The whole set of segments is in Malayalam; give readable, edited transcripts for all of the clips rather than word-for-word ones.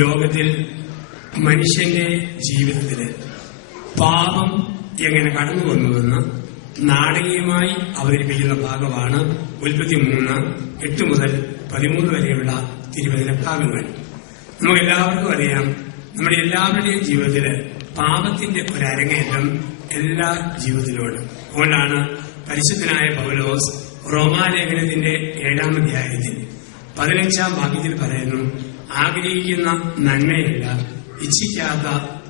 ലോകത്തിൽ മനുഷ്യന്റെ ജീവിതത്തില് പാപം എങ്ങനെ കടന്നു വന്നുവെന്ന് നാടകീയമായി അവതരിപ്പിക്കുന്ന ഭാഗമാണ് ഉൽപ്പത്തി 3:8 മുതൽ 13 വരെയുള്ള തിരുവചന ഭാഗങ്ങൾ. നമുക്കെല്ലാവർക്കും അറിയാം, നമ്മുടെ എല്ലാവരുടെയും ജീവിതത്തില് പാപത്തിന്റെ ഒരു അരങ്ങേറ്റം എല്ലാ ജീവിതത്തിലുമുണ്ട്. അതുകൊണ്ടാണ് പരിശുദ്ധനായ പൗലോസ് റോമാലേഖനത്തിന്റെ 7-ാം അധ്യായത്തിൽ 15-ാം വാക്യത്തിൽ പറയുന്നു, ആഗ്രഹിക്കുന്ന നന്മയല്ല ഇച്ഛിക്കാത്ത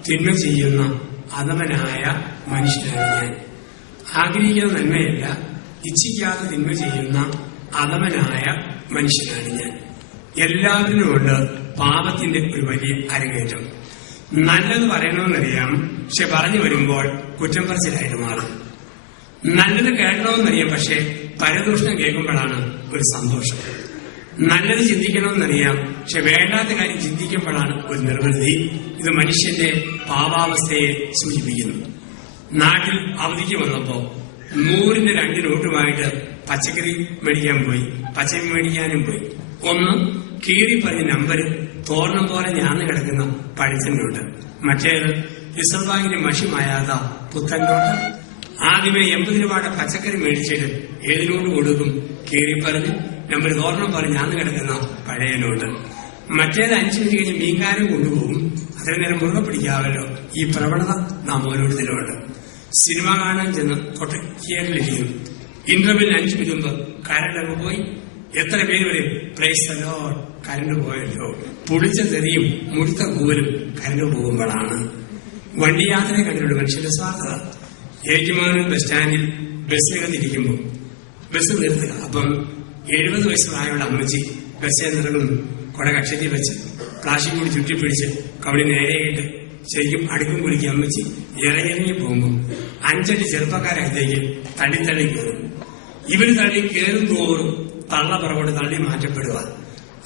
തിന്മ ചെയ്യുന്ന അധമനായ മനുഷ്യനാണ് ഞാൻ. ആഗ്രഹിക്കുന്ന നന്മയല്ല ഇച്ഛിക്കാതെ തിന്മ ചെയ്യുന്ന അധമനായ മനുഷ്യനാണ് ഞാൻ. എല്ലാവരിലുമുണ്ട് പാപത്തിന്റെ ഒരു വലിയ അരങ്ങേറ്റം. നല്ലത് പറയണമെന്നറിയാം, പക്ഷെ പറഞ്ഞു വരുമ്പോൾ കുറ്റം പറച്ചിലായിട്ട് മാറും. നല്ലത് കേൾക്കണമെന്നറിയാം, പക്ഷെ പരദൂഷണം കേൾക്കുമ്പോഴാണ് ഒരു സന്തോഷം. നല്ലത് ചിന്തിക്കണമെന്നറിയാം, പക്ഷെ വേണ്ടാത്ത കാര്യം ചിന്തിക്കുമ്പോഴാണ് ഒരു നിർവൃതി. ഇത് മനുഷ്യന്റെ പാപാവസ്ഥയെ സൂചിപ്പിക്കുന്നു. നാട്ടിൽ അവധിക്ക് വന്നപ്പോ 100-ന്റെ 2 നോട്ടുമായിട്ട് പച്ചക്കറി മേടിക്കാൻ പോയി, പച്ചക്കറി മേടിക്കാനും പോയി. ഒന്ന് കീറി പറഞ്ഞ നമ്പർ തോർണം പോലെ ഞാന്ന് കിടക്കുന്ന പഴച്ചൻ നോട്ട്, മറ്റേത് റിസർവ് ബാങ്കിന്റെ മഷിമായാത പുത്തൻ നോട്ട്. ആദ്യമേ 80 രൂപയുടെ പച്ചക്കറി മേടിച്ചിട്ട് ഏതിനോട് കൊടുക്കും? കീറി പറഞ്ഞ് നമ്പർ തോർണം പോലെ ഞാന്ന് കിടക്കുന്ന പഴയ നോട്ട്. മറ്റേത് 5 മിനിറ്റ് കഴിഞ്ഞ് മീൻകാരൻ കൊണ്ടുപോകും. അത്രയും നേരം മുറുകെ പിടിക്കാമല്ലോ. ഈ പ്രവണത നാം ഓരോരുത്തരുമുണ്ട്. സിനിമ കാണാൻ ചെന്ന് തിയേറ്ററിലിരിക്കും. ഇന്റർവ്യൂവിന് 5 മിനിറ്റ് മുമ്പ് കരണ്ടങ്ങ് പോയി. എത്ര പേര് വരും? പ്രൈസ് ദി ലോർഡ്, കരണ്ട് പോയല്ലോ. പുളിച്ച തെറിയും മുഴുത്ത കൂവലും കരണ്ട് പോകുമ്പോഴാണ്. വണ്ടി യാത്രയെ കണ്ടിട്ടുണ്ട് മനുഷ്യന്റെ സ്വാർത്ഥത. ഏറ്റുമാനൂർ ബസ് സ്റ്റാൻഡിൽ ബസ്സിനകത്തിരിക്കുമ്പോൾ ബസ് നിർത്തുക. അപ്പം 70 വയസ്സ് പ്രായമുള്ള അമ്മച്ചി ബസ്സിൽ നിറങ്ങുന്നു. കുറെ കക്ഷത്തിൽ വെച്ച് പ്ലാസ്റ്റിക് കൂടി ചുറ്റിപ്പിടിച്ച് കവടി നേരെയായിട്ട് ശരിക്കും അടുക്കും കുളിക്കുക. അമ്മച്ചി ഇറങ്ങി പോകുമ്പോൾ 5 അടി ചെറുപ്പക്കാരകത്തേക്ക് തള്ളി കയറും. ഇവര് തള്ളി കയറും തോറും തള്ള പുറകോട്ട് തള്ളി മാറ്റപ്പെടുക.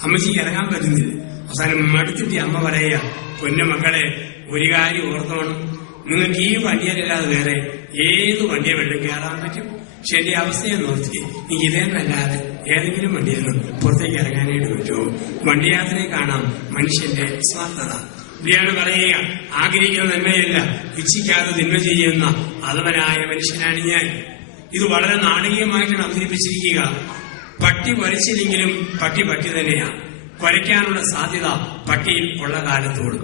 അമ്മച്ചിക്ക് ഇറങ്ങാൻ പറ്റുന്നില്ല. അവസാനം മടുത്തിട്ട് അമ്മ പറയുക, പൊന്നു മക്കളെ, ഒരു കാര്യം ഓർത്തോണം, നിങ്ങൾക്ക് ഈ വണ്ടിയിലല്ലാതെ വേറെ ഏത് വണ്ടിയെ വെള്ളം കയറാൻ പറ്റും. പക്ഷെ എന്റെ അവസ്ഥയെ നോക്കി എനിക്ക് ഇതേന്നല്ലാതെ ഏതെങ്കിലും വണ്ടിയെന്ന് പുറത്തേക്ക് ഇറങ്ങാനായിട്ട് പറ്റുമോ? വണ്ടിയാത്രയെ കാണാം മനുഷ്യന്റെ സ്വാർത്ഥത. ഇവിടെയാണ് പറയുക, ആഗ്രഹിക്കുന്ന നന്മയല്ല ഇച്ഛിക്കാതെ തിന്മ ചെയ്യുന്ന അധമനായ മനുഷ്യനാണ് ഞാൻ. ഇത് വളരെ നാടകീയമായിട്ടാണ് അവതരിപ്പിച്ചിരിക്കുക. പട്ടി കുരച്ചില്ലെങ്കിലും പട്ടി തന്നെയാണ്. കുരയ്ക്കാനുള്ള സാധ്യത പട്ടിയിൽ ഉള്ള കാലത്തോട്.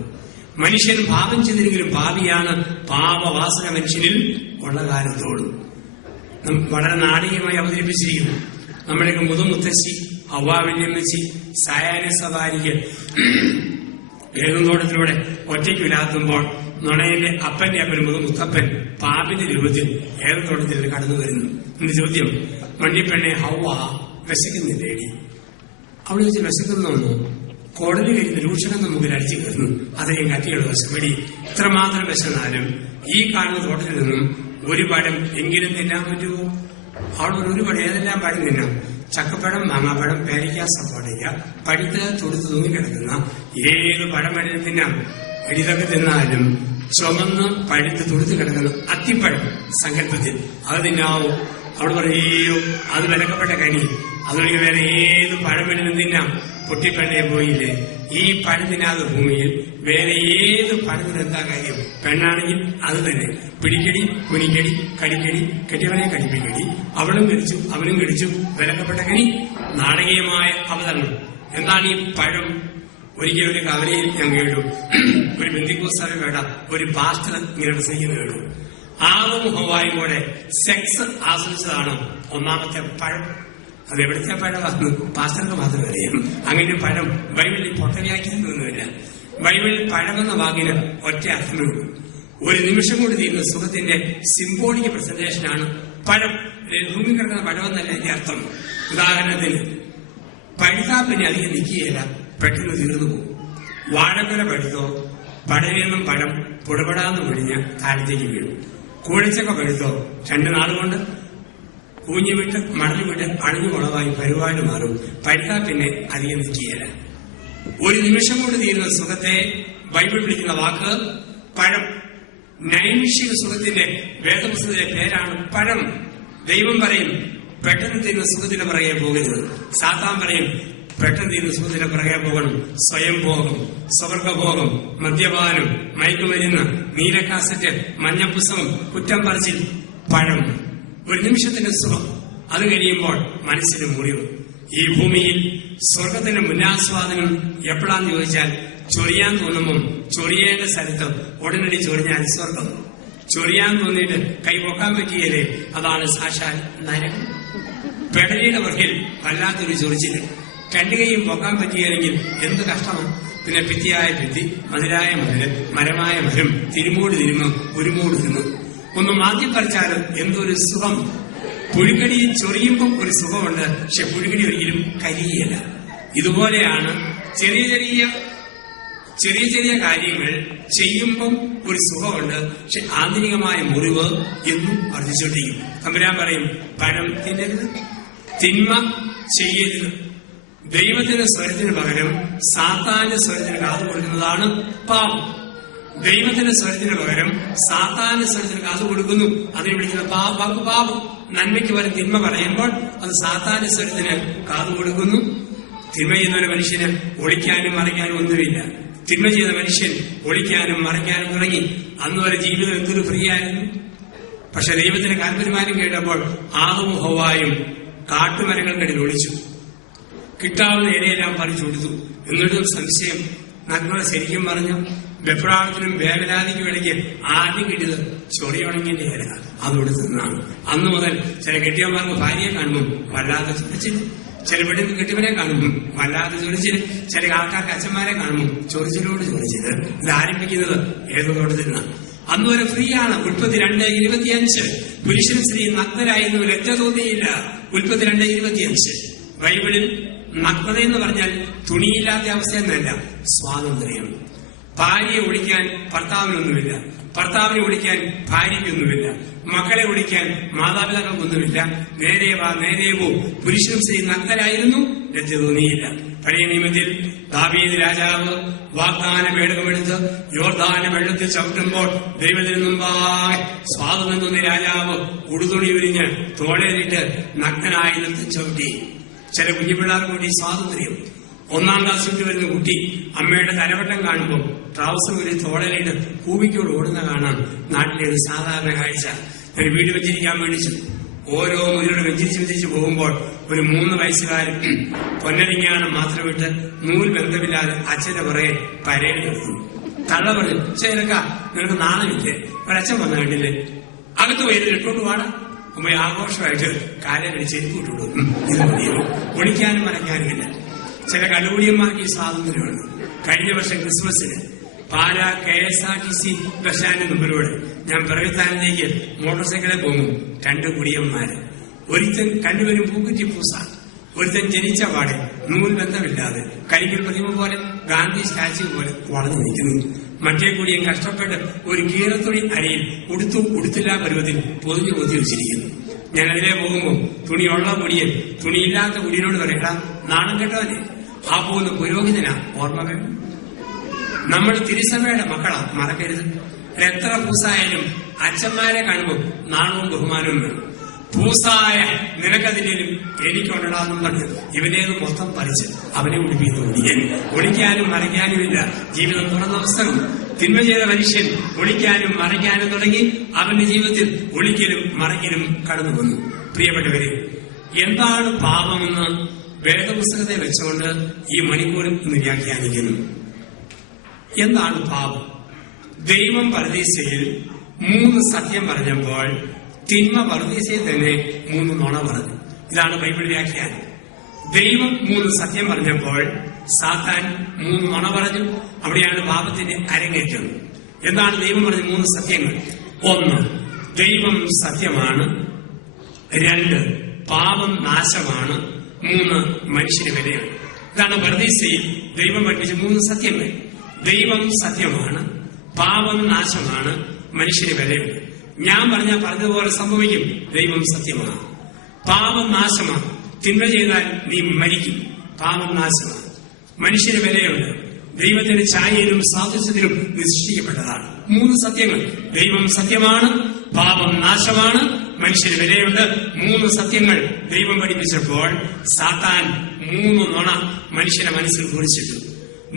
മനുഷ്യൻ പാപം ചെയ്തില്ലെങ്കിലും ഭാവിയാണ് പാപവാസന മനുഷ്യനിൽ ഉള്ള കാലത്തോടും. വളരെ നാടകീയമായി അവതരിപ്പിച്ചിരിക്കുന്നു. നമ്മുടെയൊക്കെ മുതുമുത്തശ്ശി ഹവ്വാവല്യമ്മച്ചി സായാഹ്ന സവാരിക്ക് ഏതുന്തോട്ടത്തിലൂടെ ഒറ്റയ്ക്ക് വിലാത്തുമ്പോൾ നുണയന്റെ അപ്പന്റെ അപ്പനും മുത്തപ്പൻ പാപിന്റെ രൂപത്തിൽ ഏതുന്തോട്ടത്തിൽ കടന്നു വരുന്നു. എന്റെ ചോദ്യം, വണ്ടിപ്പെണ്ണെ ഹവ്വ വിശക്കുന്നില്ലേടി? അവിടെ വെച്ച് വിശക്കുന്നോന്നു കോടതി കഴിയുന്ന രൂക്ഷണം നമുക്ക് അടിച്ചു കയറുന്നു. അതെയും കത്തിയുള്ള വിശപ്പടി. ഇത്രമാത്രം വിശന്നാലും ഈ കാണുന്ന തോട്ടത്തിൽ നിന്നും ഒരു പഴം എങ്കിലും തിന്നാൻ പറ്റുമോ? അവിടെ ഒരു പഴം ഏതെല്ലാം പഴം തിന്നാം? ചക്കപ്പഴം, മാങ്ങാപ്പഴം, പേരയ്ക്ക, സപ്പോട്ടയ്ക്ക, പഴുത്ത് തൊടുത്ത് തൂങ്ങിക്കിടക്കുന്ന ഏത് പഴം വേണേലും തിന്നാം. ഇതൊക്കെ തിന്നാലും ചുമന്ന് പഴുത്ത് തൊടുത്ത് കിടക്കുന്ന അത്തിപ്പഴം സങ്കല്പത്തിൽ അത് തിന്നാവോ? അവിടെ പറയോ അത് വിലക്കപ്പെട്ട കനി, അതുകൊണ്ട് വേറെ ഏത് പഴം വേണേലും തിന്നാം. പൊട്ടിപ്പെണ്ണയെ പോയില്ലേ? ഈ പഴം തിന്നാതെ ഭൂമിയിൽ വേറെ ഏത് പഴത്തിന് എന്താ കാര്യം? പെണ്ണാണെങ്കിൽ അത് തന്നെ. പിടിക്കടി, കുനിക്കടി, കടിക്കടി, കെട്ടിയവനെ കടിപ്പിക്കടി, അവളും കടിച്ചു അവനും കടിച്ചു, വിലക്കപ്പെട്ട കനി. നാടകീയമായ അവതരണം. എന്താണ് ഈ പഴം? ഒരിക്കലും ഒരു കവലയിൽ ഞാൻ കേട്ടു, ഒരു ബന്ധുക്കോസ്തരം കേട്ട ഒരു പാസ്റ്റർ ഇങ്ങനെ പ്രസംഗിക്കുന്നത് കേട്ടു. ആവും ഹവ്വായും കൂടെ സെക്സ് ആസ്വദിച്ചതാണ് ഒന്നാമത്തെ പഴം. അത് എവിടുത്തെ പഴമാണെന്ന് പാസ്റ്റർക്ക് മാത്രമേ അറിയാം. അങ്ങനെ പഴം ബൈബിളിൽ പൊട്ടനാക്കിയൊന്നുമില്ല. ബൈബിളിൽ പഴമെന്ന വാക്കിന് ഒറ്റ അർത്ഥമേ ഉള്ളൂ. ഒരു നിമിഷം കൊണ്ട് തീരുന്ന സുഖത്തിന്റെ സിംബോളിക് പ്രസന്റേഷനാണ് പഴം. ഭൂമി കിടക്കുന്ന പഴമെന്നല്ല എന്റെ അർത്ഥം. ഉദാഹരണത്തിന് പഴുതാ പിന്നെ അധികം നിൽക്കുകയില്ല, പെട്ടെന്ന് തീർന്നു പോകും. വാഴക്കുല പഴുത്തോ പടയിൽ നിന്നും പഴം പുടപെടാന്ന് പൊടിഞ്ഞ് താഴത്തേക്ക് വീഴും. കൂഴിച്ചക്ക പഴുത്തോ 2 നാളുകൊണ്ട് കൂഞ്ഞു വിട്ട് മടലു വിട്ട് അണിഞ്ഞു കുളവായി പരിപാടി മാറും. പഴുത്താ പിന്നെ അധികം നിൽക്കുകയില്ല. ഒരു നിമിഷം കൊണ്ട് തീരുന്ന സുഖത്തെ ബൈബിൾ വിളിക്കുന്ന വാക്ക് പഴം. നൈമിഷിക സുഖത്തിന്റെ വേദപുസ്തകത്തിലെ പേരാണ് പഴം. ദൈവം പറയും പെട്ടെന്ന് തീരുന്ന സുഖത്തിന്റെ പുറകെ പോകരുത്. സാത്താൻ പറയും പെട്ടെന്ന് ഇരുന്ന് സുഖത്തിന് പിറകെ പോകണം. സ്വയം ഭോഗം, സ്വർഗഭോഗം, മദ്യപാനം, മയക്കുമരുന്ന്, നീലക്കാസറ്റ്, മഞ്ഞപ്പുസ്തകം, കുറ്റം പറച്ചിൽ, പഴം. ഒരു നിമിഷത്തിന്റെ സുഖം. അത് കഴിയുമ്പോൾ മനസ്സിന് മുറിവ്. ഈ ഭൂമിയിൽ സ്വർഗത്തിന്റെ മുന്നാസ്വാദനം എപ്പോഴാന്ന് ചോദിച്ചാൽ, ചൊറിയാൻ തോന്നുമ്പം ചൊറിയേണ്ട സ്ഥലത്ത് ഉടനടി ചൊറിഞ്ഞാൽ സ്വർഗം. ചൊറിയാൻ തോന്നിയിട്ട് കൈ പൊക്കാൻ പറ്റിയല്ലേ, അതാണ് സാക്ഷാൽ നരകം. പെടലിയുടെ പുറകിൽ വല്ലാത്തൊരു ചൊറിച്ചില്. രണ്ടു കൈയും പൊക്കാൻ പറ്റിയില്ലെങ്കിൽ എന്ത് കഷ്ടമാണ്. പിന്നെ ഭിത്തിയായ ഭിത്തി, മതിരായ മതില്, മരമായ മരം, തിരുമൂട് തിരുമ്, ഒരുമൂട് തിരുമ്. ഒന്ന് മാറ്റി പറിച്ചാലും എന്തൊരു സുഖം. പുഴുക്കടി ചൊറിയുമ്പം ഒരു സുഖമുണ്ട്, പക്ഷെ പുഴുക്കടി ഒരിക്കലും കരിയല്ല. ഇതുപോലെയാണ് ചെറിയ ചെറിയ കാര്യങ്ങൾ ചെയ്യുമ്പം ഒരു സുഖമുണ്ട്, പക്ഷെ ആന്തരികമായ മുറിവ് എന്നും വർദ്ധിച്ചുകൊണ്ടിരിക്കും. തമ്പുരാൻ പറയും, പഴം തിന്നരുത്, തിന്മ ചെയ്യരുത്. ദൈവത്തിന്റെ സ്വരത്തിന് പകരം സാത്താന്റെ സ്വരത്തിന് കാതു കൊടുക്കുന്നതാണ് പാപം. ദൈവത്തിന്റെ സ്വരത്തിന് പകരം സാത്താന്റെ സ്വരത്തിന് കാതു കൊടുക്കുന്നു. അതിനെ വിളിക്കുന്ന പാപം. നന്മയ്ക്ക് പകരം തിന്മ പറയുമ്പോൾ അത് സാത്താന്റെ സ്വരത്തിന് കാതു കൊടുക്കുന്നു. തിന്മ ചെയ്യുന്ന ഒരു മനുഷ്യന് ഒളിക്കാനും മറയ്ക്കാനും ഒന്നുമില്ല. തിന്മ ചെയ്ത മനുഷ്യൻ ഒളിക്കാനും മറയ്ക്കാനും തുടങ്ങി. അന്ന് വരെ ജീവിതം എന്തൊരു ഫ്രീ ആയിരുന്നു. പക്ഷെ ദൈവത്തിന്റെ കാൽപരിമാനം കേട്ടപ്പോൾ ആദവും ഹവ്വായും കാട്ടുമരങ്ങൾക്കിടയിൽ ഒളിച്ചു. കിട്ടാവുന്ന ഇലയെല്ലാം പറിച്ചു കൊടുത്തു. എന്നിട്ടും സംശയം. നഗ്നത ശരിക്കും പറഞ്ഞു വെപ്രാളത്തിനും വേവലാതിക്കും ഇടയ്ക്ക് ആദ്യം കിട്ടിയത് ചൊറിയുണങ്ങിന്റെ ഇല. അതോട് തിന്നാണ്. അന്നു മുതൽ ചില കെട്ടിയന്മാർക്ക് ഭാര്യയെ കാണുമ്പോൾ വല്ലാതെ ചൊറിച്ചിൽ, ചില പെണ്ണിന് കെട്ടിയവനെ കാണുമ്പോൾ വല്ലാതെ ചൊറിച്ചിൽ, ചില ആൾക്കാർക്ക് അച്ഛന്മാരെ കാണുമ്പോൾ ചൊറിച്ചിലോട് ചൊറിച്ചിൽ. ഇത് ആരംഭിക്കുന്നത് ഏതോട് തിന്നാണ്. അന്ന് വരെ ഫ്രീ ആണ്. ഉൽപ്പത്തി 2:25 പുരുഷൻ സ്ത്രീ നഗ്നരായിരുന്നു, ലജ്ജ തോന്നിയില്ല. ഉൽപ്പത്തി 2:25 ബൈബിളിൽ നഗ്നത എന്ന് പറഞ്ഞാൽ തുണിയില്ലാത്ത അവസ്ഥ എന്നല്ല, സ്വാതന്ത്ര്യം. ഭാര്യയെ ഒളിക്കാൻ ഭർത്താവിനൊന്നുമില്ല, ഭർത്താവിനെ ഒളിക്കാൻ ഭാര്യയ്ക്കൊന്നുമില്ല, മക്കളെ ഒളിക്കാൻ മാതാപിതാക്കൾക്കൊന്നുമില്ല. നേരെവോ പുരുഷനും സ്ത്രീ നഗ്നരായിരുന്നു, ലജ്ജ തോന്നിയില്ല. പഴയ നിയമത്തിൽ ദാവീദ് രാജാവ് വാഗ്ദാന പേടകമെടുത്ത് യോർദാന വെള്ളത്തിൽ ചവിട്ടുമ്പോൾ ദൈവത്തിന് മുമ്പാകെ സ്വാതന്ത്ര്യം തോന്നിയ രാജാവ് ഉടുതുണി ഉരിഞ്ഞ് തോളയിലിട്ട് നഗ്നനായി നിർത്തി ചവിട്ടി. ചില കുഞ്ഞുപിള്ളേർക്ക് കൂടി സ്വാതന്ത്ര്യം. 1ാം ക്ലാസ് വിട്ട് വരുന്ന കുട്ടി അമ്മയുടെ തലവട്ടം കാണുമ്പോൾ ട്രൗസർ ഒരു തോളയിലിട്ട് കൂവിക്കോട് ഓടുന്ന കാണാം. നാട്ടിലെ ഒരു സാധാരണ കാഴ്ച. ഒരു വീട് വെച്ചിരിക്കാൻ മേടിച്ചു. ഓരോ മുറിയോട് വെഞ്ചിരിച്ച് പോകുമ്പോൾ ഒരു 3 വയസ്സുകാരൻ പൊന്നരിങ്ങാണ് മാത്രം വിട്ട് നൂൽ ബന്ധമില്ലാതെ അച്ഛന്റെ പുറകെ പരേഡ് നടത്തുന്നു. തള്ള പറഞ്ഞു, ചേരക്ക നിനക്ക് നാണമില്ലേ, ഒരച്ഛൻ വന്ന കണ്ടില്ലേ, അകത്ത് പോയി ഇട്ടോണ്ട് പാടാം. അമ്മ ആഘോഷമായിട്ട് കാലം ചെരുപ്പ് ഇട്ടുള്ളൂ. ഇത് മതിയോ? ഒളിക്കാനും മറയ്ക്കാനുമില്ല. ചില കടുകുടിയന്മാർക്ക് ഈ സ്വാതന്ത്ര്യമാണ്. കഴിഞ്ഞ വർഷം ക്രിസ്മസിന് പാലാ KSRTC ബസ് സ്റ്റാൻഡിന് മുമ്പിലൂടെ ഞാൻ പിറവിത്താനിലേക്ക് മോട്ടോർ സൈക്കിളിൽ പോകുന്നു. 2 കുടിയന്മാര്. ഒരുത്തൻ കണ്ടുവരും പൂക്കുറ്റി പൂസ, ഒരുത്തൻ ജനിച്ച പാടെ നൂൽ ബന്ധമില്ലാതെ കരിക്കൽ പ്രതിമ പോലെ ഗാന്ധി സ്റ്റാച്യു പോലെ വളർന്നു നിൽക്കുന്നു. മറ്റേ കുടിയൻ കഷ്ടപ്പെട്ട് ഒരു കീറത്തുണി അരയിൽ ഉടുത്തില്ലാ പരുവത്തിൽ പൊതിഞ്ഞു പൊതി വെച്ചിരിക്കുന്നു. ഞാൻ അതിലെ പോകുമ്പോൾ തുണിയുള്ള കുടിയൻ തുണിയില്ലാത്ത കുടിയനോട് പറയടാ, നാണം കെട്ടവനെ, ആ പോകുന്ന പുരോഹിതനാ ഓർമ്മ വേണം. നമ്മൾ തിരുസഭയുടെ മക്കളാ, മറക്കരുത്. എത്ര പൂസായാലും അച്ഛന്മാരെ കാണുമ്പോൾ നാണവും ബഹുമാനവും വേണം. പൂസായ നിനക്കതിലും എനിക്കുണ്ടാകും പറഞ്ഞു ഇവനേത് മൊത്തം പറിച്ച് അവനെ ഉടുപ്പിന്ന് ഒടിയാൻ. ഒളിക്കാനും മറയ്ക്കാനുമില്ല. ജീവിതം തുറന്ന പുസ്തകം. തിന്മ ചെയ്ത മനുഷ്യൻ ഒളിക്കാനും മറയ്ക്കാനും തുടങ്ങി. അവന്റെ ജീവിതത്തിൽ ഒളിക്കലും മറയ്ക്കലും കടന്നു വന്നു. പ്രിയപ്പെട്ടവരെ, എന്താണ് പാപമെന്ന് വേദപുസ്തകത്തെ വെച്ചുകൊണ്ട് ഈ മണിക്കൂറിൽ ഇന്ന് വ്യാഖ്യാനിക്കുന്നു. എന്താണ് പാപം? ദൈവം പരദീസയിൽ 3 സത്യം പറഞ്ഞപ്പോൾ തിന്മ പരദീസയിൽ തന്നെ 3 നുണ പറഞ്ഞു. ഇതാണ് ബൈബിൾ വ്യാഖ്യാനം. ദൈവം 3 സത്യം പറഞ്ഞപ്പോൾ സാത്താൻ 3 നുണ പറഞ്ഞു. അവിടെയാണ് പാപത്തിന്റെ അരങ്ങേറ്റം. എന്താണ് ദൈവം പറഞ്ഞ 3 സത്യങ്ങൾ? 1, ദൈവം സത്യമാണ്. 2, പാപം നാശമാണ്. 3, മനുഷ്യന് വിലയാണ്. ഇതാണ് പരദീസയിൽ ദൈവം പഠിപ്പിച്ച 3 സത്യങ്ങൾ. ദൈവം സത്യമാണ്, പാപം നാശമാണ്, മനുഷ്യന് വിലയുണ്ട്. ഞാൻ പറഞ്ഞതുപോലെ സംഭവിക്കും. ദൈവം സത്യമാണ്, പാപം നാശമാണ്. തിന്മ ചെയ്താൽ നീ മരിക്കും. പാപം നാശമാണ്. മനുഷ്യന് വിലയുണ്ട്. ദൈവത്തിന്റെ ഛായയിലും സാദൃശ്യത്തിലും നീ സൃഷ്ടിക്കപ്പെട്ടതാണ്. 3 സത്യങ്ങൾ. ദൈവം സത്യമാണ്, പാപം നാശമാണ്, മനുഷ്യന് വിലയുണ്ട്. 3 സത്യങ്ങൾ ദൈവം പഠിപ്പിച്ചപ്പോൾ സാത്താൻ 3 നുണ മനുഷ്യന്റെ മനസ്സിൽ കുറിച്ചിട്ടു.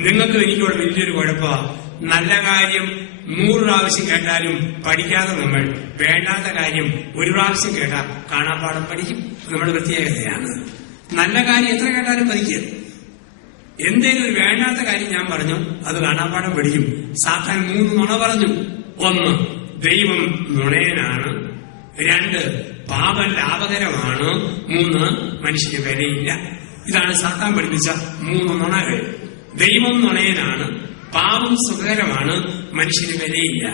നിങ്ങൾക്കും എനിക്കുള്ള വലിയൊരു കുഴപ്പമാണ്. നല്ല കാര്യം 100 പ്രാവശ്യം കേട്ടാലും പഠിക്കാതെ നമ്മൾ വേണ്ടാത്ത കാര്യം 1 പ്രാവശ്യം കേട്ടാൽ കാണാപ്പാടം പഠിക്കും. നമ്മുടെ പ്രത്യേകതയാണ്. നല്ല കാര്യം എത്ര കേട്ടാലും പഠിക്കുക. എന്തെങ്കിലും ഒരു വേണ്ടാത്ത കാര്യം ഞാൻ പറഞ്ഞു, അത് കാണാപ്പാടം പഠിക്കും. സാത്താൻ 3 നുണ പറഞ്ഞു. 1, ദൈവം നുണയനാണ്. 2, പാപം ലാഭകരമാണ്. 3, മനുഷ്യന് വിലയില്ല. ഇതാണ് സാത്താൻ പഠിപ്പിച്ച 3 നുണകൾ. ദൈവം നുണയനാണ്, പാപം സുഖകരമാണ്, മനുഷ്യന് വിലയില്ല.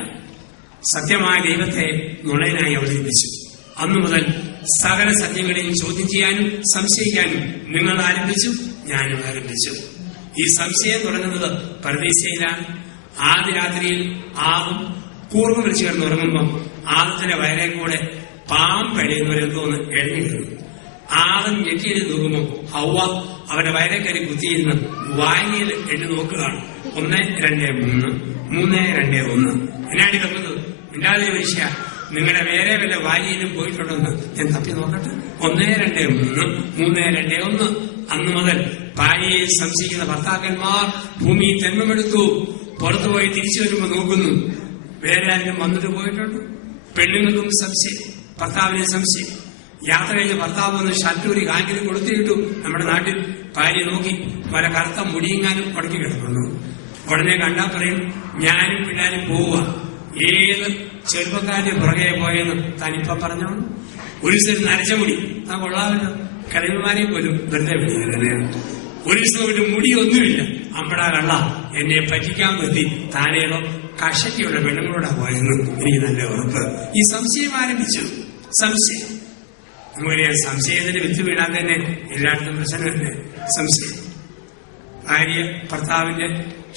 സത്യമായ ദൈവത്തെ നുണയനായി അവതരിപ്പിച്ചു. അന്നു മുതൽ സകല സത്യങ്ങളെയും ചോദ്യം ചെയ്യാനും സംശയിക്കാനും നിങ്ങൾ ആരംഭിച്ചു, ഞാനും ആരംഭിച്ചു. ഈ സംശയം തുടങ്ങുന്നത് പരദീസയിലാണ്. ആദ്യ രാത്രിയിൽ ആദം കൂർമ്മ വിളിച്ചു കിടന്ന് ഉറങ്ങുമ്പം ആദത്തിന്റെ വയറെ കൂടെ പാമ്പഴയുന്നവരെന്തോന്ന് എഴുതി കയറും. ആദം ഞെട്ടിയെഴുതി നോക്കുമ്പോൾ ഹൗവ അവന്റെ വയറെ കയറി കുത്തിയിരുന്ന് വായനയിൽ എണ്ണി നോക്കുകയാണ്. 1, 2, 3, 3, 2, 1. എന്നാടി തപ്പുന്നത്? മിണ്ടാതെ ചോദിച്ചാ നിങ്ങളുടെ വേറെ വല്ല വാരിയിലും പോയിട്ടുണ്ടെന്ന് ഞാൻ തപ്പി നോക്കട്ടെ. 1, 2, 3, 3, 2, 1. അന്നു മുതൽ ഭാര്യയെ സംശയിക്കുന്ന ഭർത്താക്കന്മാർ ഭൂമിയിൽ ജന്മമെടുത്തു. പുറത്തുപോയി തിരിച്ചു വരുമ്പോൾ നോക്കുന്നു, വേറെ ആരും വന്നിട്ട് പോയിട്ടുണ്ട്. പെണ്ണുങ്ങൾക്കും സംശയം, ഭർത്താവിനെ സംശയം. യാത്ര കഴിഞ്ഞ് ഭർത്താവ് വന്ന് ഷട്ടൂരി കാറ്റിലും കൊടുത്തിട്ടു. നമ്മുടെ നാട്ടിൽ ഭാര്യ നോക്കി പല കറുത്ത മുടിയെങ്ങാനും ഉടക്കി കിടക്കുന്നു. ഉടനെ കണ്ടാൽ പറയും, ഞാനും പിള്ളേരും പോവുക. ഏത് ചെറുപ്പക്കാരുടെ പുറകെ പോയെന്ന് താനിപ്പം പറഞ്ഞോ. ഒരു ദിവസം നരച്ച മുടി ആ കൊള്ളാമല്ലോ. കിഴങ്ങന്മാരെ പോലും വെറുതെ വിളിക്കുന്നത്. ഒരു ദിവസം ഒരു മുടിയൊന്നുമില്ല. അമ്പടാ കള്ള എന്നെ പറ്റിക്കാൻ പറ്റി താനേതോ കഷറ്റിയുള്ള പെണ്ണുങ്ങളോടാ പോയെന്ന് എനിക്ക് നല്ല ഉറപ്പ്. ഈ സംശയം ആരംഭിച്ചു. സംശയം നമുക്കറിയാം. സംശയത്തിന്റെ വിത്ത് വീണാൽ തന്നെ എല്ലായിടത്തും പ്രശ്നമല്ലേ. സംശയം. ഭാര്യ ഭർത്താവിന്റെ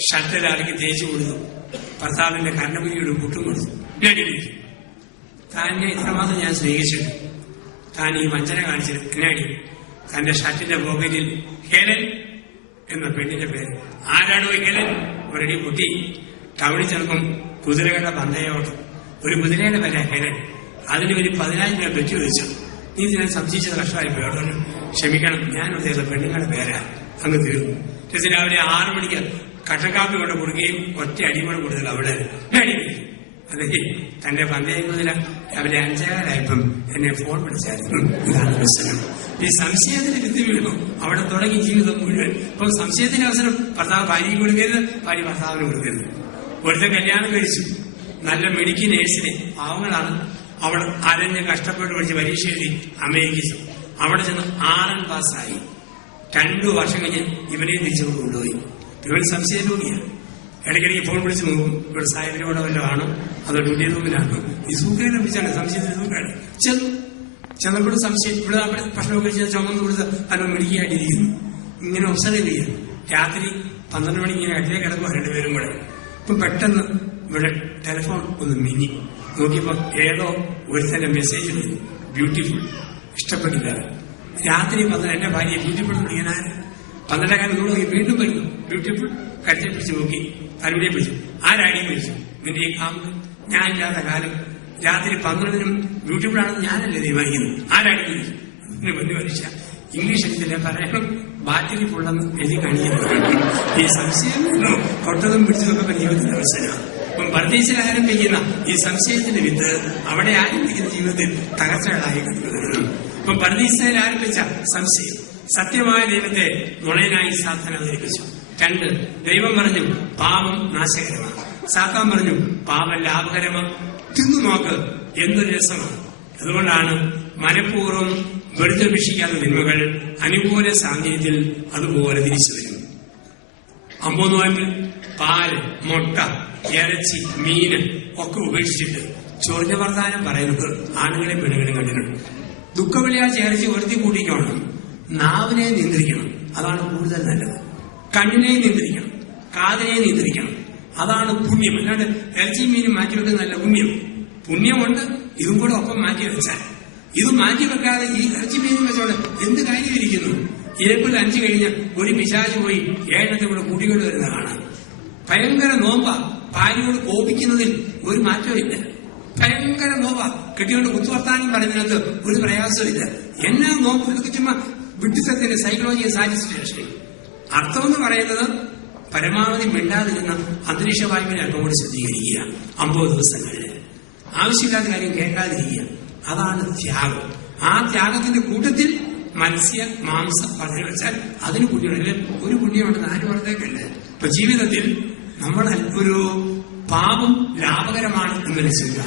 ഷട്ടിലാക്കി തേച്ചു കൊടുത്തു. ഭർത്താവിന്റെ കർണപുരിയുടെ കൂട്ടും കൊടുത്തു. താനെ ഇത്രമാത്രം ഞാൻ സ്നേഹിച്ചിട്ടു. താൻ ഈ വഞ്ചന കാണിച്ചത് എന്നാടി? തന്റെ ഷർട്ടിന്റെ പോക്കറ്റിൽ ഹെലൻ എന്ന പെണ്ണിന്റെ പേര്. ആരാണോ ഈ ഹെലൻ? ഒരടി കുട്ടി. ടൗണിൽ ചെറുപ്പം കുതിരകളുടെ പന്തയോട്ടം. ഒരു കുതിരയുടെ പേര ഹെലൻ. അതിന് ഒരു 10,000 രൂപ വെച്ചു വെച്ചു. നീ ഇതിനെ സംശയിച്ചത് കഷ്ടമായി പോയോ? ക്ഷമിക്കണം, ഞാൻ ഉദ്ദേശിച്ച പെണ്ണുങ്ങളുടെ പേരാ. അങ്ങ് തീർന്നു. രാവിലെ 6 മണിക്ക് കട്ടക്കാപ്പി കൊണ്ട് കൊടുക്കുകയും ഒറ്റ അടിമോട് കൊടുത്തില്ല. അവിടെ അല്ലെങ്കിൽ തന്റെ പന്തയം കുതിര രാവിലെ 5:15 എന്നെ ഫോൺ വിളിച്ചായിരുന്നു. ഇതാണ് പ്രശ്നം. ഈ സംശയത്തിന് വിത്ത് വീണു. അവിടെ തുടങ്ങി ജീവിതം മുഴുവൻ. ഇപ്പം സംശയത്തിന്റെ അവസരം ഭർത്താവ് ഭാര്യയ്ക്ക് കൊടുക്കരുത്, ഭാര്യ ഭർത്താവിന് കൊടുക്കരുത്. ഒരുത്തൻ കല്യാണം കഴിച്ചു. നല്ല മെഡിക്കൽ നേഴ്സിനെ, പാവങ്ങളാണ്. അവൾ അരഞ്ഞ് കഷ്ടപ്പെട്ട് പഠിച്ച് പരീക്ഷ എഴുതി അമേരിക്ക. അവിടെ ചെന്ന് 6ാം ക്ലാസ്സായി. 2 വർഷം കഴിഞ്ഞ് ഇവനെ തിരിച്ചുകൊണ്ട് കൊണ്ടുപോയി. ഇവൻ സംശയ രോഗിയാണ്. ഇടയ്ക്കിടയ്ക്ക് ഫോൺ വിളിച്ച് നോക്കും, ഇവിടെ സാഹിബിനോടെ വല്ലതും ആണോ അതോ ഡ്യൂട്ടി റൂമിലാണോ? ഈ സൂക്കയെ ലഭിച്ചാണ് സംശയത്തിന് സൂക്കാണ്. ചെന്നപ്പോഴും സംശയം. ഇവിടെ ഭക്ഷണം കഴിച്ചാൽ ചുമന്ന് കൊടുത്ത് അല്പം മെഡിക്കായിട്ടിരിക്കുന്നു. ഇങ്ങനെ ഒബ്സർവ് ചെയ്യാം. രാത്രി 12 മണി ഇങ്ങനെ അടിലേ കിടക്കുക 2 പേരും കൂടെ. ഇപ്പം പെട്ടെന്ന് ഇവിടെ ടെലിഫോൺ ഒന്ന് മിന്നി. നോക്കിയപ്പോ ഏതോ ഒരുത്തന്റെ മെസ്സേജ് വന്നു, ബ്യൂട്ടിഫുൾ. ഇഷ്ടപ്പെട്ടില്ല. രാത്രി 12 എന്റെ ഭാര്യയെ ബ്യൂട്ടിഫുൾ വിളിക്കാനാര്? 12 നോക്കി വീണ്ടും വരുന്നു, ബ്യൂട്ടിഫുൾ. കരുത്തെ പിടിച്ച് നോക്കി, അരുവിനെ പിടിച്ചു. ആരാടിയും പിടിച്ചു. നിന്റെ ഈ കാമ്പ് ഞാനില്ലാത്ത കാലം രാത്രി 12 ബ്യൂട്ടിഫുൾ ആണെന്ന് ഞാനല്ലേ തീരുമാനിക്കുന്നത്. ആരാടി പിടിച്ചു? വലിയ പരീക്ഷ. ഇംഗ്ലീഷ് എടുത്തില്ല, പറയണം ബാറ്ററി ഫുള്ളെന്ന് എഴുതി കാണിക്കുന്നത്. ഈ സംശയം തൊട്ടതും പിടിച്ചതൊക്കെ ജീവിതത്തിന്റെ അവസരമാണ്. അപ്പം പർദീസിൽ ആരംഭിക്കുന്ന ഈ സംശയത്തിന്റെ വിത്ത് അവിടെ ആരംഭിക്കുന്ന ജീവിതത്തിൽ തകർച്ചകളായി കണ്ടുവരണം. അപ്പം പർദീസയിൽ ആരംഭിച്ച സംശയം സത്യമായ ദൈവത്തെ നുണയനായി സാത്താൻ അവതരിപ്പിച്ചു. 2, ദൈവം പറഞ്ഞു പാപം നാശകരമാണ്. സാത്താൻ പറഞ്ഞു പാപം ലാഭകരമാണ്. തിന്നു നോക്ക്, എന്തൊരു രസമാണ്. അതുകൊണ്ടാണ് മനഃപൂർവ്വം വെറുതെ വീക്ഷിക്കാത്ത തിന്മകൾ അനുകൂല സാഹചര്യത്തിൽ അതുപോലെ തിരിച്ചു വരും. 50 നോയമ്പിൽ പാല്, മുട്ട, ഇറച്ചി, മീന് ഒക്കെ ഉപേക്ഷിച്ചിട്ട് ചൊറിഞ്ഞ വർത്താനം പറയുന്നത് ആണുങ്ങളെ പെണ്ണുങ്ങളെ കണ്ടിട്ടുണ്ട്. ദുഃഖവെള്ളിയാഴ്ച ഇറച്ചി ഒരുത്തി കൂട്ടിക്കണം. നാവിനെ നിയന്ത്രിക്കണം, അതാണ് കൂടുതൽ നല്ലത്. കണ്ണിനെ നിയന്ത്രിക്കണം, കാതിനെ നിയന്ത്രിക്കണം, അതാണ് പുണ്യം. അല്ലാണ്ട് ഇറച്ചി മീനും മാറ്റിവെക്കുന്നത് നല്ല പുണ്യം. പുണ്യമുണ്ട്, ഇതും കൂടെ ഒപ്പം മാറ്റി വെച്ചാൽ. ഇത് മാറ്റിവെക്കാതെ ഈ ഇറച്ചി മീനും വെച്ചോണ്ട് എന്ത് കാര്യമിരിക്കുന്നു? ഏപ്രിൽ 5 കഴിഞ്ഞ് ഒരു പിശാച് പോയി 7 കൂടെ കൂട്ടിക്കൊണ്ട് വരുന്ന കാണാം. ഭയങ്കര നോമ്പ. ഭാര്യയോട് കോപിക്കുന്നതിൽ ഒരു മാറ്റവും ഇല്ല. ഭയങ്കര നോമ്പ. കെട്ടിക്കൊണ്ട് കുത്തുവർത്താനം പറയുന്നതിനകത്ത് ഒരു പ്രയാസമില്ല. എന്നാ നോക്കും, ഇതൊക്കെ ചുമ്മാ വിഡ്ഢിത്തത്തിന്റെ സൈക്കോളജിക്കൽ സാറ്റിസ്ഫാക്ഷൻ. അർത്ഥം എന്ന് പറയുന്നത് പരമാവധി മിണ്ടാതിരുന്ന അന്തരീക്ഷ വായുവിനെ അല്പം കൂടി ശ്രദ്ധീകരിക്കുക. 50 ദിവസങ്ങളിൽ ആവശ്യമില്ലാത്ത കാര്യം കേൾക്കാതിരിക്കുക. അതാണ് ത്യാഗം. ആ ത്യാഗത്തിന്റെ കൂട്ടത്തിൽ മത്സ്യ മാംസ പഠനം വെച്ചാൽ അതിന് പുണ്യമുണ്ട്. ഒരു പുണ്യമുണ്ടെന്ന് ആര് പറഞ്ഞേക്കല്ലേ? ഇപ്പൊ ജീവിതത്തിൽ നമ്മൾ ഒരു പാപം ലാഭകരമാണ് എന്നൊരു ചിന്ത.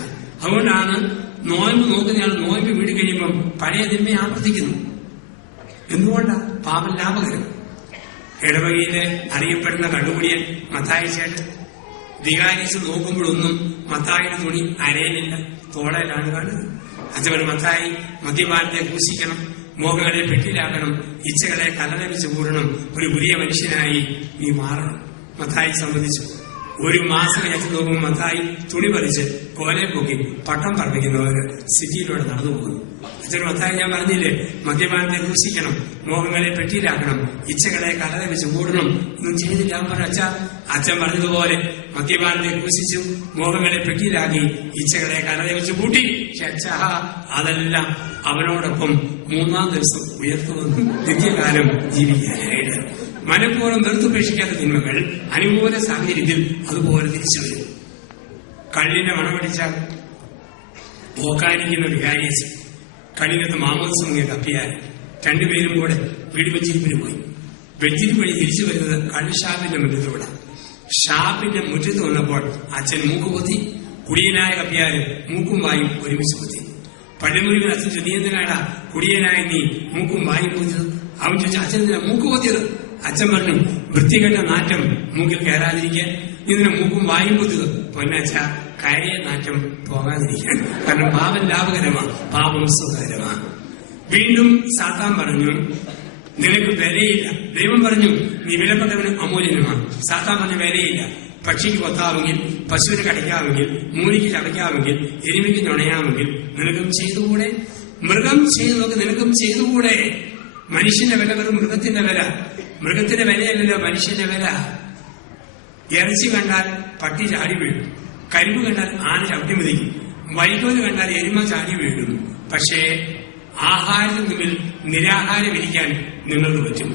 അതുകൊണ്ടാണ് നോയമ്പ് നോക്കുന്നയാൾ നോയമ്പ് വീട് കഴിയുമ്പം പഴയ തിന്മ ആവർത്തിക്കുന്നു. എന്തുകൊണ്ടാണ് പാപം ലാഭകരം? ഇടവകയിലെ അറിയപ്പെടുന്ന കണ്ടുപിടിയൻ മത്തായി ചേട്ടൻ വികാരിച്ച് നോക്കുമ്പോഴൊന്നും മത്തായിയുടെ തുണി അരയിലില്ല, തോളയിലാണ് കാണുന്നത്. അച്ഛൻ മത്തായി മദ്യപാനത്തെ ക്രൂശിക്കണം, മോഹങ്ങളെ പെട്ടിലാക്കണം, ഇച്ഛകളെ കലനവിച്ച് കൂടണം, ഒരു പുതിയ മനുഷ്യനായി നീ മാറണം. മത്തായി സംബന്ധിച്ചു. ഒരു മാസം കഴിച്ച് നോക്കുമ്പോൾ മത്തായി തുണി പറിച്ച് കോലെ പൊക്കി പട്ടം പറപ്പിക്കുന്നവര് സിറ്റിയിലൂടെ നടന്നു പോകുന്നു. അച്ഛൻ മത്തായി ഞാൻ പറഞ്ഞില്ലേ, മദ്യപാനത്തെ ക്രൂശിക്കണം, മോഹങ്ങളെ പെട്ടിയിലാക്കണം, ഇച്ഛകളെ കലത വെച്ച് കൂടണം, ഒന്നും ചെയ്തില്ല. അവൻ പറഞ്ഞു അച്ഛൻ പറഞ്ഞതുപോലെ മദ്യപാനത്തെ ക്രൂശിച്ചു, മോഹങ്ങളെ പെട്ടിയിലാക്കി, ഇച്ഛകളെ കലത വെച്ച് കൂട്ടി. പക്ഷെ അച്ഛാ അതെല്ലാം അവനോടൊപ്പം 3-ാം ദിവസം ഉയർത്തുവന്നു നിത്യകാലം ജീവിക്കാനായിട്ട്. മനഃപൂർവ്വം വെറുത്തുപേക്ഷിക്കാത്ത തിന്മകൾ അനുകൂല സാഹചര്യത്തിൽ അതുപോലെ തിരിച്ചു വരും. കള്ളിന്റെ മണമടിച്ചാൽ ഓക്കാനിക്കുന്ന വികാരിച്ച് കള്ളിനകത്ത് മാമോദിസം മുങ്ങിയ തപ്പിയാൽ രണ്ടുപേരും കൂടെ വീട് വെഞ്ചിരിപ്പിന് പോയി. വെഞ്ചിരിപ്പ് വഴി തിരിച്ചു വരുന്നത് കള്ള് ഷാപ്പിന്റെ മുറ്റത്തൂടെ. ഷാപ്പിന്റെ മുറ്റത്ത് വന്നപ്പോൾ അച്ഛൻ മൂക്കുപൊത്തി, കുടിയനായ കപ്പിയാര് മൂക്കും വായും ഒരുമിച്ച് പൊത്തി. പള്ളിമുറിയിൽ അച്ഛൻ ചോദിച്ചു, നീ എന്തിനാടാ കുടിയനായ നീ മൂക്കും വായും പൊത്തിയത്? അവൻ ചോദിച്ചു, അച്ഛൻ എന്തിനാ മൂക്ക് പൊത്തിയത്? അച്ഛൻ പറഞ്ഞു, വൃത്തികെട്ട നാറ്റം മൂക്കിൽ കയറാതിരിക്കാൻ ഇതിനെ മൂക്കും വായും പൊത്തിയത്. പൊന്നച്ച കാര്യ നാറ്റം പോകാതിരിക്കാൻ. കാരണം പാപം ലാഭകരമാണ്, പാപം സുഖകരമാണ്. വീണ്ടും സാത്താൻ പറഞ്ഞു, നിനക്ക് വിലയില്ല. ദൈവം പറഞ്ഞു, നീ വിലപ്പെട്ടവന് അമൂല്യനുമാണ്. സാത്താൻ പറഞ്ഞ വിലയില്ല. പക്ഷിക്ക് കൊത്താമെങ്കിൽ, പശുവിന് കടിക്കാമെങ്കിൽ, മൂലിക്ക് ചതയ്ക്കാമെങ്കിൽ, എരുമയ്ക്ക് നുണയാമെങ്കിൽ നിനക്കും ചെയ്തുകൂടെ? മൃഗം ചെയ്തു നോക്ക്, നിനക്കും ചെയ്തുകൂടെ? മനുഷ്യന്റെ വില വെറും മൃഗത്തിന്റെ വില. മൃഗത്തിന്റെ വിലയല്ലല്ലോ മനുഷ്യന്റെ വില. ഇറച്ചി കണ്ടാൽ പട്ടി ചാടി വീഴും, കരിമ്പ് കണ്ടാൽ ആന ചവിട്ടി മതിക്കും, വൈകോല് കണ്ടാൽ എരുമ ചാടി വീഴും. പക്ഷേ ആഹാരത്തിന് മുമ്പിൽ നിരാഹാരം ഇരിക്കാൻ നിങ്ങൾക്ക് പറ്റും.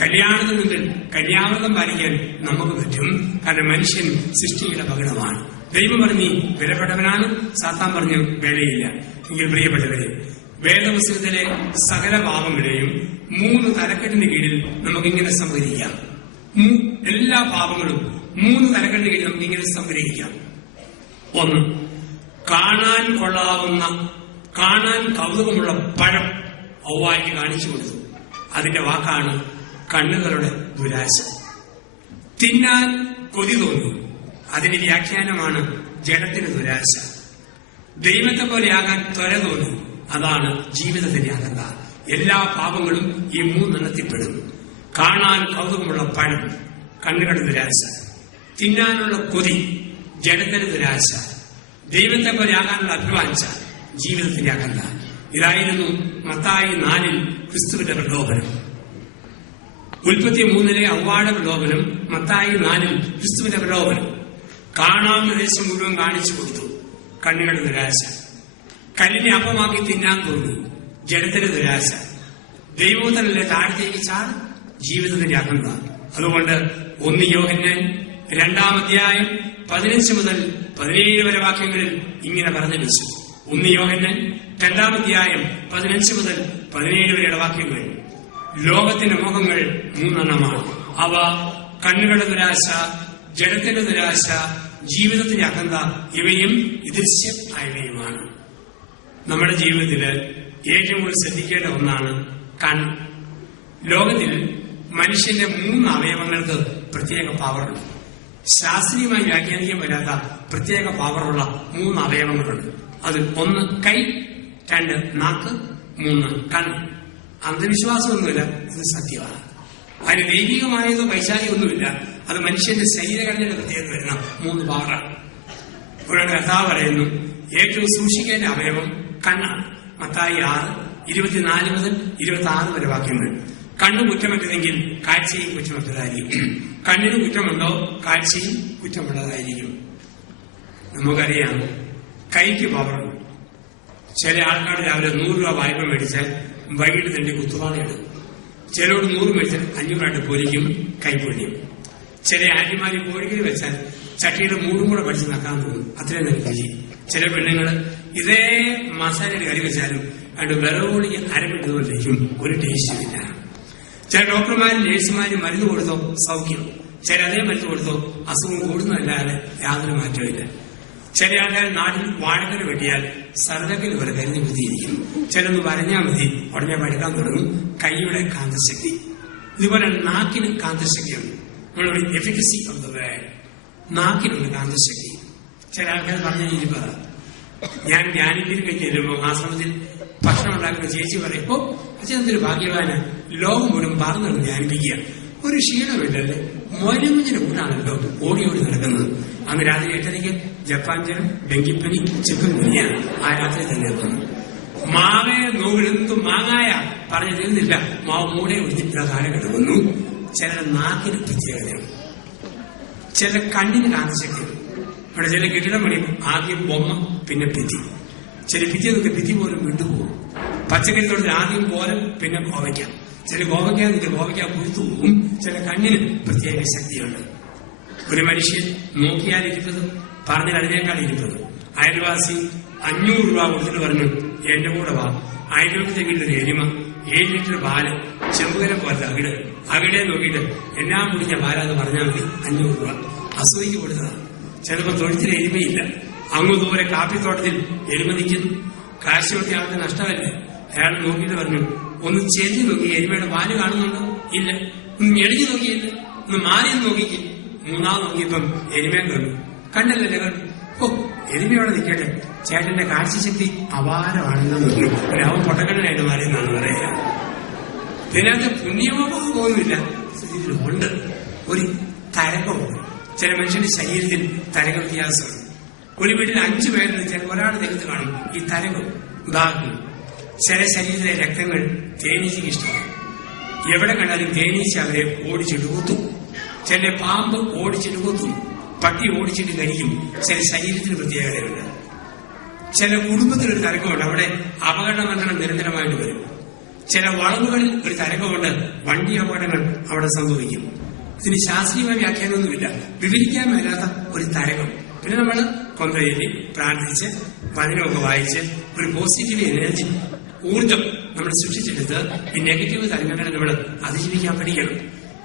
കല്യാണത്തിന് മുമ്പിൽ കല്യാണം പാലിക്കാൻ നമുക്ക് പറ്റും. കാരണം മനുഷ്യൻ സൃഷ്ടിയുടെ പകടമാണ്. ദൈവം പറഞ്ഞു വിലപ്പെട്ടവനാണ്, സാത്താൻ പറഞ്ഞു വിലയില്ല. എങ്കിൽ പ്രിയപ്പെട്ടവരെ, വേദപുസ്തകത്തിലെ സകല പാപങ്ങളെയും 3 തലക്കെട്ടിന് കീഴിൽ നമുക്കിങ്ങനെ സംഗ്രഹിക്കാം. എല്ലാ പാപങ്ങളും 3 തലക്കെട്ടിന് കീഴിൽ നമുക്കിങ്ങനെ സംഗ്രഹിക്കാം. 1, കാണാൻ കൊള്ളാവുന്ന, കാണാൻ കൗതുകമുള്ള പഴം ഔവായ്ക്ക് കാണിച്ചു കൊടുത്തു. അതിന്റെ വാക്കാണ് കണ്ണുകളുടെ ദുരാശ. തിന്നാൻ കൊതി തോന്നി, അതിന്റെ വ്യാഖ്യാനമാണ് ജഡത്തിന്റെ ദുരാശ. ദൈവത്തെ പോലെയാകാൻ ത്വര തോന്നി, അതാണ് ജീവിതത്തിന്റെ അകന്ത. എല്ലാ പാപങ്ങളും ഈ 3 എണ്ണത്തിൽപ്പെടും. കാണാൻ കൗതുകമുള്ള പഴം കണ്ണുകളുടെ ദുരാശ, തിന്നാനുള്ള കൊതി ജഡത്തിന്റെ ദുരാശ, ദൈവത്തെ പോലെയാകാനുള്ള അഭിവാഞ്ച ജീവിതത്തിന്റെ അകന്ത. ഇതായിരുന്നു മത്തായി 4 ക്രിസ്തുവിന്റെ പ്രലോഭനം. ഉൽപ്പത്തി 3 ഔവായുടെ പ്രലോഭനം, മത്തായി 4 ക്രിസ്തുവിന്റെ പ്രലോഭനം. കാണാവുന്ന ദേശം മുഴുവൻ കാണിച്ചു കൊടുത്തു, കണ്ണുകളുടെ നിരാശ. കല്ലിനെ അപ്പമാക്കി തിന്നാൻ തോന്നി, ജഡത്തിന്റെ നിരാശ. ദൈവോത്തരല്ലേ താഴത്തേക്ക് ചാട്, ജീവിതത്തിന്റെ അകന്ത. അതുകൊണ്ട് 1 യോഹന്നാൻ 2-ാം അധ്യായം 15 മുതൽ 17 വരെ വാക്യങ്ങളിൽ ഇങ്ങനെ പറഞ്ഞു വെച്ചു. 1 യോഹന്നാൻ 2-ാം അധ്യായം 15 മുതൽ 17 വരെയുള്ള വാക്യങ്ങൾ. ലോകത്തിന്റെ മോഹങ്ങൾ 3 എണ്ണമാണ്. അവ കണ്ണുകളുടെ നിരാശ, ജഡത്തിന്റെ നിരാശ, ജീവിതത്തിന്റെ അകന്ത, ഇവയും ദൃശ്യം ആയവയുമാണ്. നമ്മുടെ ജീവിതത്തിൽ ഏറ്റവും കൂടുതൽ ശ്രദ്ധിക്കേണ്ട ഒന്നാണ് കണ്ണ്. ലോകത്തിൽ മനുഷ്യന്റെ 3 അവയവങ്ങൾക്ക് പ്രത്യേക പവറുണ്ട്. ശാസ്ത്രീയമായി വ്യാഖ്യാനിക്കാൻ വരാത്ത പ്രത്യേക പവറുള്ള 3 അവയവങ്ങളുണ്ട്. അത് 1 കൈ, 2 നാക്ക്, 3 കണ്ണ്. അന്ധവിശ്വാസമൊന്നുമില്ല, ഇത് സത്യമാണ്. അതിന് ദൈവികമായതോ പൈശാചികമൊന്നുമില്ല. അത് മനുഷ്യന്റെ ശരീരഘടനയുടെ പ്രത്യേകത വരുന്ന 3 പവറാണ്. ഇവിടെ കർത്താവ് പറയുന്നു, ഏറ്റവും സൂക്ഷിക്കേണ്ട അവയവം കണ്ണാണ്. മത്തായി 6:24 മുതൽ 26 വരെ വാക്യങ്ങൾ. കണ്ണ് കുറ്റമറ്റതെങ്കിൽ കാഴ്ചയും കുറ്റമറ്റതായിരിക്കും. കണ്ണിന് കുറ്റമുണ്ടോ, കാഴ്ചയും കുറ്റമുള്ളതായിരിക്കും. നമുക്കറിയാം, കൈക്ക് പവറുണ്ട്. ചില ആൾക്കാർ രാവിലെ 100 രൂപ വായ്പ മേടിച്ചാൽ വൈകിട്ട് തന്നെ കുത്തുവാളയാണ്. ചിലരോട് 100 മേടിച്ചാൽ 500 പൊരിക്കും, കൈപ്പൊഴിയും. ചില ആന്റിമാരി കോഴിക്കറി വെച്ചാൽ ചട്ടിയുടെ മൂടും കൂടെ പഠിച്ച് നക്കാൻ തോന്നും, അത്രയും നല്ല രുചി. ചില പെണ്ണുങ്ങള് ഇതേ മസാലയുടെ കറി വെച്ചാലും അത് വിറവോളി അരപ്പിട്ടതുകൊണ്ടിരിക്കും, ഒരു ടേസ്റ്റുമില്ല. ചില ഡോക്ടർമാരും നേഴ്സുമാരും മരുന്ന് കൊടുത്തോ സൗഖ്യം, ചില അതേ മരുന്ന് കൊടുത്തോ അസുഖം കൂടുന്നതല്ലാതെ യാതൊരു മാറ്റമില്ല. ചില ആൾക്കാർ നാട്ടിൽ വാഴക്കര വെട്ടിയാൽ സർവകൽ വരെ കരുതി കുത്തിയിരിക്കും. ചിലന്ന് വരഞ്ഞാൽ മതി, ഉടനെ പഠിക്കാൻ തുടങ്ങും. കൈയുടെ കാന്തശക്തി. ഇതുപോലെ നാക്കിന് കാന്തശക്തിയുണ്ട്. നമ്മളുടെ എഫിക്കസി ഓഫ് ദ വേർഡ്, നാക്കിനുള്ള കാന്തശക്തി. ചില ആൾക്കാർ പറഞ്ഞിരിക്കുക, ഞാൻ ധ്യാനിപ്പിലേക്ക് ചെല്ലുമ്പോൾ ആശ്രമത്തിൽ ഭക്ഷണം ഉണ്ടാക്കുന്ന ചേച്ചി പറയുമ്പോ അച്ഛനൊരു ഭാഗ്യവാന് ലോകം മുഴുവൻ പറന്നു ധ്യാനിപ്പിക്കുക, ഒരു ക്ഷീണമില്ലല്ലേ, മൊരമുഞ്ഞിന് കൂട്ടാണല്ലോ ഓടി നടക്കുന്നത്. അന്ന് രാത്രി 8:30 ജപ്പാൻ ജനം, ഡെങ്കിപ്പനി, ചിക്കൻ ഗുനിയാണ് ആ രാത്രി തന്നെ എത്തുന്നു. മാവേ നോവിലെന്തും മാങ്ങായ പറഞ്ഞു തീർന്നില്ല, മാവ് മൂടെ ഒഴിഞ്ഞിട്ടുള്ള കാലം കിടക്കുന്നു. ചിലരുടെ നാക്കിന് പ്രത്യേകതയാണ്, ചില കണ്ണിന് കാന്തശക്തിയാണ്. അവിടെ ചില കെട്ടിടം പണി ആദ്യം ബൊമ്മ, പിന്നെ ഭിത്തി. ചില ഭിത്തിയൊക്കെ ഭിത്തി പോലും വിട്ടുപോകും. പച്ചക്കറി തൊഴിൽ ആദ്യം പോലും, പിന്നെ കോവയ്ക്കാം. ചില കോവയ്ക്കാൻ പുഴുത്തു പോകും. ചില കണ്ണിന് പ്രത്യേക ശക്തിയുണ്ട്. ഒരു മനുഷ്യൻ നോക്കിയാലിരിപ്പത് പറഞ്ഞാൽ അതിനേക്കാൾ ഇരിപ്പത്. അയൽവാസി 500 രൂപ കൊടുത്തിട്ട് പറഞ്ഞു, എന്റെ കൂടെ വാ. അയൽവക്കത്തെ വീട്ടിലൊരു എലിമ 7 ലിറ്റർ പാല് ചെമ്പുകലം പോലത്തെ അകിടെ നോക്കിയിട്ട് എന്നാ മുടിഞ്ഞ പാലാന്ന് പറഞ്ഞാൽ മതി, 500 രൂപ. അസൂയിക്ക് കൊടുത്തതാണ്. ചിലപ്പോൾ തൊഴുത്തിൽ എരുമയില്ല, അങ്ങ് ദൂരെ കാപ്പിത്തോട്ടത്തിൽ എരുമ നിൽക്കുന്നു. കാശ് കൊടുത്ത ആൾക്ക് നഷ്ടമല്ലേ. അയാൾ നോക്കിയിട്ട് പറഞ്ഞു, ഒന്ന് ചെരിഞ്ഞു നോക്കി, എരുമയുടെ പാല് കാണുന്നുണ്ടോ? ഇല്ല. ഒന്ന് ഞെളിഞ്ഞു നോക്കിയില്ല, ഒന്ന് മാറി നോക്കിക്ക്. 3ാമത് നോക്കിയപ്പം എരുമയെ കണ്ടല്ലേ കണ്ടു. ഓ, എരുമയോടെ നിൽക്കട്ടെ, ചേട്ടന്റെ കാഴ്ചശക്തി അപാരമാണെന്ന് പറഞ്ഞു. അവൻ പൊട്ടക്കണ്ണനായിട്ട് മാറിയെന്നാണ് പറയുക. ഇതിനകത്ത് പുണ്യമോ പോകുന്നില്ല, ഉണ്ട് ഒരു തരംഗമുണ്ട്. ചില മനുഷ്യന്റെ ശരീരത്തിൽ തരംഗ വ്യത്യാസമാണ്. ഒരു വീട്ടിൽ 5 പേരുണ്ട്, ചില ഒരാളുടെ ദേഹത്ത് കാണും ഈ തരംഗം. ഉദാഹരണം, ചില ശരീരത്തിലെ രക്തങ്ങൾ തേനീച്ചയ്ക്ക് ഇഷ്ടമാണ്. എവിടെ കണ്ടാലും തേനീച്ച അവരെ ഓടിച്ചിട്ട് കുത്തും. ചില പാമ്പ് ഓടിച്ചിട്ട് കുത്തും, പട്ടി ഓടിച്ചിട്ട് കരിക്കും. ചില ശരീരത്തിന് പ്രത്യേകതയുണ്ട്. ചില കുടുംബത്തിലൊരു തരംഗമുണ്ട്, അവിടെ അപകടമരണം നിരന്തരമായിട്ട് വരും. ചില വളവുകളിൽ ഒരു തരംഗമുണ്ട്, വണ്ടി അപകടങ്ങൾ അവിടെ സംഭവിക്കും. ഇതിന് ശാസ്ത്രീയമായ വ്യാഖ്യാനമൊന്നുമില്ല, വിവരിക്കാൻ മേലാത്ത ഒരു തരംഗം. പിന്നെ നമ്മൾ കൊന്തയിൽ പ്രാർത്ഥിച്ച് വചനമൊക്കെ വായിച്ച് ഒരു പോസിറ്റീവ് എനർജി, ഊർജം നമ്മൾ സൃഷ്ടിച്ചെടുത്ത് ഈ നെഗറ്റീവ് തരംഗങ്ങളെ നമ്മൾ അതിജീവിക്കാൻ പഠിക്കണം.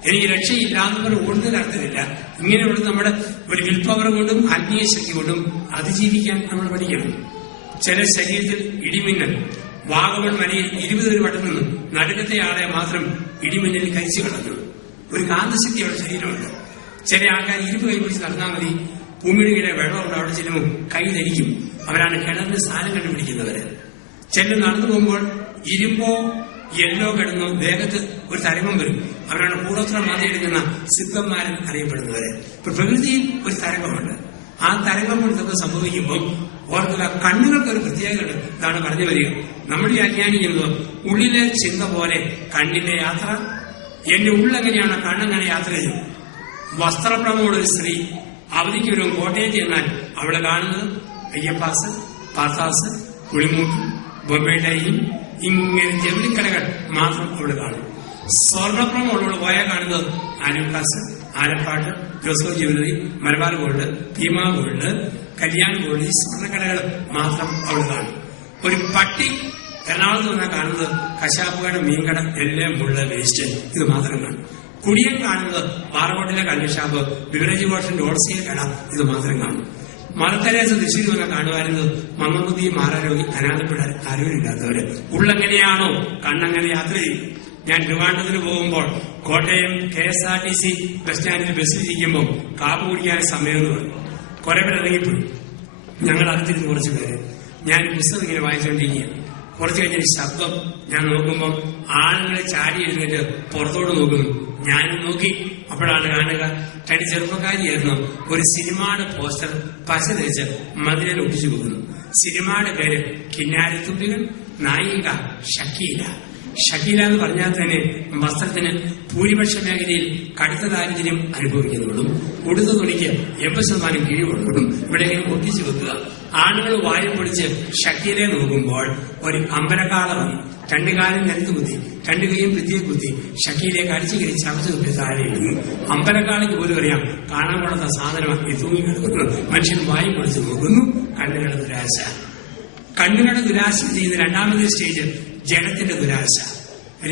എനിക്ക് രക്ഷയില്ലാന്ന് പറഞ്ഞ് ഓടുന്നതിൽ അർത്ഥമില്ല. ഇങ്ങനെയുള്ള നമ്മുടെ ഒരു വിൽ പവർ കൊണ്ടും ആത്മീയ ശക്തി കൊണ്ടും അതിജീവിക്കാൻ നമ്മൾ പഠിക്കണം. ചില ശരീരത്തിൽ ഇടിമിന്നൽ, വാഗമൺ മലയിൽ 20 വട്ടം നിന്നും നടുക്കത്തെ ആളെ മാത്രം ഇടിമിന്നലിൽ കരിച്ചു കളഞ്ഞു. ഒരു കാന്തശക്തി അവരുടെ ശരീരമുണ്ട്. ചില ആൾക്കാർ ഇരുമ്പ് കൈപിടിച്ച് നടന്നാൽ മതി, ഭൂമിയുടെ കീഴെ വെള്ളമുണ്ട്, അവിടെ ചെല്ലുമ്പോൾ കൈ ധരിക്കും. അവരാണ് കിണറിന് സ്ഥാനം കണ്ടുപിടിക്കുന്നവര്. ചില നടന്നു പോകുമ്പോൾ ഇരുമ്പോ യെല്ലോ കിടന്നു ദേഹത്ത് ഒരു തരംഗം വരും. അവരാണ് കൂടോത്രം മാതിയെടുക്കുന്ന സിദ്ധന്മാരൻ അറിയപ്പെടുന്നവര്. ഇപ്പൊ പ്രകൃതിയിൽ ഒരു തരംഗമുണ്ട്. ആ തരംഗം കൊണ്ട് ഇതൊക്കെ സംഭവിക്കുമ്പോൾ ഓർക്കുക, കണ്ണുകൾക്കൊരു പ്രത്യേകത. ഇതാണ് പറഞ്ഞു വരിക. നമ്മൾ വ്യാഖ്യാനിക്കുന്നത് ഉള്ളിലെ ചിന്ത പോലെ കണ്ണിന്റെ യാത്ര. എന്റെ ഉള്ളെങ്ങനെയാണ് കണ്ണെങ്ങനെ യാത്ര ചെയ്യും. വസ്ത്രപ്രമമുള്ള ഒരു സ്ത്രീ അവധിക്ക് വരും കോട്ടയത്ത് എന്നാൽ അവളെ കാണുന്നത് അയ്യപ്പാസ്, പാത്താസ്, പുളിമൂട്ട്, ബൊമ്പേട്ടയും ഇങ്ങനെ ജെവലിക്കടകൾ മാത്രം അവള് കാണും. സ്വർണ്ണപ്രമമുള്ളവൾ പോയാൽ കാണുന്നത് Alukkas, Alappatt, Joseph jewellery, Malabar gold, Bhima gold, Kalyan gold, ഈ സ്വർണ്ണക്കടകൾ മാത്രം അവള് കാണും. ഒരു പട്ടി എറണാകുളത്ത് വന്നാൽ കാണുന്നത് കശാപ്പുകട, മീൻകട, എല്ലാം മുള്ള വേസ്റ്റ്, ഇത് മാത്രം കാണും. കുടിയൻ കാണുന്നത് പാറകോട്ടിലെ കല്ലുഷാപ്പ്, ബിവറേജ് കോഷന്റെ ഹോൾസെയിൽ കട, ഇത് മാത്രം കാണും. മലത്തരേസ് തൃശ്ശൂർ വന്നാൽ കാണുവാരുന്നത് മന്ദബുദ്ധി, മാറാരോഗി, അനാഥപ്പെടാൻ ആരോഗ്യമില്ലാത്തവര്. ഉള്ളെങ്ങനെയാണോ കണ്ണങ്ങനെ യാത്ര ചെയ്യും. ഞാൻ ട്രിവാൻഡ്രത്തിന് പോകുമ്പോൾ കോട്ടയം KSRTC ബസ് സ്റ്റാൻഡിൽ ബസ്സിലിരിക്കുമ്പോൾ കാപ്പ് കുടിക്കാൻ സമയമെന്ന് പറഞ്ഞു. കുറെ പേര് ഇറങ്ങിപ്പോയി. ഞങ്ങൾ അടുത്തിരുന്ന് കുറച്ച് പേര്. ഞാൻ പുസ്തകം ഇങ്ങനെ വായിച്ചുകൊണ്ടിരിക്കുക. കുറച്ച് കഴിഞ്ഞൊരു ശബ്ദം. ഞാൻ നോക്കുമ്പോൾ ആളുകളെ ചാടി എഴുന്നേറ്റ് പുറത്തോട്ട് നോക്കുന്നു. ഞാനും നോക്കി. അപ്പോഴാണ് കാണുക, തനി ചെറുപ്പക്കാരിയായിരുന്നു. ഒരു സിനിമയുടെ പോസ്റ്റർ പശ തേച്ച് മതിലിൽ ഒട്ടിച്ചു പോകുന്നു. സിനിമയുടെ പേര് കിന്നാരത്തുമ്പികൾ, നായിക ഷക്കീല. ഷക്കീല എന്ന് പറഞ്ഞാൽ തന്നെ വസ്ത്രത്തിന് ഭൂരിപക്ഷ മേഖലയിൽ കടുത്ത ദാരിദ്ര്യം അനുഭവിക്കുന്നവളും ഉടുത്ത തുണിക്ക് 80% കിഴിവുള്ളവരും ഇവിടെയെങ്കിലും ഒപ്പിച്ചു വെക്കുക. ആളുകൾ വായും പൊളിച്ച് ശക്തിയിലെ നോക്കുമ്പോൾ ഒരു അമ്പലക്കാള വന്നു 2 കാലും നിലത്ത് കുത്തി 2 കൈയും ഭിത്തിയെ കുത്തി ശക്തിയിലേക്ക് അടിച്ചു കയറി ചവച്ചു തുപ്പി താഴെ ഇടുന്നു. അമ്പലക്കാളയ്ക്ക് പോലും അറിയാം കാണാൻ കൊള്ളുന്ന സാധനമാക്കി തൂങ്ങി കിടക്കുന്നു. മനുഷ്യൻ വായും പൊളിച്ച് നോക്കുന്നു. കണ്ണുകളുടെ ദുരാശ. കണ്ണുകളുടെ ദുരാശ ചെയ്യുന്ന രണ്ടാമത്തെ സ്റ്റേജ് ജഡത്തിന്റെ ദുരാശ.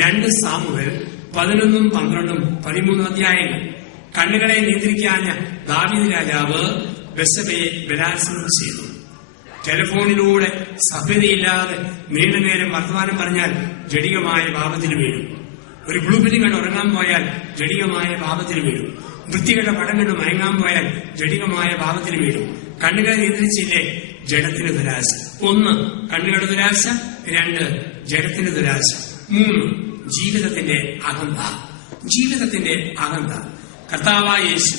2 സാമുവേൽ 11, 12, 13 അധ്യായങ്ങൾ. കണ്ണുകളെ നിയന്ത്രിക്കാഞ്ഞ ദാവീദ് രാജാവ് ബത്ശബയെ ബലാത്സംഗം ചെയ്തു. ടെലിഫോണിലൂടെ സഭ്യതയില്ലാതെ നീണ്ടനേരം വർത്തമാനം പറഞ്ഞാൽ ജഡികമായ പാപത്തിന് വീഴും. ഒരു ബ്ലൂ ഫിലിം കണ്ട് ഉറങ്ങാൻ പോയാൽ ജഡികമായ പാപത്തിന് വീഴും. വൃത്തികളുടെ പടം കണ്ട് മയങ്ങാൻ പോയാൽ ജഡികമായ പാപത്തിന് വീഴും. കണ്ണുകളെ നിയന്ത്രിച്ചില്ലേ ജഡത്തിന് ദുരാശ. 1 കണ്ണുകളുടെ ദുരാശ, 2 ജഡത്തിന്റെ ദുരാശ, 3 ജീവിതത്തിന്റെ അഹന്ത. ജീവിതത്തിന്റെ അഹന്ത. കർത്താവായ യേശു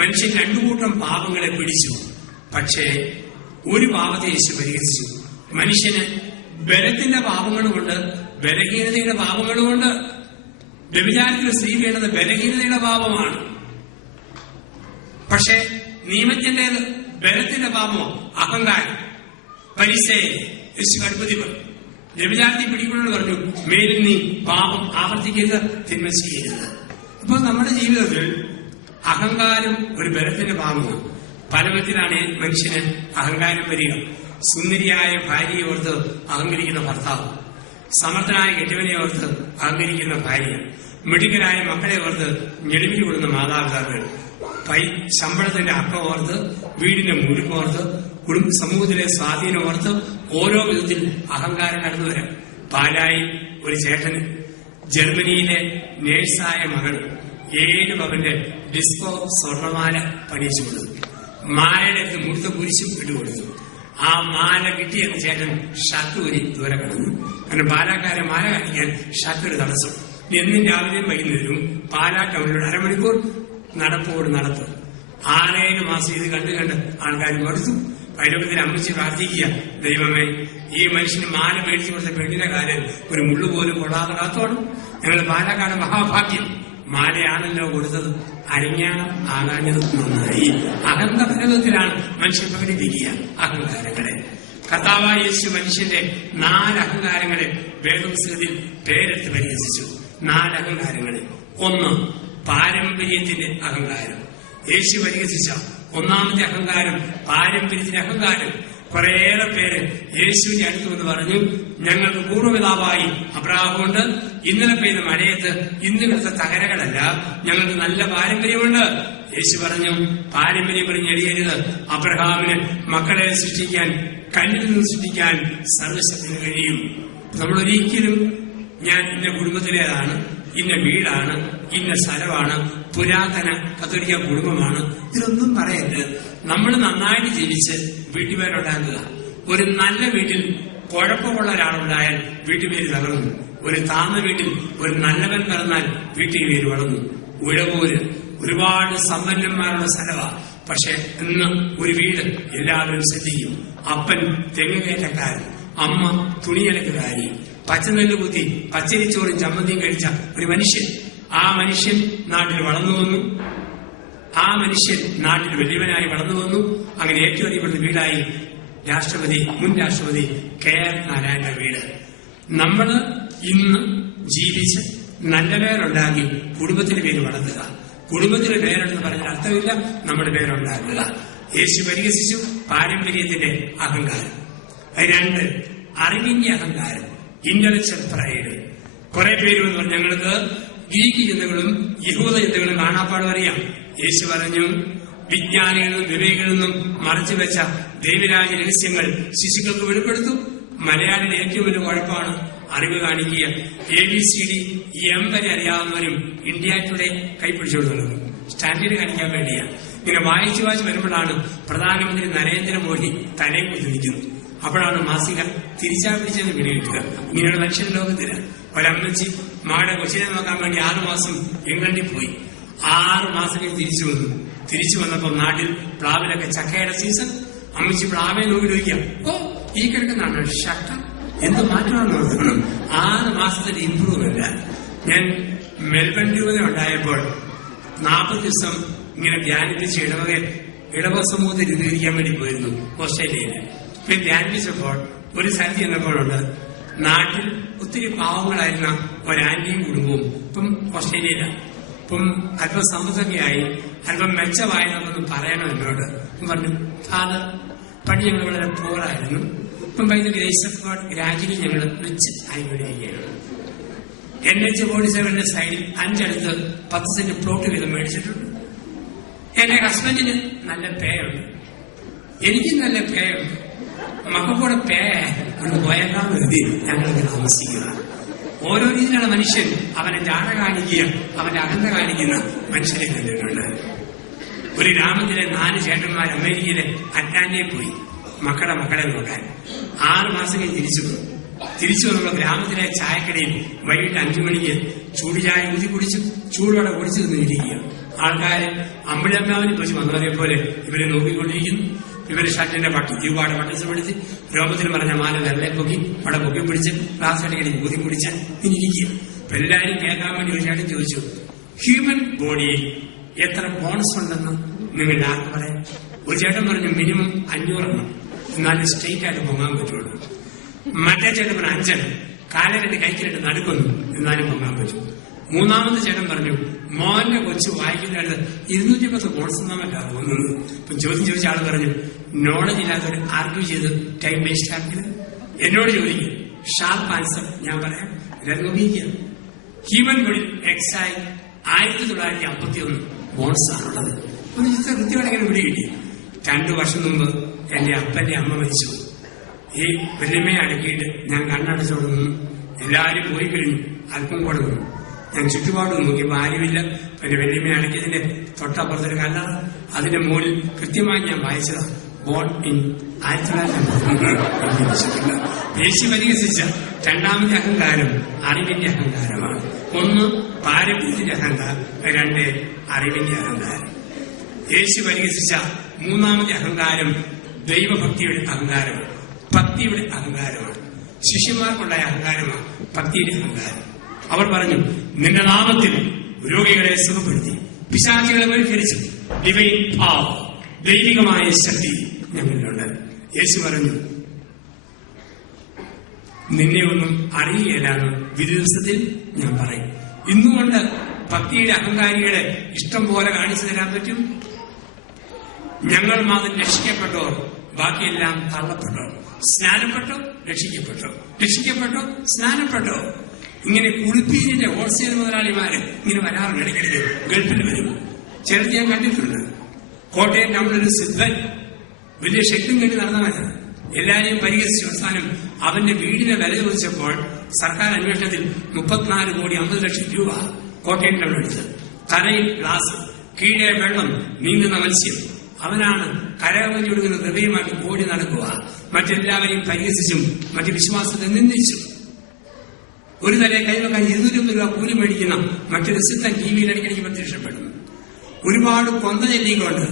മനുഷ്യൻ 2 കൂട്ടം പാപങ്ങളെ പിടിച്ചു. പക്ഷേ ഒരു പാപത്തെ യേശു പരിഹരിച്ചു. മനുഷ്യന് ബലത്തിന്റെ പാപങ്ങളുമുണ്ട്, ബലഹീനതയുടെ പാപങ്ങളുമുണ്ട്. വ്യഭിചാരത്തിന് സ്ത്രീ വേണ്ടത് ബലഹീനതയുടെ പാപമാണ്. പക്ഷെ നിയമത്തിന്റേത് ബലത്തിന്റെ പാപമോ? അഹങ്കാരം. പരിസയെ യേശു കടുപ്പതി പറഞ്ഞു. വ്യഭിചാരത്തിൽ പിടിക്കുന്നത് പറഞ്ഞു, മേലിൽ നീ പാപം ആവർത്തിക്കരുത്, തിന്മ ചെയ്യരുത്. അപ്പോൾ നമ്മുടെ ജീവിതത്തിൽ അഹങ്കാരം ഒരു ബലത്തിന്റെ പാപമാണ്. പല വിധത്തിലാണ് മനുഷ്യന് അഹങ്കാരം വരിക. സുന്ദരിയായ ഭാര്യയെ ഓർത്ത് അഹങ്കരിക്കുന്ന ഭർത്താവ്, സമർത്ഥനായ കെട്ടിവനെ ഓർത്ത് അഹങ്കരിക്കുന്ന ഭാര്യ, മിടുക്കരായ മക്കളെ ഓർത്ത് ഞെളിവിൽ കൊടുക്കുന്ന മാതാപിതാക്കൾ, ശമ്പളത്തിന്റെ അക്കം ഓർത്ത്, വീടിന്റെ മുഴുപ്പോർത്ത്, സമൂഹത്തിലെ സ്വാധീനം ഓർത്ത് ഓരോ വിധത്തിൽ അഹങ്കാരം കടന്നു വരാം. പാലായി ഒരു ചേട്ടന് ജർമ്മനിയിലെ നേഴ്സായ മകൾ 7 പവന്റെ ഡിസ്കോ സ്വർണമാല പണിയിച്ചു കൊടുത്തു. മാലയുടെ മുഴുത്ത കുരിശും ഇട്ടുകൊടുത്തു. ആ മാല കിട്ടിയെന്ന് ചേട്ടൻ ഷർട്ട് ഊരി ദൂരെ കിടന്നു. കാരണം പാലാക്കാരെ മാല കാണിക്കാൻ ഷർട്ടൊരു തടസ്സം. എന്നും രാവിലെയും വൈകുന്നേരവും പാലാ ടൗണിലൂടെ 1/2 മണിക്കൂർ നടപ്പോട് നടത്തും. 6-7 മാസം ഇത് കണ്ട് ആൾക്കാർ മടുത്തു. വൈലോകത്തിൽ അമ്മച്ചി പ്രാർത്ഥിക്കുക, ദൈവമേ ഈ മനുഷ്യന് മാല മേടിച്ചു കൊടുത്ത പെണ്ണിന്റെ കാര്യം ഒരു മുള്ളു പോലും കൊള്ളാതെ കാത്തോടും. ഞങ്ങൾ പാലക്കാട് മഹാഭാഗ്യം, മാലയാണല്ലോ കൊടുത്തത്, അരിഞ്ഞാണം ആകാഞ്ഞത് നന്നായി. അഹന്ത പരവത്തിലാണ് മനുഷ്യൻ പ്രകടിപ്പിക്കുക അഹങ്കാരങ്ങളെ. കർത്താവായ യേശു മനുഷ്യന്റെ 4 അഹങ്കാരങ്ങളെ വേദപുസ്തകത്തിൽ പേരെടുത്ത് പരിഹസിച്ചു. 4 അഹങ്കാരങ്ങളെ. 1 പാരമ്പര്യത്തിന്റെ അഹങ്കാരം. യേശു പരിഹസിച്ച 1ാമത്തെ അഹങ്കാരം പാരമ്പര്യത്തിന്റെ അഹങ്കാരം. കുറേയേറെ പേര് യേശുവിന്റെ അടുത്ത് എന്ന് പറഞ്ഞു, ഞങ്ങൾക്ക് പൂർവ്വപിതാവായി അബ്രാഹമുണ്ട്, ഇന്നലെ പെയ്ത മഴയത്ത് ഇന്നുകളത്തെ തകരകളല്ല, ഞങ്ങൾക്ക് നല്ല പാരമ്പര്യമുണ്ട്. യേശു പറഞ്ഞു, പാരമ്പര്യം പറഞ്ഞ് എഴുതരുത്. അബ്രഹാമിന് മക്കളെ സൃഷ്ടിക്കാൻ, കല്ലിൽ നിന്ന് സൃഷ്ടിക്കാൻ സർവശക്തിന് കഴിയും. നമ്മളൊരിക്കലും ഞാൻ ഇന്ന കുടുംബത്തിലേതാണ്, ഇന്ന വീടാണ്, ഇന്ന സ്ഥലമാണ്, പുരാതന കത്തോലിക്ക കുടുംബമാണ്, ഇതൊന്നും പറയരുത്. നമ്മൾ നന്നായിട്ട് ജീവിച്ച് വീട്ടുപേരുണ്ടാക്കുക. ഒരു നല്ല വീട്ടിൽ കുഴപ്പമുള്ള ഒരാളുണ്ടായാൽ വീട്ടുപേര് തകർന്നു. ഒരു താഴ്ന്ന വീട്ടിൽ ഒരു നല്ലവൻ പിറന്നാൽ വീട്ടിൽ പേര് വളർന്നു. ഉഴവൂര് ഒരുപാട് സമ്പന്നന്മാരുടെ സ്ഥലമാണ്. പക്ഷെ ഇന്ന് ഒരു വീട് എല്ലാവരും ശ്രദ്ധിക്കും. അപ്പൻ തെങ്ങുകയറ്റക്കാരൻ, അമ്മ തുണിയലക്കുകാരി, പച്ചനെല്ല് കുത്തി പച്ചരിച്ചോറും ചമ്മന്തിയും കഴിച്ച ഒരു മനുഷ്യൻ. ആ മനുഷ്യൻ നാട്ടിൽ വളർന്നു വന്നു. ആ മനുഷ്യൻ നാട്ടിൽ വലിയവനായി വളർന്നു വന്നു. അങ്ങനെ ഏറ്റവും അറിയപ്പെടുന്ന വീടായി മുൻ രാഷ്ട്രപതി KR നാരായണന്റെ വീട്. നമ്മൾ ഇന്ന് ജീവിച്ച് നല്ല പേരുണ്ടാക്കി കുടുംബത്തിന്റെ പേര് വളർത്തുക. കുടുംബത്തിന്റെ പേരെന്ന് പറഞ്ഞാൽ അർത്ഥമില്ല, നമ്മുടെ പേരുണ്ടാക്കുക. യേശു പരിഹസിച്ചു പാരമ്പര്യത്തിന്റെ അഹങ്കാരം. 2 അറിവിന്റെ അഹങ്കാരം, ഇന്റലക്ച്വൽ പ്രൈഡ്. കുറെ പേര് എന്ന് പറഞ്ഞാൽ ഞങ്ങൾക്ക് ഗ്രീക്ക് ചിന്തകളും യഹൂദ ചിന്തകളും കാണാപ്പാടും അറിയാം. യേശു പറഞ്ഞു, വിജ്ഞാനികളിലും വിവേകളിലും മറച്ചു വെച്ച ദൈവരാജ രഹസ്യങ്ങൾ ശിശുക്കൾക്ക് വെളിപ്പെടുത്തും. മലയാളിയുടെ ഏറ്റവും വലിയ കുഴപ്പമാണ് അറിവ് കാണിക്കുക. ABCD M വരെ അറിയാവുന്നവരും ഇന്ത്യ ടുഡേ കൈപ്പിടിച്ചുകൊണ്ട് നടക്കും. സ്റ്റാൻഡേർഡ് കാണിക്കാൻ വേണ്ടിയാണ്. ഇങ്ങനെ വായിച്ചു വരുമ്പോഴാണ് പ്രധാനമന്ത്രി നരേന്ദ്രമോദി തലയിൽ കുത്തിരിക്കുന്നത്. അപ്പോഴാണ് മാസിക തിരിച്ചാ പിടിച്ചെന്ന് പിടികിട്ടുക. ഇങ്ങനെയുള്ള ലക്ഷ്യ ലോകത്തിന് ഒരമ്മച്ചി മകളുടെ കൊച്ചിനെ നോക്കാൻ വേണ്ടി 6 മാസം ഇംഗ്ലണ്ടിൽ പോയി. 6 മാസം തിരിച്ചു വന്നു. തിരിച്ചു വന്നപ്പോൾ നാട്ടിൽ പ്ലാവിലൊക്കെ ചക്കയുടെ സീസൺ. അമ്മച്ചി പ്ലാവെ നോക്കി ചോദിക്കാം, ഓ ഈ കിടക്കുന്നതാണ് ഷട്ടർ, എന്ത് മാറ്റമാണ് നോക്കണം. 6 മാസത്തിന്റെ ഇമ്പ്രൂവ്മെന്റ്. ഞാൻ മെൽബൺ രൂപത ഉണ്ടായപ്പോൾ 40 ദിവസം ഇങ്ങനെ ധ്യാനിപ്പിച്ച് ഇടവ സമൂഹത്തെ രൂപീകരിക്കാൻ വേണ്ടി പോയിരുന്നു ഓസ്ട്രേലിയയിൽ. ഇപ്പം ധ്യാനിപ്പിച്ചപ്പോൾ ഒരു സ്ഥലത്ത് ചെന്നപ്പോഴുണ്ട്, നാട്ടിൽ ഒത്തിരി പാവങ്ങളായിരുന്ന ഒരാന്റിയും കുടുംബവും ഇപ്പം ഓസ്ട്രേലിയയിലാണ്. ഇപ്പം അല്പം സമ്പത്തൊക്കെയായി, അല്പം മെച്ചമായി നമുക്കൊന്ന് പറയണം എന്നോട് പറഞ്ഞു. ഫാദർ, പണ്ട് ഞങ്ങൾ വളരെ പോറായിരുന്നു. ഇപ്പം by the grace of God gradually ഞങ്ങൾ റിച്ച് ആയിക്കൊണ്ടിരിക്കുകയാണ്. NH-47 സൈഡിൽ 5 അടുത്ത് 10 സെന്റ് പ്ലോട്ട് വീതം മേടിച്ചിട്ടുണ്ട്. എന്റെ ഹസ്ബൻഡിന് നല്ല പേ ഉണ്ട്, എനിക്കും നല്ല പേ ഉണ്ട്. മക്കൂടെ പേ ഒന്ന് പോയേക്കാൾ കരുതി ഞങ്ങൾക്ക് താമസിക്കുക. ഓരോ രീതിയിലാണ് മനുഷ്യൻ അവനെ ജാട കാണിക്കുക, അവന്റെ അകന്ത കാണിക്കുന്ന മനുഷ്യരെ കണ്ടിട്ടുണ്ട്. ഒരു ഗ്രാമത്തിലെ 4 ചേട്ടന്മാർ അമേരിക്കയിലെ അറ്റ്ലാന്റയിൽ പോയി മക്കളെ നോക്കാൻ. 6 മാസം കഴിഞ്ഞ് തിരിച്ചു വന്നുള്ള ഗ്രാമത്തിലെ ചായക്കടയിൽ വൈകിട്ട് 5 മണിക്ക് ചൂടുചായ ഊതി കുടിച്ച് ചൂടോടെ കുടിച്ചു നിന്നിരിക്കുക. ആൾക്കാര് അമ്പിളമ്മാവിനെ കുറിച്ച് വന്നവരെ പോലെ ഇവരെ നോക്കിക്കൊണ്ടിരിക്കുന്നു. ഇവര് ഷർട്ടിന്റെ ഒരുപാട് ബട്ടൺസ് പിടിച്ച് രോമത്തിൽ പറഞ്ഞ മാല വെള്ളയെ പൊക്കി അവിടെ പൊക്കി പിടിച്ച് ഗ്ലാസ് അടിക്കടി ഊതി കുടിച്ചാൽ ഇരിക്കുക. അപ്പൊ എല്ലാവരും കേൾക്കാൻ വേണ്ടി ഒരു ചേട്ടൻ ചോദിച്ചു, ഹ്യൂമൻ ബോഡിയിൽ എത്ര ബോൺസ് ഉണ്ടെന്ന് നിങ്ങളുടെ ആർക്ക് പറയാം? ഒരു ചേട്ടൻ പറഞ്ഞു മിനിമം 500 എണ്ണം, എന്നാലും സ്ട്രെയിറ്റ് ആയിട്ട് പൊങ്ങാൻ പറ്റുള്ളൂ. മറ്റേ ചേട്ടൻ പറഞ്ഞു 5 എണ്ണം, കാലം 2 കൈക്ക് 2 നടുക്കൊന്നു, എന്നാലും പൊങ്ങാൻ പറ്റും. മൂന്നാമത്തെ ചേട്ടൻ പറഞ്ഞു മോന്റെ കൊച്ചു വായിക്കുന്നതായിട്ട് 210 ബോൺസ് എന്നാമറ്റാണ് തോന്നുന്നത്. ഇപ്പം ചോദിച്ച ആൾ പറഞ്ഞു, നോളജ് ഇല്ലാത്തവർ ആർഗ്യൂ ചെയ്ത് ടൈം വേസ്റ്റ് ആക്കില്ല. എന്നോട് ചോദിക്കും, ഷാർപ്പ് ആൻസർ ഞാൻ പറയാം. എല്ലാവരും ഉപയോഗിക്കുക. ഹ്യൂമൻ ബോഡി എക്സായി 1951 ബോൺസ് ആണുള്ളത്. ഒരു കൃത്യമായിട്ട് പിടി കിട്ടി. 2 വർഷം മുമ്പ് എന്റെ അപ്പന്റെ അമ്മ മരിച്ചു. ഈ വല്യമ്മയെ അടക്കിയിട്ട് ഞാൻ കണ്ണടച്ചോട് നിന്നു. എല്ലാവരും പോയി കഴിഞ്ഞു. അല്പം കൂടെ നിന്നു. ഞാൻ ചുറ്റുപാട് നോക്കിയപ്പോൾ ആരുമില്ല. പിന്നെ വല്യമ്മയെ അടക്കിയതിന്റെ തൊട്ടപ്പുറത്തൊരു കല്ലാണ്. അതിന്റെ മുകളിൽ കൃത്യമായി ഞാൻ വായിച്ചതാണ്, ബോൺ ഇൻ 1950. യേശു പരിഹസിച്ച 2ാമത്തെ അഹങ്കാരം അറിവിന്റെ അഹങ്കാരമാണ്. 1 പാരമ്പര്യത്തിന്റെ അഹങ്കാരം, 2 അറിവിന്റെ അഹങ്കാരം. യേശു പരിഹസിച്ച 3ാമത്തെ അഹങ്കാരം ദൈവഭക്തിയുടെ അഹങ്കാരമാണ്, ഭക്തിയുടെ അഹങ്കാരമാണ്. ശിഷ്യന്മാർക്കുണ്ടായ അഹങ്കാരമാണ് ഭക്തിയുടെ അഹങ്കാരം. അവർ പറഞ്ഞു, നിന്റെ നാമത്തിൽ രോഗികളെ സുഖപ്പെടുത്തി, പിശാചുകളെ പരിഹരിച്ചു, ഡിവൈൻ പവർ, ദൈവികമായ ശക്തി ഞങ്ങളിലുണ്ട്. യേശു പറഞ്ഞു, നിന്നെ ഒന്നും അറിയുകയില്ലാന്ന് വിധി ദിവസത്തിൽ ഞാൻ പറയും. ഇന്നുകൊണ്ട് ഭക്തിയുടെ അഹങ്കാരികളെ ഇഷ്ടം പോലെ കാണിച്ചു തരാൻ പറ്റും. ഞങ്ങൾ മാത്രം രക്ഷിക്കപ്പെട്ടോർ, ബാക്കിയെല്ലാം തള്ളപ്പെട്ടോർ. സ്നാനപ്പെട്ടോ രക്ഷിക്കപ്പെട്ടോ, രക്ഷിക്കപ്പെട്ടോ സ്നാനപ്പെട്ടോ. ഇങ്ങനെ കുളിപ്പീരിന്റെ ഹോൾസെയിൽ മുതലാളിമാര് ഇങ്ങനെ വരാറുണ്ട്. ഇടയ്ക്കിടയ്ക്ക് ഗൾഫിൽ വരും. ചിലത് ഞാൻ കണ്ടിട്ടുണ്ട്. കോട്ടയം ടൗണിലൊരു സിദ്ധൻ വലിയ ഷെട്ടും കെട്ടി നടന്നവനാണ്. എല്ലാരെയും പരിഹസിച്ചു. അവസാനം അവന്റെ വീടിനെ വില ചോദിച്ചപ്പോൾ സർക്കാർ അന്വേഷണത്തിൽ 34,50,00,000 രൂപ കോട്ടയം ടൗണിലെടുത്ത്. തലയിൽ ഗ്ലാസ്, കീഴെ വെള്ളം, നീന്തുന്ന മത്സ്യം. അവനാണ് കരകവഞ്ഞു കൊടുക്കുന്ന ഹൃദയമായിട്ട് ഓടി നടക്കുക. മറ്റെല്ലാവരെയും പരിഹസിച്ചും മറ്റു വിശ്വാസത്തെ നിന്ദിച്ചു. ഒരു തലയെ കൈവക്കാൻ 200 രൂപ കൂലി മേടിക്കുന്ന മറ്റൊരു സിദ്ധൻ ടിവിയിൽ ഇടയ്ക്കിടയ്ക്ക് പ്രത്യക്ഷപ്പെടുന്നു. ഒരുപാട് കൊന്ത ചൊല്ലിക്കൊണ്ട്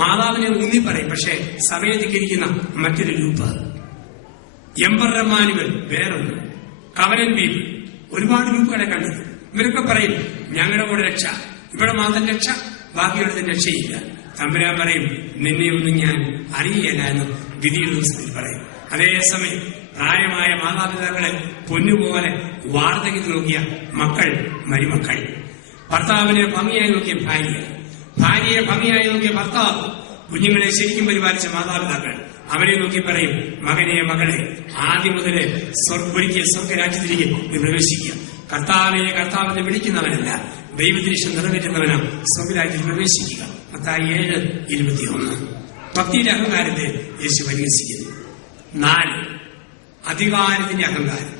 മാതാവിനെ ഊന്നി പറയും. പക്ഷെ സഭയെ ധിക്കരിക്കുന്ന മറ്റൊരു രൂപ. എംപറർ എമ്മാനുവൽ വേറൊന്ന്, കവനൻ പീപ്പിൾ, ഒരുപാട് രൂപകളെ കണ്ടത്. ഇവരൊക്കെ പറയും ഞങ്ങളുടെ കൂടെ രക്ഷ, ഇവിടെ മാത്രം രക്ഷ, ബാക്കിയുടെ രക്ഷയില്ല. തമ്പുരാൻ പറയും, നിന്നെ ഒന്നും ഞാൻ അറിയില്ല എന്ന് വിധിയുടെ ദിവസത്തിൽ പറയും. അതേസമയം പ്രായമായ മാതാപിതാക്കളെ പൊന്നുപോലെ വാർദ്ധക്യത്തിൽ നോക്കിയ മക്കൾ, മരുമക്കൾ, ഭർത്താവിനെ ഭംഗിയായി നോക്കിയ ഭാര്യ, ഭാര്യയെ ഭംഗിയായി നോക്കിയ ഭർത്താവ്, കുഞ്ഞുങ്ങളെ ശരിക്കും പരിപാലിച്ച മാതാപിതാക്കൾ, അവരെ നോക്കി പറയും, മകനെ മകളെ, ആദ്യം മുതലേ ഒരിക്കൽ സ്വർഗരാജ്യത്തിലേക്ക് പ്രവേശിക്കുക. കർത്താവിനെ കർത്താവിനെ വിളിക്കുന്നവനല്ല, ദൈവദൃശ്യം നിറവേറ്റുന്നവനാ സ്വർഗരാജ്യത്തിൽ പ്രവേശിക്കുക. മത്തായി 7:21. ഭക്തിയുടെ അഹങ്കാരത്തെ യേശു പരിഹസിക്കുന്നു. 4, അധികാരത്തിന്റെ അഹങ്കാരം.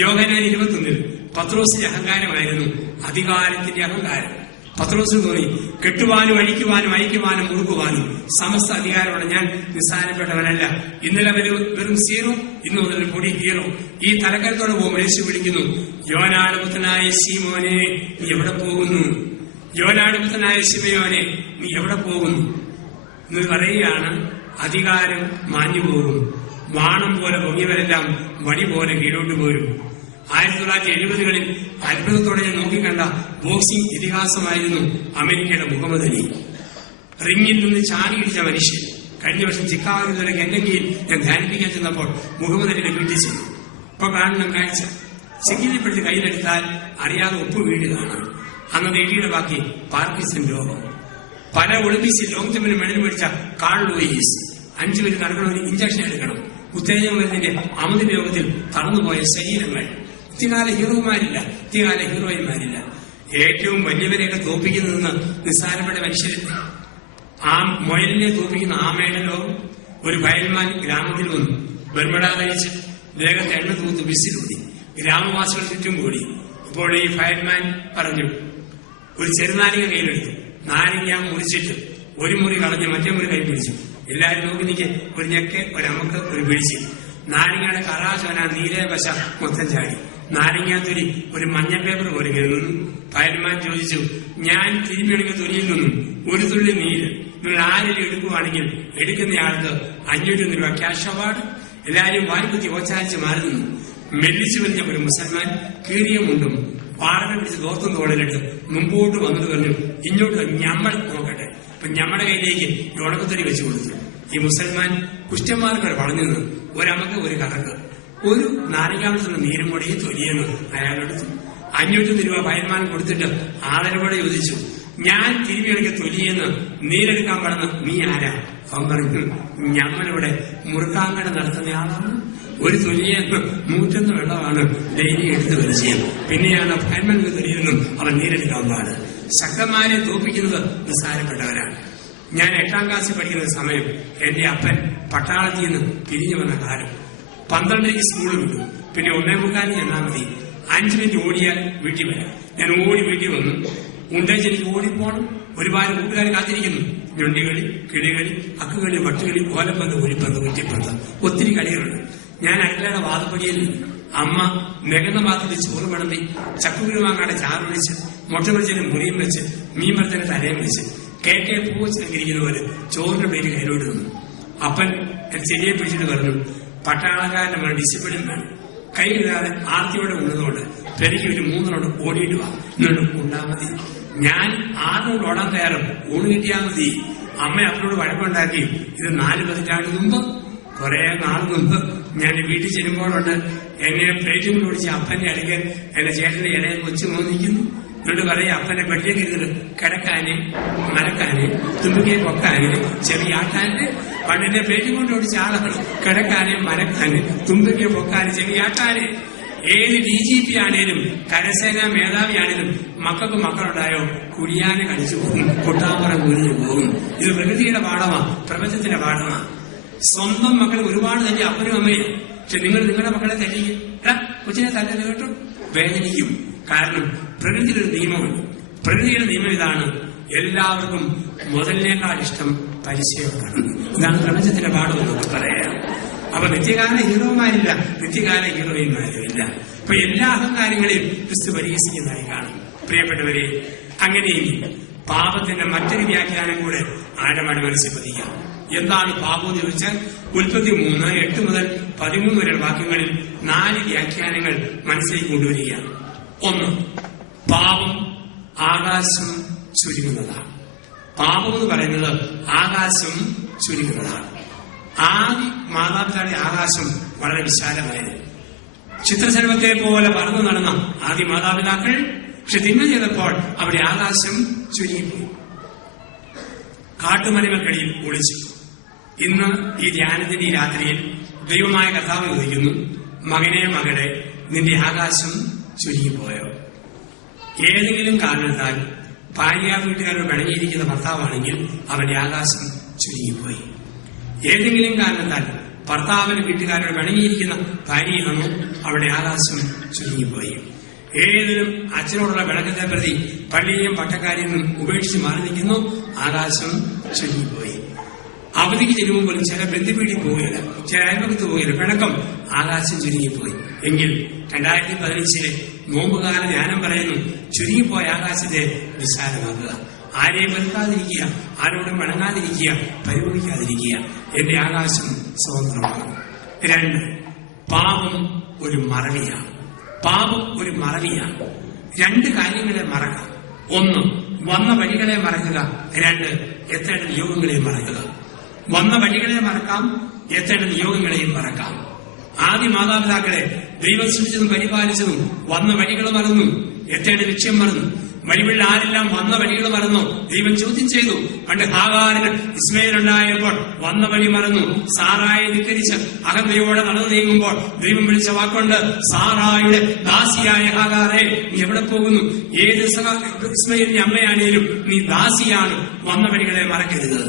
യോഹന്നാൻ 21 പത്രോസിന്റെ അഹങ്കാരമായിരുന്നു അധികാരത്തിന്റെ അഹങ്കാരം. പത്രോസിന് തോന്നി, കെട്ടുവാനും അഴിക്കുവാനും അയക്കുവാനും മുറുക്കുവാനും സമസ്ത അധികാരമുള്ള ഞാൻ നിസ്സാരപ്പെട്ടവനല്ല. ഇന്നലെ വെറും 0, ഇന്ന് മുതൽ പൊടി 0. ഈ തലക്കരത്തോടെ പോകുമ്പോൾ യേശു വിളിക്കുന്നു, യോനാട് പുത്രനായ ശീമോനെ നീ എവിടെ പോകുന്നു? യോനാട് പുത്രനായ ശിമയോനെ നീ എവിടെ പോകുന്നു എന്ന് പറയുകയാണ്. അധികാരം മാഞ്ഞു പോകും. വാണം പോലെ പൊങ്ങിയവരെല്ലാം വടി പോലെ കീഴോട്ട് പോരും. 1970-കളിൽ അത്ഭുതത്തോടെ ഞാൻ നോക്കിക്കണ്ട ബോക്സിംഗ് ഇതിഹാസമായിരുന്നു അമേരിക്കയുടെ മുഹമ്മദ് അലി. റിംഗിൽ നിന്ന് ചാടിയിടിച്ച മനുഷ്യൻ. കഴിഞ്ഞ വർഷം ചിക്കാഗോയിലെ കെന്നഡിയിൽ ഞാൻ ധ്യാനിപ്പിക്കാൻ ചെന്നപ്പോൾ മുഹമ്മദ് അലിയുടെ വീട്ടിൽ ചെന്നു. ഇപ്പൊ കാണണം കാഴ്ച. സിഗിലിൽപ്പെടുത്തി കയ്യിലെടുത്താൽ അറിയാതെ ഒപ്പ് വീഴുകയാണ്. അന്ന് എലിയുടെ ബാക്കി പാർക്കിൻസൺ രോഗം. പല ഒളിമ്പിക്സിൽ ലോങ് ജമ്പിന് മെഡൽ മേടിച്ച കാൾ ലൂയിസ് 5 പേര് നടക്കണമെങ്കിൽ ഇഞ്ചക്ഷൻ എടുക്കണം. ഉത്തേജക മരുന്നിന്റെ അമിത ഉപയോഗത്തിൽ തളർന്നുപോയ ശരീരങ്ങൾ. ഇത്തികാല ഹീറോമാരില്ല, ഇത്തികാല ഹീറോയിന്മാരില്ല. ഏറ്റവും വലിയവരെയൊക്കെ തോപ്പിക്കുന്നതെന്ന് നിസ്സാരപ്പെട്ട മനുഷ്യരില്ല. ആ മൊയലിനെ തോപ്പിക്കുന്ന ആമയുടെ ലോകം. ഒരു വയൽമാൻ ഗ്രാമത്തിൽ വന്നു. ബർമട കഴിച്ച് ദേഹത്തെ എണ്ണ തൂത്ത് വിസിലൂതി. ഗ്രാമവാസികൾ ചുറ്റും കൂടി. ഇപ്പോൾ ഈ ഫയൽമാൻ പറഞ്ഞു, ഒരു ചെറുനാരിക കയ്യിലെടുത്തു. നാരിക മുറിച്ചിട്ട് ഒരു മുറി കളഞ്ഞ് മറ്റേ മുറി കൈ പിടിച്ചു. എല്ലാവരും നോക്കി നിൽക്കെ ഒരു ഞെക്ക്, ഒരമക്ക്, ഒരു പിടിച്ച്. നാരിങ്ങയുടെ കറാചോന നീരേ വശ മൊത്തം ചാടി. നാരിങ്ങാത്തൊലി ഒരു മഞ്ഞ പേപ്പർ പോലെ നിന്നു. ഫയൽമാൻ ചോദിച്ചു, ഞാൻ തിരുമ്മിണങ്ങിയ തൊലിയിൽ നിന്നും ഒരു തുള്ളി നീര് നിങ്ങൾ ആരെങ്കിലും എടുക്കുവാണെങ്കിൽ എടുക്കുന്നയാൾക്ക് 500 രൂപ ക്യാഷ് അവാർഡ്. എല്ലാവരും വായ്പത്തി ഓച്ചാരിച്ച് മാറി നിന്നു. മെല്ലിച്ചു വലിഞ്ഞ ഒരു മുസൽമാൻ കീറിയ മുണ്ടും പാടനെ പിടിച്ച് ദോർത്തും തോടലിട്ട് മുമ്പോട്ട് വന്നത് പറഞ്ഞു, ഇങ്ങോട്ട് ഞമ്മൾ നോക്കട്ടെ. അപ്പൊ ഞമ്മടെ കയ്യിലേക്ക് ഉണക്കത്തൊലി വെച്ചു കൊടുത്തു. ഈ മുസൽമാൻ കുഷ്ഠന്മാർക്ക് പറഞ്ഞു നിന്ന് ഒരമക്ക് ഒരു കറക്ക് ഒരു നാരങ്ങാമത്തുള്ള നീരും കൂടിയും തൊലിയെന്ന് അയാളെടുത്തു. 500 രൂപ ഫയൽമാൻ കൊടുത്തിട്ട് ആദരവോടെ ചോദിച്ചു, ഞാൻ തിരുവിയണക്ക് തൊലിയെന്ന് നീരെടുക്കാൻ പറഞ്ഞ നീ ആരാ? അവൻ പറഞ്ഞു, ഞമ്മളിവിടെ മുറുക്കാങ്കട നടത്തുന്നയാളാണ്. ഒരു തൊലിയെന്ന് 101 വെള്ളമാണ് ഡെയിലി എടുത്ത് വലിച്ചത്. പിന്നെയാണ് ഫയൽമാൻ തൊലിയെന്നും അവൻ നീരെടുക്കാൻ പാട്. ശക്തന്മാരെ തോപ്പിക്കുന്നത് നിസ്സാരപ്പെട്ടവരാണ്. ഞാൻ 8ാം ക്ലാസ്സിൽ പഠിക്കുന്ന സമയം എന്റെ അപ്പൻ പട്ടാളത്തിൽ നിന്ന് പിരിഞ്ഞു വന്ന കാലം. 12 സ്കൂളിൽ വിട്ടു. പിന്നെ 1:45 ചെന്നാൽ മതി. 5 മിനിറ്റ് ഓടിയാൽ വീട്ടിൽ വരാം. ഞാൻ ഓടി വീട്ടിൽ വന്നു. ഉണ്ടേച്ച് എനിക്ക് ഓടിപ്പോണം. ഒരുപാട് കൂട്ടുകാർ കാത്തിരിക്കുന്നു. ഞൊണ്ടികളി, കിളികളി, അക്കുകളി, വട്ടുകളി, കോലപ്പന്ത്, ഒലിപ്പന്ത്, കുറ്റിപ്പന്ത്, ഒത്തിരി കളികളുണ്ട്. ഞാൻ അടുക്കളയുടെ വാദപ്പടിയിൽ അമ്മ നികന്ന പാത്രത്തിൽ ചോറ് വിളമ്പി, ചക്കുകുരുമാങ്ങാടെ ചാറ് വിളിച്ച്, മുട്ട വെളിച്ചതിന് മുറിയും വെച്ച്, മീൻ വറുത്തതിന് തലയും വെച്ച്, കേക്കെ പൂ വെച്ചിരിക്കുന്നവര് ചോറിന്റെ പേര് കയ്യിലോട്ട് നിന്നു. അപ്പൻ ചെടിയെ പിടിച്ചിട്ട് പറഞ്ഞു, പട്ടാളക്കാരന്റെ മന ഡിസിപ്ലിൻ വേണം. കൈയിടാതെ ആർത്തിയോടെ ഉള്ളതുകൊണ്ട് പെരുക്കി ഒരു 3 റൗണ്ട് ഓടിയിട്ട് വാ, എന്നിട്ട് ഉണ്ടാ മതി. ഞാൻ 6 റൗണ്ട് ഓടാൻ തയ്യാറും ഊണ് കിട്ടിയാൽ മതി. അമ്മ അപ്പനോട് വഴക്കുണ്ടാക്കി. ഇത് 4 പതിറ്റാണ്ട് മുമ്പ്, കുറെ നാൾ മുമ്പ് ഞാൻ വീട്ടിൽ ചെല്ലുമ്പോഴുണ്ട് എന്നെ പ്ലേറ്റും ഓടിച്ച് അപ്പന്റെ ഇടയ്ക്ക് എന്റെ ചേട്ടന്റെ ഇടയെ കൊച്ചു മോന്നിക്കുന്നു. എന്നിട്ട് പറയും, അപ്പന്റെ ബെഡിലേക്ക് ഇരുന്നിട്ട് കിടക്കാന്, മരക്കാന്, തുമ്പിക്കെ പൊക്കാന്, ചെവിയാട്ടാന്. പണ്ടിന്റെ പ്ലേറ്റും കൊണ്ട് ഓടിച്ച ആളുകൾ കിടക്കാന്, മരക്കാന്, തുമ്പിക്കെ പൊക്കാന്, ചെവിയാട്ടാന്. ഏത് DGP ആണേലും കരസേനാ മേധാവിയാണേലും മക്കൾക്ക് മക്കളുണ്ടായോ കുടിയാന് കളിച്ചു പോകും, കൊട്ടാപ്പുറം കുരിഞ്ഞു പോകും. ഇത് പ്രകൃതിയുടെ പാഠമാണ്, പ്രപഞ്ചത്തിന്റെ പാഠമാണ്. സ്വന്തം മക്കൾ ഒരുപാട് തന്നെ അപ്പനും അമ്മയും. പക്ഷെ നിങ്ങൾ നിങ്ങളുടെ മക്കളെ തല്ലിക്കും, കൊച്ചിനെ തല്ലല്ല കേട്ടോ, വേദനിക്കും. കാരണം പ്രകൃതിയുടെ നിയമമുണ്ട്. പ്രകൃതിയുടെ നിയമം ഇതാണ്, എല്ലാവർക്കും മുതലിനേക്കാൾ ഇഷ്ടം പരിചയമാണ്. ഇതാണ് പ്രപഞ്ചത്തിന്റെ പാഠം എന്നൊക്കെ പറയാം. അപ്പൊ നിത്യകാല ഹീറോമാരില്ല, നിത്യകാല ഹീറോയിന്മാരുമില്ല. അപ്പൊ എല്ലാ അഹങ്കാരങ്ങളെയും ക്രിസ്തു പരിഹസിക്കുന്നതായി കാണും. പ്രിയപ്പെട്ടവരെ, അങ്ങനെയെങ്കിൽ പാപത്തിന്റെ മറ്റൊരു വ്യാഖ്യാനം കൂടെ ആഴമായി മനസ്സിൽ പതിക്കാം. എന്താണ് പാപം എന്ന് ചോദിച്ചാൽ ഉൽപ്പത്തി 3, 8 മുതൽ 13 വരെ വാക്യങ്ങളിൽ 4 വ്യാഖ്യാനങ്ങൾ മനസ്സിലേക്ക് കൊണ്ടുവരികയാണ്. 1, പാപം ആകാശം ചുരുങ്ങുന്നതാണ്. പാപം എന്ന് പറയുന്നത് ആകാശം ചുരുങ്ങുന്നതാണ്. ആദി മാതാപിതാക്കളുടെ ആകാശം വളരെ വിശാലമായിരുന്നു. ചിത്രശലഭത്തെ പോലെ പറന്നു നടന്ന ആദ്യ മാതാപിതാക്കൾ, പക്ഷെ തിന്മ ചെയ്തപ്പോൾ അവിടെ ആകാശം ചുരുങ്ങിപ്പോയി, കാട്ടുമരങ്ങൾക്കിടയിൽ ഒളിച്ചു. ഇന്ന് ഈ ധ്യാനത്തിന്റെ ഈ രാത്രിയിൽ ദൈവമായ കർത്താവ് ചോദിക്കുന്നു, മകനെ, മകളെ, നിന്റെ ആകാശം ചുരുങ്ങിപ്പോയോ? ഏതെങ്കിലും കാരണത്താൽ ഭാര്യ വീട്ടുകാരോട് പിണങ്ങിയിരിക്കുന്ന ഭർത്താവാണെങ്കിൽ അവന്റെ ആകാശം ചുരുങ്ങിപ്പോയി. ഏതെങ്കിലും കാരണത്താൽ ഭർത്താവിന് വീട്ടുകാരോട് പിണങ്ങിയിരിക്കുന്ന ഭാര്യയിൽ നിന്നും അവിടെ ആകാശം ചുരുങ്ങിപ്പോയി. ഏതെങ്കിലും അച്ഛനോടുള്ള പിണക്കത്തെ പ്രതി പള്ളിയെയും പട്ടക്കാരിൽ നിന്നും ഉപേക്ഷിച്ച് മാറി നിൽക്കുന്നു, ആകാശം ചുരുങ്ങിപ്പോയി. അവധിക്ക് ചെല്ലുമ്പോൾ പോലും ചില ബന്ധുവീട്ടിൽ പോവുകയില്ല, ചില അയൽപക്കത്ത് പോവുകയില്ല, പിണക്കം, ആകാശം ചുരുങ്ങിപ്പോയി. എങ്കിൽ 2015 നോമ്പുകാല ധ്യാനം പറയുന്നു, ചുരുങ്ങിപ്പോയ ആകാശത്തെ വിശാലമാക്കുക. ആരെയും വെറുക്കാതിരിക്കുക, ആരോടും പിണങ്ങാതിരിക്കുക, പരിഗണിക്കാതിരിക്കുക. എന്റെ ആകാശം സ്വതന്ത്രമാണ്. 2, പാപം ഒരു മറവിയാണ്. പാപം ഒരു മറവിയാണ്. രണ്ട് കാര്യങ്ങളെ മറക്കാം. ഒന്ന്, വന്ന വഴികളെ മറക്കുക. രണ്ട്, എത്തേണ്ട നിയോഗങ്ങളെയും മറക്കുക. വന്ന വഴികളെ മറക്കാം, എത്തേണ്ട നിയോഗങ്ങളെയും മറക്കാം. ആദ്യ മാതാപിതാക്കളെ ദൈവം സൃഷ്ടിച്ചതും പരിപാലിച്ചതും വന്ന വഴികൾ മറന്നു, എത്തേണ്ട ലക്ഷ്യം മറന്നു. വഴികളിൽ ആരെല്ലാം വന്ന വഴികൾ മറന്നു? ദൈവം ചോദ്യം ചെയ്തു. പണ്ട് ഹാഗാരിന് ഇസ്മായേൽ ഉണ്ടായപ്പോൾ വന്ന വഴി മറന്നു. സാറായെ ധിക്കരിച്ച് അഹന്തയോടെ നടന്നു നീങ്ങുമ്പോൾ ദൈവം വിളിച്ച വാക്കുണ്ട്, സാറായുടെ ദാസിയായ ഹാഗാറെ നീ എവിടെ പോകുന്നു? ഏത് ഇസ്മായേലിന്റെ അമ്മയാണേലും നീ ദാസിയാണ്. വന്ന വഴികളെ മറക്കരുത്.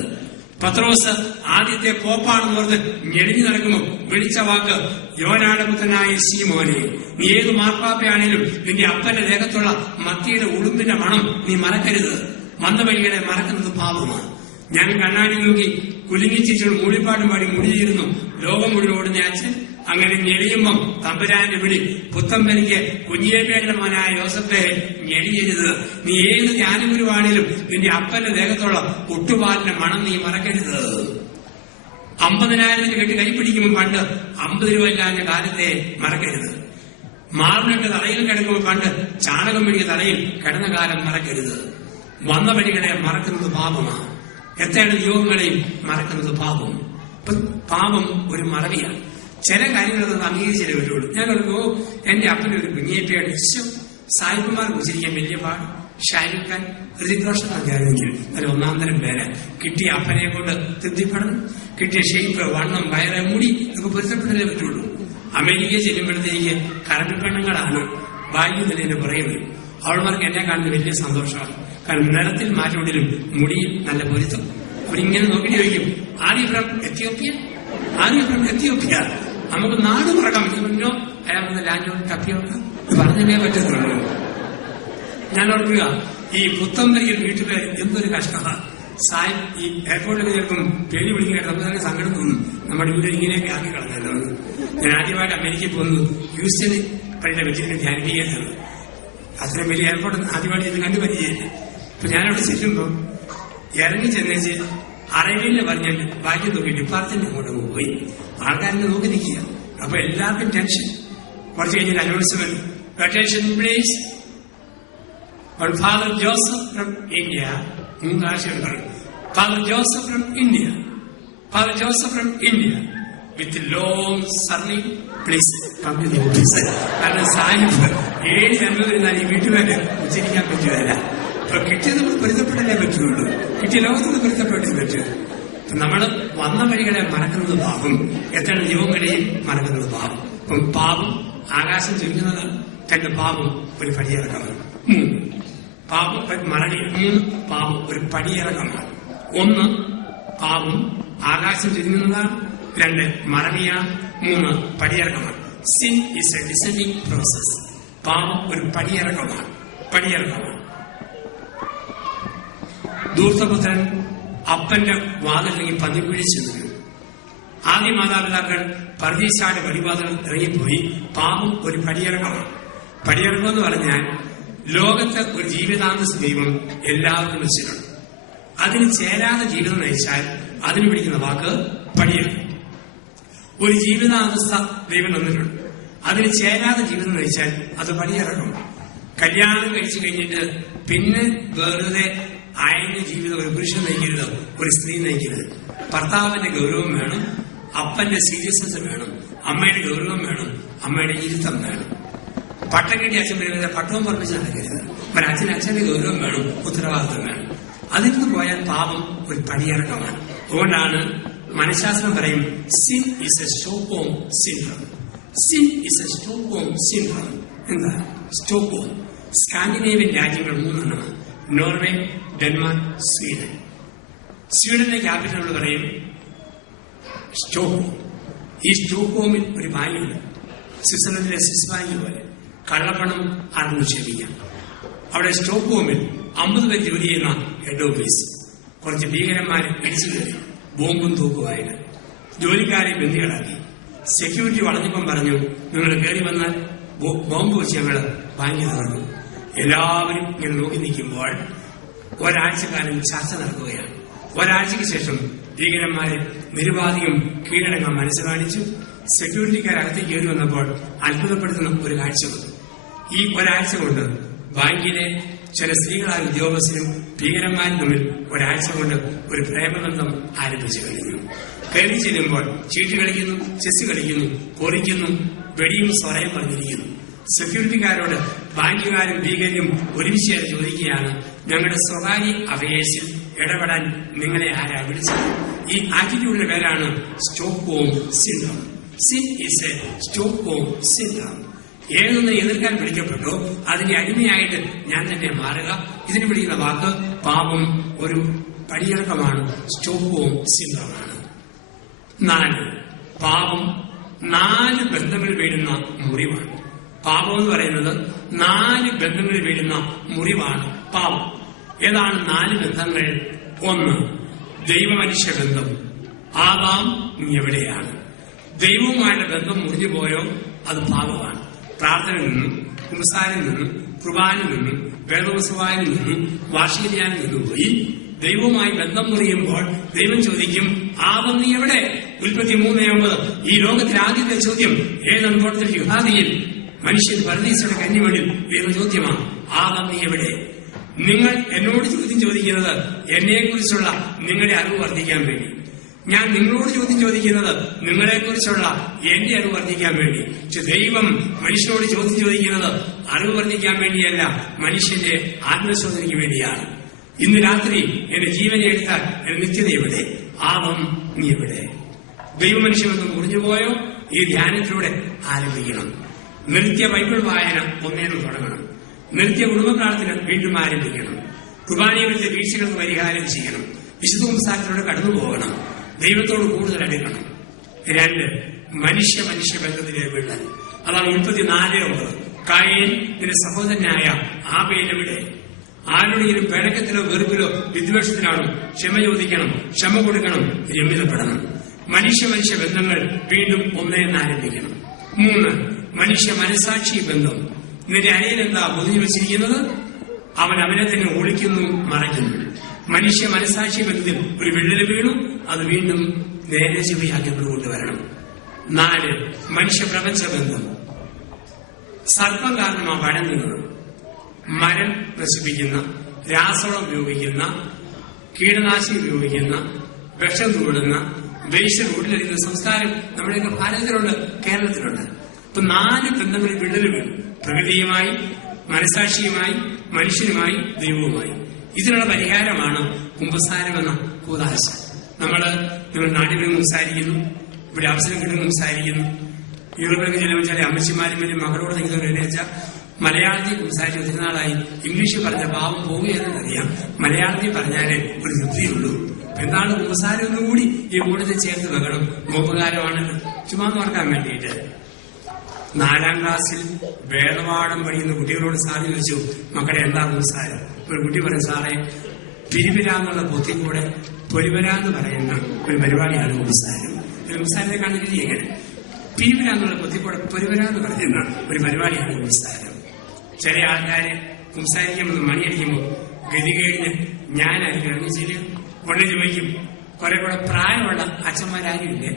പത്രോസ് ആദ്യത്തെ പോപ്പാണെന്ന് പറഞ്ഞ് ഞെളിഞ്ഞു നടക്കുമ്പോൾ വിളിച്ച വാക്ക്, യോനായുടെ പുത്രനായ ശീമോനെ, നീ ഏത് മാർപ്പാപ്പയാണേലും നിന്റെ അപ്പന്റെ ദേഹത്തുള്ള മത്തിയുടെ ഉടുമ്പിന്റെ മണം നീ മറക്കരുത്. വന്ന വഴികളെ മറക്കുന്നത് പാപമാണ്. ഞാൻ കണ്ണാടി നോക്കി കുലുങ്ങിച്ചിട്ട് മൂളിപ്പാട്ടും പാടി മുടിയിരുന്നു. ലോകം മുഴുവൻ ഓടുന്ന അച്ഛൻ അങ്ങനെ ഞെളിയുമ്പം തമ്പുരാന്റെ വിളി, പുത്തമ്പനിക്ക് കുഞ്ഞിയേപ്പയുടെ മോനായ യോസഫെ ഞെളിയരുത്. നീ ഏത് ജ്ഞാനഗുരുവാണേലും നിന്റെ അപ്പന്റെ ദേഹത്തുള്ള ഒട്ടുപാലിന്റെ മണം നീ മറക്കരുത്. 50,000 കെട്ടി കൈപ്പിടിക്കുമ്പോൾ പണ്ട് 50 രൂപ ഇല്ലാഞ്ഞ കാലത്തെ മറക്കരുത്. മാറിനിട്ട് തലയിൽ കിടക്കുമ്പോൾ പണ്ട് ചാണകം പിടിക്കുക തലയിൽ കിടന്ന കാലം മറക്കരുത്. വന്ന വഴികളെ മറക്കുന്നത് പാപമാണ്. എത്തേണ്ട നിയോഗങ്ങളെയും മറക്കുന്നത് പാപം. പാപം ഒരു മറവിയാണ്. ചില കാര്യങ്ങളൊന്നും അംഗീകരിച്ചേ പറ്റുള്ളൂ. ഞാൻ പറഞ്ഞു, എന്റെ അപ്പന്റെ ഒരു കുഞ്ഞേപ്പയാണ് ഇഷ്ടം. സായിപ്പുമാർ കുറിച്ചിരിക്കാൻ വലിയ പാട്. ഷാരൂഖ് ഖാൻ, ഹൃതിക് റോഷൻ ആണെങ്കിൽ നല്ല ഒന്നാന്തരം പേര്. കിട്ടിയ അപ്പനെ കൊണ്ട് തൃപ്തിപ്പെടണം. കിട്ടിയ ഷേപ്പ്, വണ്ണം, വയറ്, മുടി ഇതൊക്കെ പൊരുത്തപ്പെടലേ പറ്റുള്ളൂ. അമേരിക്കയിൽ ചെല്ലുമ്പോഴത്തേക്ക് കറപ്പിപ്പെണ്ണങ്ങളാണ് ഭാഗ്യം നിലയിൽ പറയുന്നത്. അവൾമാർക്ക് എന്നെ കാണുന്നത് വലിയ സന്തോഷമാണ്. കാരണം നിറത്തിൽ മാറ്റമുണ്ടിലും മുടിയിൽ നല്ല പൊരുത്തം. അവരിങ്ങനെ നോക്കിയിട്ട് ചോദിക്കും, ആദ്യം ഫ്രം എത്യോപ്യ, ആദ്യം ഫ്രം എത്യോപ്യ. നമുക്ക് നാട് മറക്കാൻ പറ്റുമല്ലോ. അയാൾ ലാൻഡോട് കപ്പിയോട്ട് പറഞ്ഞേ പറ്റത്തുള്ളൂ. ഞാൻ ഓർക്കുക, ഈ പുത്തമ്പരിയിൽ വീട്ടുപേര് എന്തൊരു കഷ്ടമാണ്. സായി ഈ എയർപോർട്ടിൽ ചിലപ്പം പേടി വിളിക്കാൻ നമുക്ക് തന്നെ സങ്കടം തോന്നും. നമ്മുടെ ഇവിടെ ഇങ്ങനെയൊക്കെ ആക്കി കളഞ്ഞല്ലോ. ഞാൻ ആദ്യമായിട്ട് അമേരിക്കയിൽ പോകുന്നത് ഹ്യൂസ്റ്റണിൽ പള്ളിയുടെ വെച്ചിട്ട് ധ്യാനിപ്പിക്കുകയാണ്. അത്രയും വലിയ എയർപോർട്ട് ആദ്യമായിട്ട് ഇത് കണ്ടു പരിചയമില്ല. അപ്പൊ ഞാനവിടെ ചെല്ലുമ്പോൾ ഇറങ്ങി ചെന്നേച്ച് അറേബ്യയിൽ പറഞ്ഞാൽ ബാക്കി നോക്കി ഡിപ്പാർട്ട്മെന്റ് അങ്ങോട്ട് പോയി. ആൾക്കാരെ നോക്കി നിൽക്കുക. അപ്പൊ എല്ലാവർക്കും ടെൻഷൻ. കുറച്ച് കഴിഞ്ഞൊരു announcement, attention please, father Joseph from India. 3 ആശയം പറഞ്ഞു. Father Joseph from India, father Joseph from India with long surname please come to the office. കാരണം സാഹിബ് 7 ജന്മം വരുന്നാൽ ഈ വീട്ടുകാരെ ഉച്ചരിക്കാൻ പറ്റുകയല്ല. അപ്പൊ കിട്ടിയത് നമ്മൾ പൊരുത്തപ്പെടലേ പറ്റുള്ളൂ. കിട്ടിയ ലോകത്തിന് പൊരുത്തപ്പെട്ടേ പറ്റൂ. നമ്മൾ വന്ന വഴികളെ മറക്കുന്നത് പാപം, എത്ര ജീവങ്ങളെയും മറക്കുന്നത് പാപം. അപ്പം പാപം ആകാശം ചുരുങ്ങുന്നത് തന്റെ പാപം ഒരു പടിയിറക്കമാണ്. 3 പാപം മറടി. 3 പാപം ഒരു പടിയിറക്കമാണ്. 1 പാപം ആകാശം ചുരുങ്ങുന്നതാണ്. 2 മറവിയാണ്. 3 പടിയിറക്കമാണ്. Sin is a descending process. പാപം ഒരു പടിയിറക്കമാണ്. പടിയിറക്കമാണ്. ധൂർത്തപുത്രൻ അപ്പന്റെ വാതിലെങ്കിൽ പന്നിക്കുഴിച്ചു നിന്നു. ആദ്യ മാതാപിതാക്കൾ പർദീസായുടെ വഴിവാതിൽ ഇറങ്ങിപ്പോയി. പാപം ഒരു പടിയിറക്കമാണ്. പടിയിറക്കം എന്ന് പറഞ്ഞാൽ ലോകത്ത് ഒരു ജീവിതാന്തസ് ദൈവം എല്ലാവർക്കും വെച്ചിട്ടുണ്ട്. അതിന് ചേരാതെ ജീവിതം നയിച്ചാൽ അതിന് വിളിക്കുന്ന വാക്ക് പടിയിറക്കം. ഒരു ജീവിതാവസ്ഥ ദൈവം തന്നിട്ടുണ്ട്. അതിന് ചേരാതെ ജീവിതം നയിച്ചാൽ അത് പടിയിറക്കം. കല്യാണം കഴിച്ചു കഴിഞ്ഞിട്ട് പിന്നെ വെറുതെ അയഞ്ഞ ജീവിതം ഒരു പുരുഷൻ നയിക്കരുത്, ഒരു സ്ത്രീ നയിക്കരുത്. ഭർത്താവിന്റെ ഗൗരവം വേണം, അപ്പന്റെ സീരിയസ്നെസ് വേണം, അമ്മയുടെ ഗൗരവം വേണം, അമ്മയുടെ ഇരുത്തം വേണം. പട്ടം കിട്ടിയ അച്ഛൻ പറയുന്നത് പട്ടവും പറപ്പിച്ച് നടക്കരുത്. ഒരച്ഛന് അച്ഛന്റെ ഗൗരവം വേണം, ഉത്തരവാദിത്വം വേണം. അതിൽ നിന്ന് പോയാൽ പാപം ഒരു പടിയിറക്കമാണ്. അതുകൊണ്ടാണ് മനഃശാസ്ത്രം പറയും, sin is a Stockholm syndrome. Sin is a Stockholm syndrome. എന്താ സ്റ്റോക്ക്ഹോം? സ്കാൻഡിനേവിയൻ രാജ്യങ്ങൾ 3 നോർവേ, ഡെൻമാർക്ക്, സ്വീഡൻ. സ്വീഡന്റെ ക്യാപിറ്റൽ നമ്മൾ പറയും സ്റ്റോക്ക്ഹോം. ഈ സ്റ്റോക്ക്ഹോമിൽ ഒരു ബാങ്കുണ്ട്, സ്വിറ്റ്സർലൻഡിലെ സ്വിസ് ബാങ്ക് പോലെ. കള്ളപ്പണം ആർക്കും നിക്ഷേപിക്കാം. അവിടെ സ്റ്റോക്ക്ഹോമിൽ 50 പേര് ജോലി ചെയ്യുന്ന ഹെഡ് ഓഫീസ്. കുറച്ച് ഭീകരന്മാർ ഇടിച്ചു കയറി ബോംബും തൂക്കുമായിട്ട് ജോലിക്കാരെ ബന്ദികളാക്കി. സെക്യൂരിറ്റി വളഞ്ഞപ്പം പറഞ്ഞു, നിങ്ങൾ കയറി വന്നാൽ ബോംബ് വെച്ച് ഞങ്ങൾ ബാങ്കിൽ നടക്കും. എല്ലാവരും ഇങ്ങനെ നോക്കി നിൽക്കുമ്പോൾ ഒരാഴ്ചക്കാലം ചർച്ച നടക്കുകയാണ്. ഒരാഴ്ചയ്ക്ക് ശേഷം ഭീകരന്മാരെ നിരുപാധികം കീഴടങ്ങാൻ മനസ്സ് കാണിച്ചു. സെക്യൂരിറ്റിക്കാരകത്തേക്ക് കയറി വന്നപ്പോൾ അത്ഭുതപ്പെടുത്തുന്ന ഒരു കാഴ്ച വന്നു. ഈ ഒരാഴ്ച കൊണ്ട് ബാങ്കിലെ ചില സ്ത്രീകളായ ഉദ്യോഗസ്ഥരും ഭീകരന്മാരും തമ്മിൽ ഒരാഴ്ച കൊണ്ട് ഒരു പ്രേമബന്ധം ആരംഭിച്ചു കഴിഞ്ഞു. കയറി ചെല്ലുമ്പോൾ ചീട്ട് കളിക്കുന്നു, ചെസ് കളിക്കുന്നു, കൊറിക്കുന്നു, വെടിയും സ്വറയും പറഞ്ഞിരിക്കുന്നു. സെക്യൂരിറ്റിക്കാരോട് ബാങ്കുകാരും ഭീകരരും ഒരുമിച്ച് ചോദിക്കുകയാണ്, ഞങ്ങളുടെ സ്വകാര്യ അഫയേഴ്സിൽ ഇടപെടാൻ നിങ്ങളെ ആരാ വിളിച്ചത്? ഈ ആറ്റിറ്റ്യൂഡിന്റെ പേരാണ് Stockholm syndrome. Sin is a Stockholm syndrome. ഏതൊന്ന് എതിർക്കാൻ വിളിക്കപ്പെട്ടോ അതിന്റെ അടിമയായിട്ട് ഞാൻ തന്നെ മാറുക. ഇതിന് വിളിക്കുന്ന വാക്ക് പാപം ഒരു പടിയിറക്കമാണ്, സ്റ്റോക്ക്ഹോം സിൻഡ്രോമാണ്. 4. പാപം 4 ബന്ധങ്ങളിൽ വീഴുന്ന മുറിവാണ്. പാപം എന്ന് പറയുന്നത് 4 ബന്ധങ്ങളിൽ വീഴുന്ന മുറിവാണ് പാപം. ഏതാണ് 4 ബന്ധങ്ങൾ? 1. ദൈവമനുഷ്യ ബന്ധം. ആദാം നീ എവിടെയാണ്? ദൈവവുമായുള്ള ബന്ധം മുറിഞ്ഞു പോയോ അത് പാപമാണ്. പ്രാർത്ഥനയിൽ നിന്നും, കുമ്പസാരിൽ നിന്നും, കുർബാനിൽ നിന്നും, വേദോത്സവായിൽ നിന്നും, വാർഷിക ധ്യാനിൽ നിന്നും പോയി ദൈവവുമായി ബന്ധം മുറിയുമ്പോൾ ദൈവം ചോദിക്കും, ആദം നീ എവിടെ? ഉൽപ്പത്തി 3:9. ഈ ലോകത്തിലെ ആദ്യത്തെ ചോദ്യം ഏതൻ തോട്ടത്തിൽ യുഹാദിയിൽ മനുഷ്യൻ പരദീസയുടെ കന്യമണിൽ വീണ ചോദ്യമാണ്, ആദം നീ എവിടെ? നിങ്ങൾ എന്നോട് ചോദ്യം ചോദിക്കുന്നത് എന്നെക്കുറിച്ചുള്ള നിങ്ങളുടെ അറിവ് വർദ്ധിക്കാൻ വേണ്ടി. ഞാൻ നിങ്ങളോട് ചോദ്യം ചോദിക്കുന്നത് നിങ്ങളെക്കുറിച്ചുള്ള എന്റെ അറിവ് വർദ്ധിക്കാൻ വേണ്ടി. പക്ഷെ ദൈവം മനുഷ്യനോട് ചോദ്യം ചോദിക്കുന്നത് അറിവ് വർദ്ധിക്കാൻ വേണ്ടിയല്ല, മനുഷ്യന്റെ ആത്മശോധനയ്ക്ക് വേണ്ടിയാണ്. ഇന്ന് രാത്രി എന്റെ ജീവനെ എടുത്താൽ എന്റെ നിത്യത എവിടെ? ആദം നീ എവിടെ? ദൈവമനുഷ്യമെന്ന് മുറിഞ്ഞുപോയോ? ഈ ധ്യാനത്തിലൂടെ ആരംഭിക്കണം. നിത്യ ബൈബിൾ വായന ഒന്നേന്ന് തുടങ്ങണം. നിത്യ കുടുംബ പ്രാർത്ഥന വീണ്ടും ആരംഭിക്കണം. കുർബാനയിലെ വീഴ്ചകൾക്ക് പരിഹാരം ചെയ്യണം. വിശുദ്ധ കുമ്പസാരത്തിലൂടെ കടന്നു പോകണം. ദൈവത്തോട് കൂടുതൽ അടുക്കണം. 2. മനുഷ്യ ബന്ധത്തിലെ വിള്ളൽ. അതാണ് ഉൽപ്പത്തി 4:9. കായൻ നിന്റെ സഹോദരനായ ആബേൽ എവിടെ? ആരുടെയും പിണക്കത്തിലോ വെറുപ്പിലോ വിദ്വേഷത്തിലാണോ? ക്ഷമ ചോദിക്കണം, ക്ഷമ കൊടുക്കണം, രമ്യതപ്പെടണം. മനുഷ്യ ബന്ധങ്ങൾ വീണ്ടും ഒന്നേന്ന് ആരംഭിക്കണം. 3. മനുഷ്യ മനസാക്ഷി ബന്ധം. നിന്റെ അരയിലെന്താ പൊതിഞ്ഞു വെച്ചിരിക്കുന്നത്? അവൻ അവനെ തന്നെ ഒളിക്കുന്നു, മറയ്ക്കുന്നു. മനുഷ്യ മനസാക്ഷി ബന്ധത്തിൽ ഒരു വിള്ളൽ വീണു, അത് വീണ്ടും നേരെ ചുവയാക്കി കൊണ്ടുവരണം. 4. മനുഷ്യ പ്രപഞ്ച ബന്ധം. സർപ്പം കാരണമാണ് വഴങ്ങുന്നത്. മരം നശിപ്പിക്കുന്ന, രാസവളം ഉപയോഗിക്കുന്ന, കീടനാശിനി ഉപയോഗിക്കുന്ന, വിഷം തൂടുന്ന, വേസ്റ്റ് റോഡിലടിക്കുന്ന സംസ്കാരം നമ്മുടെയൊക്കെ ഭാരതത്തിലുണ്ട്, കേരളത്തിലുണ്ട്. ഇപ്പൊ 4 ബന്ധങ്ങളിൽ വിള്ളൽ വീണു. പ്രകൃതിയുമായി, മനസാക്ഷിയുമായി, മനുഷ്യനുമായി, ദൈവവുമായി. ഇതിനുള്ള പരിഹാരമാണ് കുമ്പസാരമെന്ന കൂതാശ. നിങ്ങൾ നാട്ടിൽ സംസാരിക്കുന്നു, ഇവിടെ അവസരം കിട്ടുന്ന സംസാരിക്കുന്നു. യൂറോപ്പിലൊക്കെ ചെല്ലുമ്പോൾ അമ്മച്ചിമാരും വലിയ മകളോട് നിൽക്കുന്നവരെന്ന് വെച്ചാൽ മലയാളത്തിൽ സംസാരിച്ച് ഒത്തിരി നാളായി ഇംഗ്ലീഷിൽ പറഞ്ഞ പാവം പോവുകയെന്നറിയാം. മലയാളത്തിൽ പറഞ്ഞാലേ ഒരു തൃപ്തിയുള്ളൂ. എന്താണ് കുമ്പസാരം ഒന്നും കൂടി ഈ കൂടുതൽ ചേർത്ത് വെക്കണം. നോമ്പുകാരമാണല്ലോ, ചുമ്മാ ഓർക്കാൻ വേണ്ടിയിട്ട്. 4ാം ക്ലാസ്സിൽ വേദപാഠം പഠിക്കുന്ന കുട്ടികളോട് സാറി ചോദിച്ചു, മക്കളെ എന്താ കുമ്പസാരം? ഒരു കുട്ടി പറയും, സാറേ പിരിവിരാന്നുള്ള പൊത്തിക്കൂടെ പൊലിവരാന്ന് പറയുന്ന ഒരു പരിപാടിയാണ് കുമ്പസാരം. കുമ്പസാരത്തെ കണ്ടിട്ട് എങ്ങനെ? പിരിവിരാന്നുള്ള പൊത്തിക്കൂടെ പൊലിവരാന്ന് പറയുന്ന ഒരു പരിപാടിയാണ് കുമ്പസാരം. ചില ആൾക്കാരെ കുമ്പസാരിക്കുമ്പോൾ മണിയടിക്കുമ്പോൾ ഗതികേടിന് ഞാനായിരിക്കും ഇറങ്ങി ചെല്ലും. ഉടനെ ചോദിക്കും, കുറെ കൂടെ പ്രായമുള്ള അച്ഛന്മാരാരുമില്ലേ?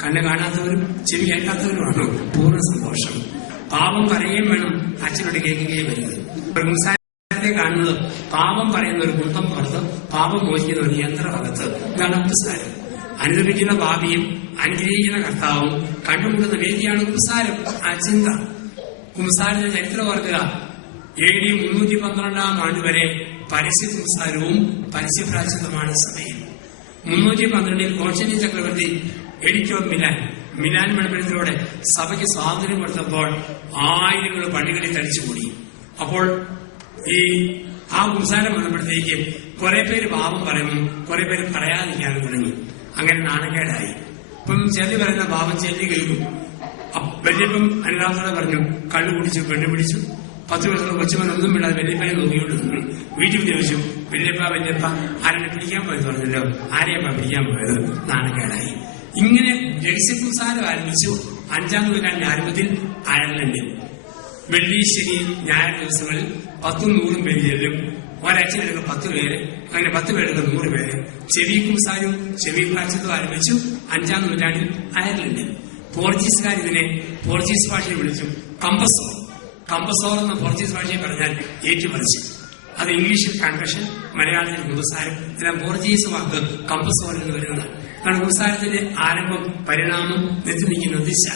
കണ്ണ് കാണാത്തവരും ചെവി കേൾക്കാത്തവരുമാണോ? പൂർണ്ണ സന്തോഷം. പാപം പറയുകയും വേണം, അച്ഛനോട് കേൾക്കുകയും വരുന്നത്. കുമ്പസാരത്തെ കാണുന്നത് പാപം പറയുന്ന ഒരു കുന്തം പുറത്ത്, പാപം മോചിക്കുന്ന ഒരു യന്ത്രഭാഗത്ത്. ഇതാണ് കുമ്പസാരം. അനുദപിക്കുന്ന പാപിയും അനുഗ്രഹിക്കുന്ന കർത്താവും കണ്ടുമുട്ടുന്ന വേദിയാണ് കുമ്പസാരം. ആ ചിന്ത. കുമ്പസാരത്തിന്റെ ചരിത്രം ഓർക്കുക. AD 312 ആണ്ട് വരെ പരസ്യ കുമ്പസാരവും പരസ്യപ്രാശ്ചിത്തമാണ് സഭയിൽ. 312 കോൺസ്റ്റന്റീൻ ചക്രവർത്തി എഡിക്റ്റ് ഓഫ് മിലാൻ മണ്ഡലത്തിലൂടെ സഭയ്ക്ക് സ്വാതന്ത്ര്യം കൊടുത്തപ്പോൾ ആയിരങ്ങൾ പള്ളികളിൽ തടിച്ചുകൂടി. അപ്പോൾ ആ കുമ്പസാരം വന്നപ്പോഴത്തേക്ക് കുറെ പേര് പാപം പറയുന്നു, കുറെ പേര് പറയാതിരിക്കാനും തുടങ്ങി. അങ്ങനെ നാണക്കേടായി. ഇപ്പം ചെല്ലി പറയുന്ന പാപം ചെല്ലി കേൾക്കും. വല്യപ്പം അനുരാധന പറഞ്ഞു, കള്ളു കുടിച്ചു, പെണ്ണു പിടിച്ചു. 10 വയസ്സുള്ള കൊച്ചുമനൊന്നും വിടാതെ വല്യപ്പനെ നോക്കിയോണ്ട് നിന്നു. വീട്ടിൽ ചോദിച്ചു, വല്യപ്പ ആരെന്നെ പിടിക്കാൻ പോയെന്ന് പറഞ്ഞല്ലോ, ആരെയപ്പ പിടിക്കാൻ പോയത്? നാണക്കേടായി. ഇങ്ങനെ രഹസ്യകുംസാരം ആരംഭിച്ചു. 5ാം നൂറ്റാണ്ടിന്റെ ആരംഭത്തിൽ അയർലൻഡിൽ വെള്ളി, ശനി, ഞായർ ദിവസങ്ങളിൽ 10ഉം 100ഉം പേര് ചെല്ലും. ഒരാഴ്ചയിലെടുക്കും 10 പേര്, അങ്ങനെ 10 പേരെടുക്കും 100 പേര്. ചെവി കുംസാരവും ചെവി പ്രാശ്ചിത്വം ആരംഭിച്ചു 5ാം നൂറ്റാണ്ടിൽ അയർലൻഡിൽ. പോർച്ചുഗീസുകാർ ഇതിനെ പോർച്ചുഗീസ് ഭാഷയിൽ വിളിച്ചു കമ്പസോ. കമ്പസോർ എന്ന പോർച്ചുഗീസ് ഭാഷയിൽ പറഞ്ഞാൽ ഏറ്റുപറിച്ച്. അത് ഇംഗ്ലീഷിൽ കൺവെഷൻ, മലയാളത്തിൽ കുമ്പസാരം. ഇതെല്ലാം പോർച്ചുഗീസ് വാക്ക് കമ്പസോർ എന്ന് വരുന്നതാണ്. കാരണം കുമ്പസാരത്തിന്റെ ആരംഭം, പരിണാമം, എത്തി നിൽക്കുന്ന ദിശ.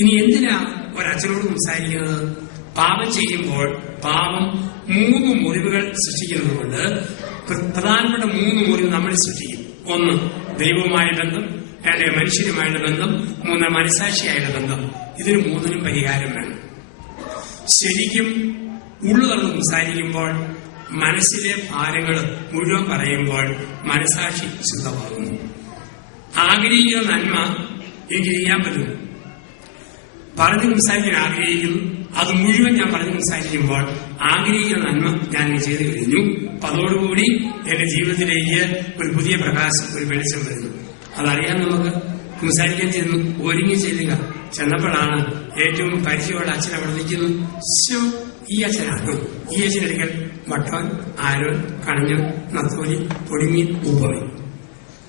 ഇനി എന്തിനാ ഒരച്ഛനോട് സംസാരിക്കുന്നത്? പാപം ചെയ്യുമ്പോൾ പാപം 3 മുറിവുകൾ സൃഷ്ടിക്കുന്നതുകൊണ്ട് പ്രധാനപ്പെട്ട 3 മുറിവ് നമ്മൾ സൃഷ്ടിക്കും. 1 ദൈവവുമായ ബന്ധം, 2 മനുഷ്യരുമായുള്ള ബന്ധം, 3 മനസാക്ഷിയായുള്ള ബന്ധം. ഇതിന് 3നും പരിഹാരം വേണം. ശരിക്കും ഉള്ളു തുറന്ന് സംസാരിക്കുമ്പോൾ മനസ്സിലെ ഭാരങ്ങൾ മുഴുവൻ പറയുമ്പോൾ മനസാക്ഷി ശുദ്ധമാകുന്നു. ആഗ്രഹിക്കുന്ന നന്മ എനിക്ക് ചെയ്യാൻ പറ്റുന്നു. പറഞ്ഞു സംസാരിക്കാൻ ആഗ്രഹിക്കുന്നു, അത് മുഴുവൻ ഞാൻ പറഞ്ഞു സംസാരിക്കുമ്പോൾ ആഗ്രഹിക്കുന്ന നന്മ ഞാൻ ചെയ്തു കഴിഞ്ഞു. അതോടുകൂടി എന്റെ ജീവിതത്തിലേക്ക് ഒരു പുതിയ പ്രകാശം, ഒരു വെളിച്ചം വരുന്നു. അതറിയാൻ നമുക്ക് സംസാരിക്കാൻ ചെന്നു, ഒരുങ്ങി ചെല്ലുക. ചെന്നപ്പോഴാണ് ഏറ്റവും പരിചയമുള്ള അച്ഛൻ അവിടെ നിൽക്കുന്നു. ഈ അച്ഛനാണ്. ഈ അച്ഛനെടുക്കൽ വട്ടവൻ, ആരോൻ, കണഞ്ഞൻ, നത്തോലി, പൊടിമീൻ, ഉപ്പമീൻ.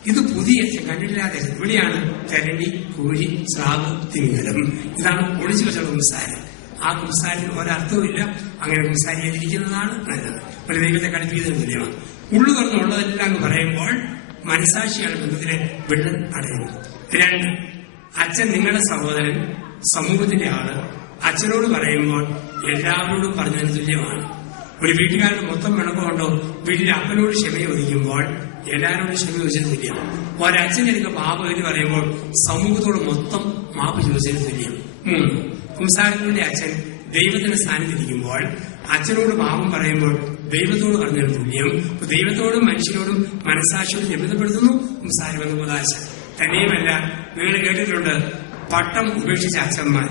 ഇത് പുതിയ അച്ഛൻ, കണ്ടിട്ടില്ലാതെ. ഇവിടെയാണ് തെരണ്ടി, കൂരി, സ്രാവ്, തിമിംഗലം. ഇതാണ് ഒളിച്ചു വെച്ചുള്ള കുംസാരം. ആ കുംസാരിന് ഒരർത്ഥവുമില്ല. അങ്ങനെ കുംസാരിയാതിരിക്കുന്നതാണ് നല്ലത്. ഒരു ദൈവത്തെ കളിപ്പിക്കുന്നതിന് തുല്യമാണ്. ഉള്ളു തുറന്നുള്ളതെല്ലാം എന്ന് പറയുമ്പോൾ മനസാക്ഷിയാണ് ബന്ധത്തിലെ വിള്ളൽ അടയുന്നത്. 2, അച്ഛൻ നിങ്ങളുടെ സഹോദരൻ, സമൂഹത്തിന്റെ ആള്. അച്ഛനോട് പറയുമ്പോൾ എല്ലാവരോടും പറഞ്ഞതിന് തുല്യമാണ്. ഒരു വീട്ടുകാരുടെ മൊത്തം വിണക്കമുണ്ടോ? വീട്ടിലെ അപ്പനോട് ക്ഷമ ചോദിക്കുമ്പോൾ എല്ലാവരോടും ക്ഷമ ചോദിച്ചതിന് തുല്യം. ഒരച്ഛൻ എനിക്ക് പാപം എന്ന് പറയുമ്പോൾ സമൂഹത്തോട് മൊത്തം മാപ്പ് ചോദിച്ചതിന് തുല്യം. 3, കുംസാരത്തിന്റെ അച്ഛൻ ദൈവത്തിന്റെ സ്ഥാനത്തിരിക്കുമ്പോൾ അച്ഛനോട് പാപം പറയുമ്പോൾ ദൈവത്തോട് പറഞ്ഞതിന് തുല്യം. ദൈവത്തോടും മനുഷ്യരോടും മനസാക്ഷിയോടും ലഭ്യതപ്പെടുത്തുന്നു കുംസാരമെന്ന ഉദാശ. തന്നെയുമല്ല, നിങ്ങൾ കേട്ടിട്ടുണ്ട് പട്ടം ഉപേക്ഷിച്ച അച്ഛന്മാർ,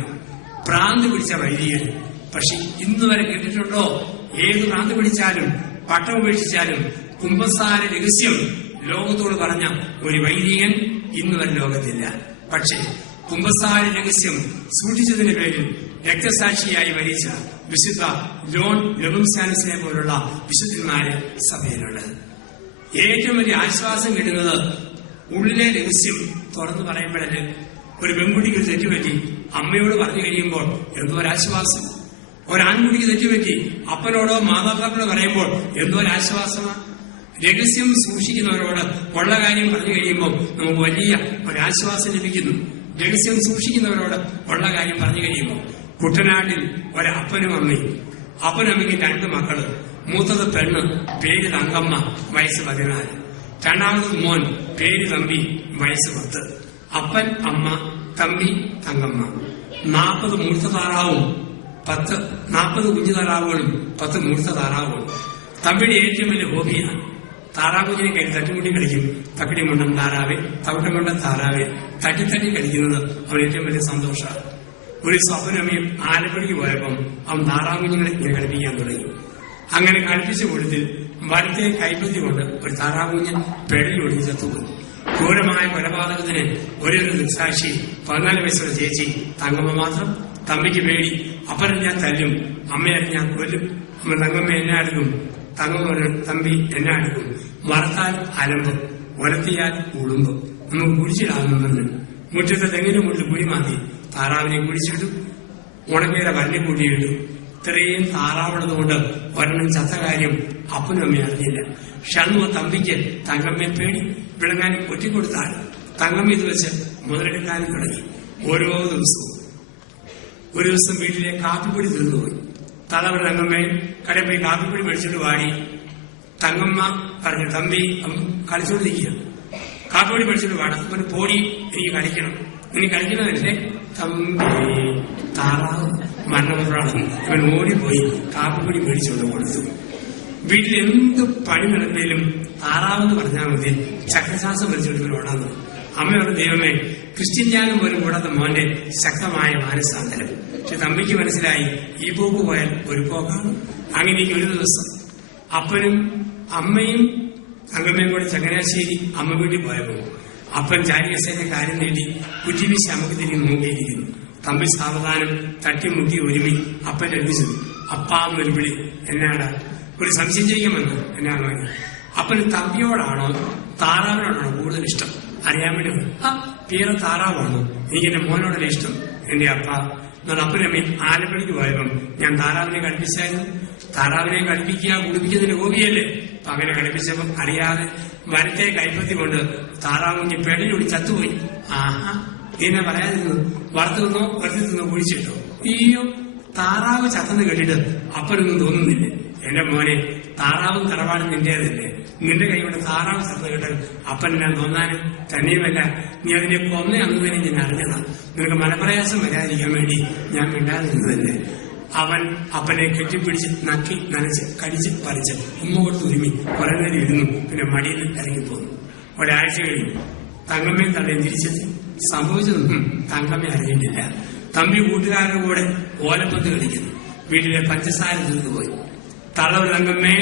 ഭ്രാന്ത് പിടിച്ച വൈദികർ. പക്ഷെ ഇന്ന് വരെ കേട്ടിട്ടുണ്ടോ ഏത് ഭ്രാന്ത് പിടിച്ചാലും പട്ടം ഉപേക്ഷിച്ചാലും കുംഭസാര രഹസ്യം ലോകത്തോട് പറഞ്ഞ ഒരു വൈദികൻ ഇന്ന് വരെ ലോകത്തില്ല. പക്ഷേ കുംഭസാര രഹസ്യം സൂക്ഷിച്ചതിന്റെ പേരിൽ രക്തസാക്ഷിയായി മരിച്ച വിശുദ്ധ ജോൺ ലെബംസാനസിനെ പോലുള്ള വിശുദ്ധന്മാര് സഭയിലുണ്ട്. ഏറ്റവും വലിയ ആശ്വാസം കിട്ടുന്നത് ഉള്ളിലെ രഹസ്യം തുറന്നു പറയുമ്പോഴല്ലേ. ഒരു പെൺകുട്ടിക്ക് തെറ്റുപറ്റി അമ്മയോട് പറഞ്ഞു കഴിയുമ്പോൾ എന്തോ ഒരാശ്വാസം. ഒരാൺകുട്ടിക്ക് തെറ്റുപറ്റി അപ്പനോടോ മാതാപിതാക്കളോ പറയുമ്പോൾ എന്തോ ഒരാശ്വാസമാണ്. രഹസ്യം സൂക്ഷിക്കുന്നവരോട് ഉള്ള കാര്യം പറഞ്ഞു കഴിയുമ്പോൾ നമുക്ക് വലിയ ഒരാശ്വാസം ലഭിക്കുന്നു. രഹസ്യം സൂക്ഷിക്കുന്നവരോട് ഉള്ള കാര്യം പറഞ്ഞു കഴിയുമ്പോൾ. കുട്ടനാട്ടിൽ ഒരപ്പനും അമ്മയും. അപ്പനമ്മയ്ക്ക് 2 മക്കള്. മൂത്തത് പെണ്ണ്, പേര് തങ്കമ്മ, വയസ്സ് 14. രണ്ടാമത് മോൻ, പേര് തമ്പി, വയസ്സ് 10. അപ്പൻ, അമ്മ, തമ്പി, തങ്കമ്മ. 40 മൂർത്ത താറാവും 40 കുഞ്ഞു താറാവുകളും 10 മൂർത്ത താറാവുകളും. തമ്പിയുടെ ഏറ്റവും വലിയ ഹോബിയാണ് താറാകുഞ്ഞിനെ കയറി തട്ടിമുട്ടി കളിക്കും. തക്കടി മുണ്ടൻ താറാവെ, തവിട്ടം കൊണ്ട താറാവെ തട്ടി കളിക്കുന്നത് അവൻ ഏറ്റവും വലിയ സന്തോഷമാണ്. ഒരു സ്വപ്നമയും ആലപ്പുഴയ്ക്ക് പോയപ്പം അവൻ താറാകുഞ്ഞുങ്ങളെ ഇങ്ങനെ കളിപ്പിക്കാൻ തുടങ്ങി. അങ്ങനെ കളിപ്പിച്ച കൂട്ടത്തിൽ വലത്തെ കൈപ്പത്തി കൊണ്ട് ഒരു താറാകുഞ്ഞ് പെടലി ഒടിഞ്ഞ് ചത്തുപോയി. ക്രൂരമായ കൊലപാതകത്തിന് ഒരു ദൃക്സാക്ഷി 14 വയസ്സുള്ള ചേച്ചി തങ്കമ്മ മാത്രം. തമ്പിക്ക് പേടി, അപ്പനറിഞ്ഞാൽ തല്ലും, അമ്മയറിഞ്ഞാൽ കൊല്ലും. അമ്മ തങ്കമ്മ എന്നെ അടുക്കും, തങ്കമ്മ തമ്പി എന്നെ അടുക്കും. വറുത്താൽ അലമ്പ്, ഒലത്തിയാൽ ഉളുമ്പ്. നമുക്ക് കുടിച്ചിടാമെന്നു മുറ്റത്തെ തെങ്ങിന് മുകളിൽ കുഴി മാറ്റി താറാവിനെ കുടിച്ചിട്ടു. ഉണക്കേറെ വരണ്ടി കൂട്ടിയിട്ടു. ഇത്രയും താറാവുള്ളത് കൊണ്ട് ഒരെണ്ണം ചത്ത കാര്യം അപ്പനും അമ്മയും അറിഞ്ഞില്ല. ഷൺമുഖ തമ്പിക്ക് തങ്കമ്മയെ പേടി. വിളങ്ങാനും ഒറ്റിക്കൊടുത്താൽ തങ്കമ്മ ഇത് വെച്ച് മുതലെടുക്കാനും തുടങ്ങി. ഓരോ ദിവസവും ഒരു ദിവസം വീട്ടിലെ കാപ്പിപ്പൊടി തീർന്നുപോയി. തലവർ തങ്കമ്മയെ കടയിൽ പോയി കാപ്പിപ്പൊടി മേടിച്ചിട്ട് വാടി. തങ്കമ്മ പറഞ്ഞു, തമ്പി കളിച്ചോണ്ടിരിക്കുക, കാപ്പിപ്പൊടി മേടിച്ചിട്ട് വാടാ. അവന് പോടി, എനിക്ക് കളിക്കണം. ഇനി കളിക്കണമല്ലേ? തമ്പി താറാവ് മരണപ്രാണം. അവൻ ഓടിപ്പോയി കാപ്പിപ്പൊടി മേടിച്ചുകൊണ്ട് കൊടുത്തു. വീട്ടിൽ എന്ത് പണി നടന്നേലും താറാവെന്ന് പറഞ്ഞാൽ മതി, ചക്രശ്വാസം വലിച്ചെടുക്കാൻ ഓടാന്ന്. അമ്മയോട് ദൈവമേ, ക്രിസ്ത്യൻ ത്യാഗം പോലും കൂടാത്ത മോന്റെ ശക്തമായ മാനസാന്തരം. പക്ഷെ തമ്പിക്ക് മനസ്സിലായി ഈ പോക്ക് പോയാൽ ഒരു പോക്കാണ്. അങ്ങനെ ഒരു ദിവസം അപ്പനും അമ്മയും തങ്കമ്മയും കൂടി ചങ്ങനാശ്ശേരി അമ്മ വീട്ടിൽ പോയപ്പോൾ അപ്പൻ ചാരികസേനെ കാര്യം നേടി കുറ്റിവീശി അമ്മക്ക് തിരികെ നോക്കിയിരിക്കുന്നു. തമ്പി സാവധാനം തട്ടിമുട്ടി ഒരുമി അപ്പൻ അടുപ്പിച്ചു. അപ്പാന്നൊരു വിളി. എന്നാടാ? ഒരു സംശയം ചെയ്യാമെന്ന്. എന്നാണോ? അപ്പന് തമ്പിയോടാണോ താറാവിനോടാണോ കൂടുതൽ ഇഷ്ടം അറിയാൻ വേണ്ടി. ആ, തീരെ താറാവാണോ? എനിക്ക് എന്റെ മോനോടല്ലേ ഇഷ്ടം. എന്റെ അപ്പ, എന്നാൽ അപ്പനമ്മയും ആലപ്പുഴയ്ക്ക് പോയപ്പം ഞാൻ താറാവിനെ കളിപ്പിച്ചായിരുന്നു. താറാവിനെ കളിപ്പിക്കുക കുടിപ്പിക്കുന്നതിന് ഹോബിയല്ലേ. അപ്പൊ അങ്ങനെ കളിപ്പിച്ചപ്പം അറിയാതെ മരത്തെ കൈപ്പത്തി കൊണ്ട് താറാവുഞ്ഞ് പെടലൊടി ചത്തുപോയി. ആഹാ, ഇതിനെ പറയാതിരുന്നു. വറുത്തു നിന്നോ വെറുതെ നിന്നോ കുഴിച്ചിട്ടോ. അയ്യോ, താറാവ് ചത്തെന്ന് കേട്ടിട്ട് അപ്പനൊന്നും തോന്നുന്നില്ലേ? എന്റെ മോനെ, താറാവും തറവാടും നിന്റേതല്ലേ. നിന്റെ കൈകൊണ്ട് താറാവ് ചത്തു കേട്ട് അപ്പൻ ഞാൻ തോന്നാനും തന്നെയുമല്ല, നീ അതിനെ കൊന്ന അന്ന് തന്നെ ഞാൻ അറിഞ്ഞതാ. നിനക്ക് മനപ്രയാസം വരാതിരിക്കാൻ വേണ്ടി ഞാൻ മിണ്ടാതിരുന്നതല്ലേ. അവൻ അപ്പനെ കെട്ടിപ്പിടിച്ച് നക്കി നനച്ച് കടിച്ച് പറിച്ച് ഉമ്മ കൊടുത്ത് ഒരുമി കുറെ നേരം ഇരുന്നു. പിന്നെ മടിയിൽ ഇറങ്ങിപ്പോന്നു. ഒരാഴ്ച കഴിഞ്ഞു. തങ്കമ്മയും തള്ളയും തിരിച്ചെത്തി. സംഭവിച്ചതൊന്നും തങ്കമ്മ അറിഞ്ഞിട്ടില്ല. തമ്പി കൂട്ടുകാരുടെ കൂടെ ഓലപ്പത്ത് കളിക്കുന്നു. വീട്ടിലെ പഞ്ചസാര തീർന്നുപോയി. തള്ളവർ തങ്കമ്മേ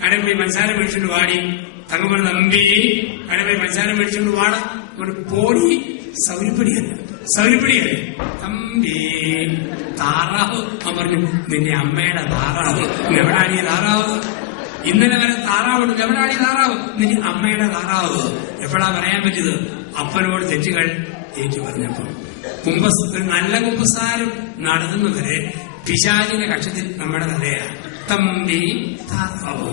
കടയിൽ പോയി പഞ്ചസാര മേടിച്ചുകൊണ്ട് വാടി. തങ്കമ്മ തമ്പി കടയിൽ പോയി പഞ്ചസാര മേടിച്ചുകൊണ്ട് വാടാ. പോടി. സൗരിപ്പടിയല്ല, സൗരിപ്പടിയല്ലേ. തമ്പി താറാവ്. അവൻ പറഞ്ഞു, നിന്റെ അമ്മയുടെ താറാവ്. എവിടാണീ താറാവ്? ഇന്നലെ വരെ താറാവുണ്ട്. എവിടാണീ താറാവ്? നിന്റെ അമ്മയുടെ താറാവ്. എപ്പോഴാ പറയാൻ പറ്റിയത്? അപ്പനോട് തെറ്റുകൾ ഏറ്റു പറഞ്ഞപ്പോ. ഒരു നല്ല കുമ്പസാരം നടത്തുന്നവരെ പിശാചിന്റെ കക്ഷത്തിൽ നമ്മുടെ തലയാണ്. തമ്പി താറാവ്.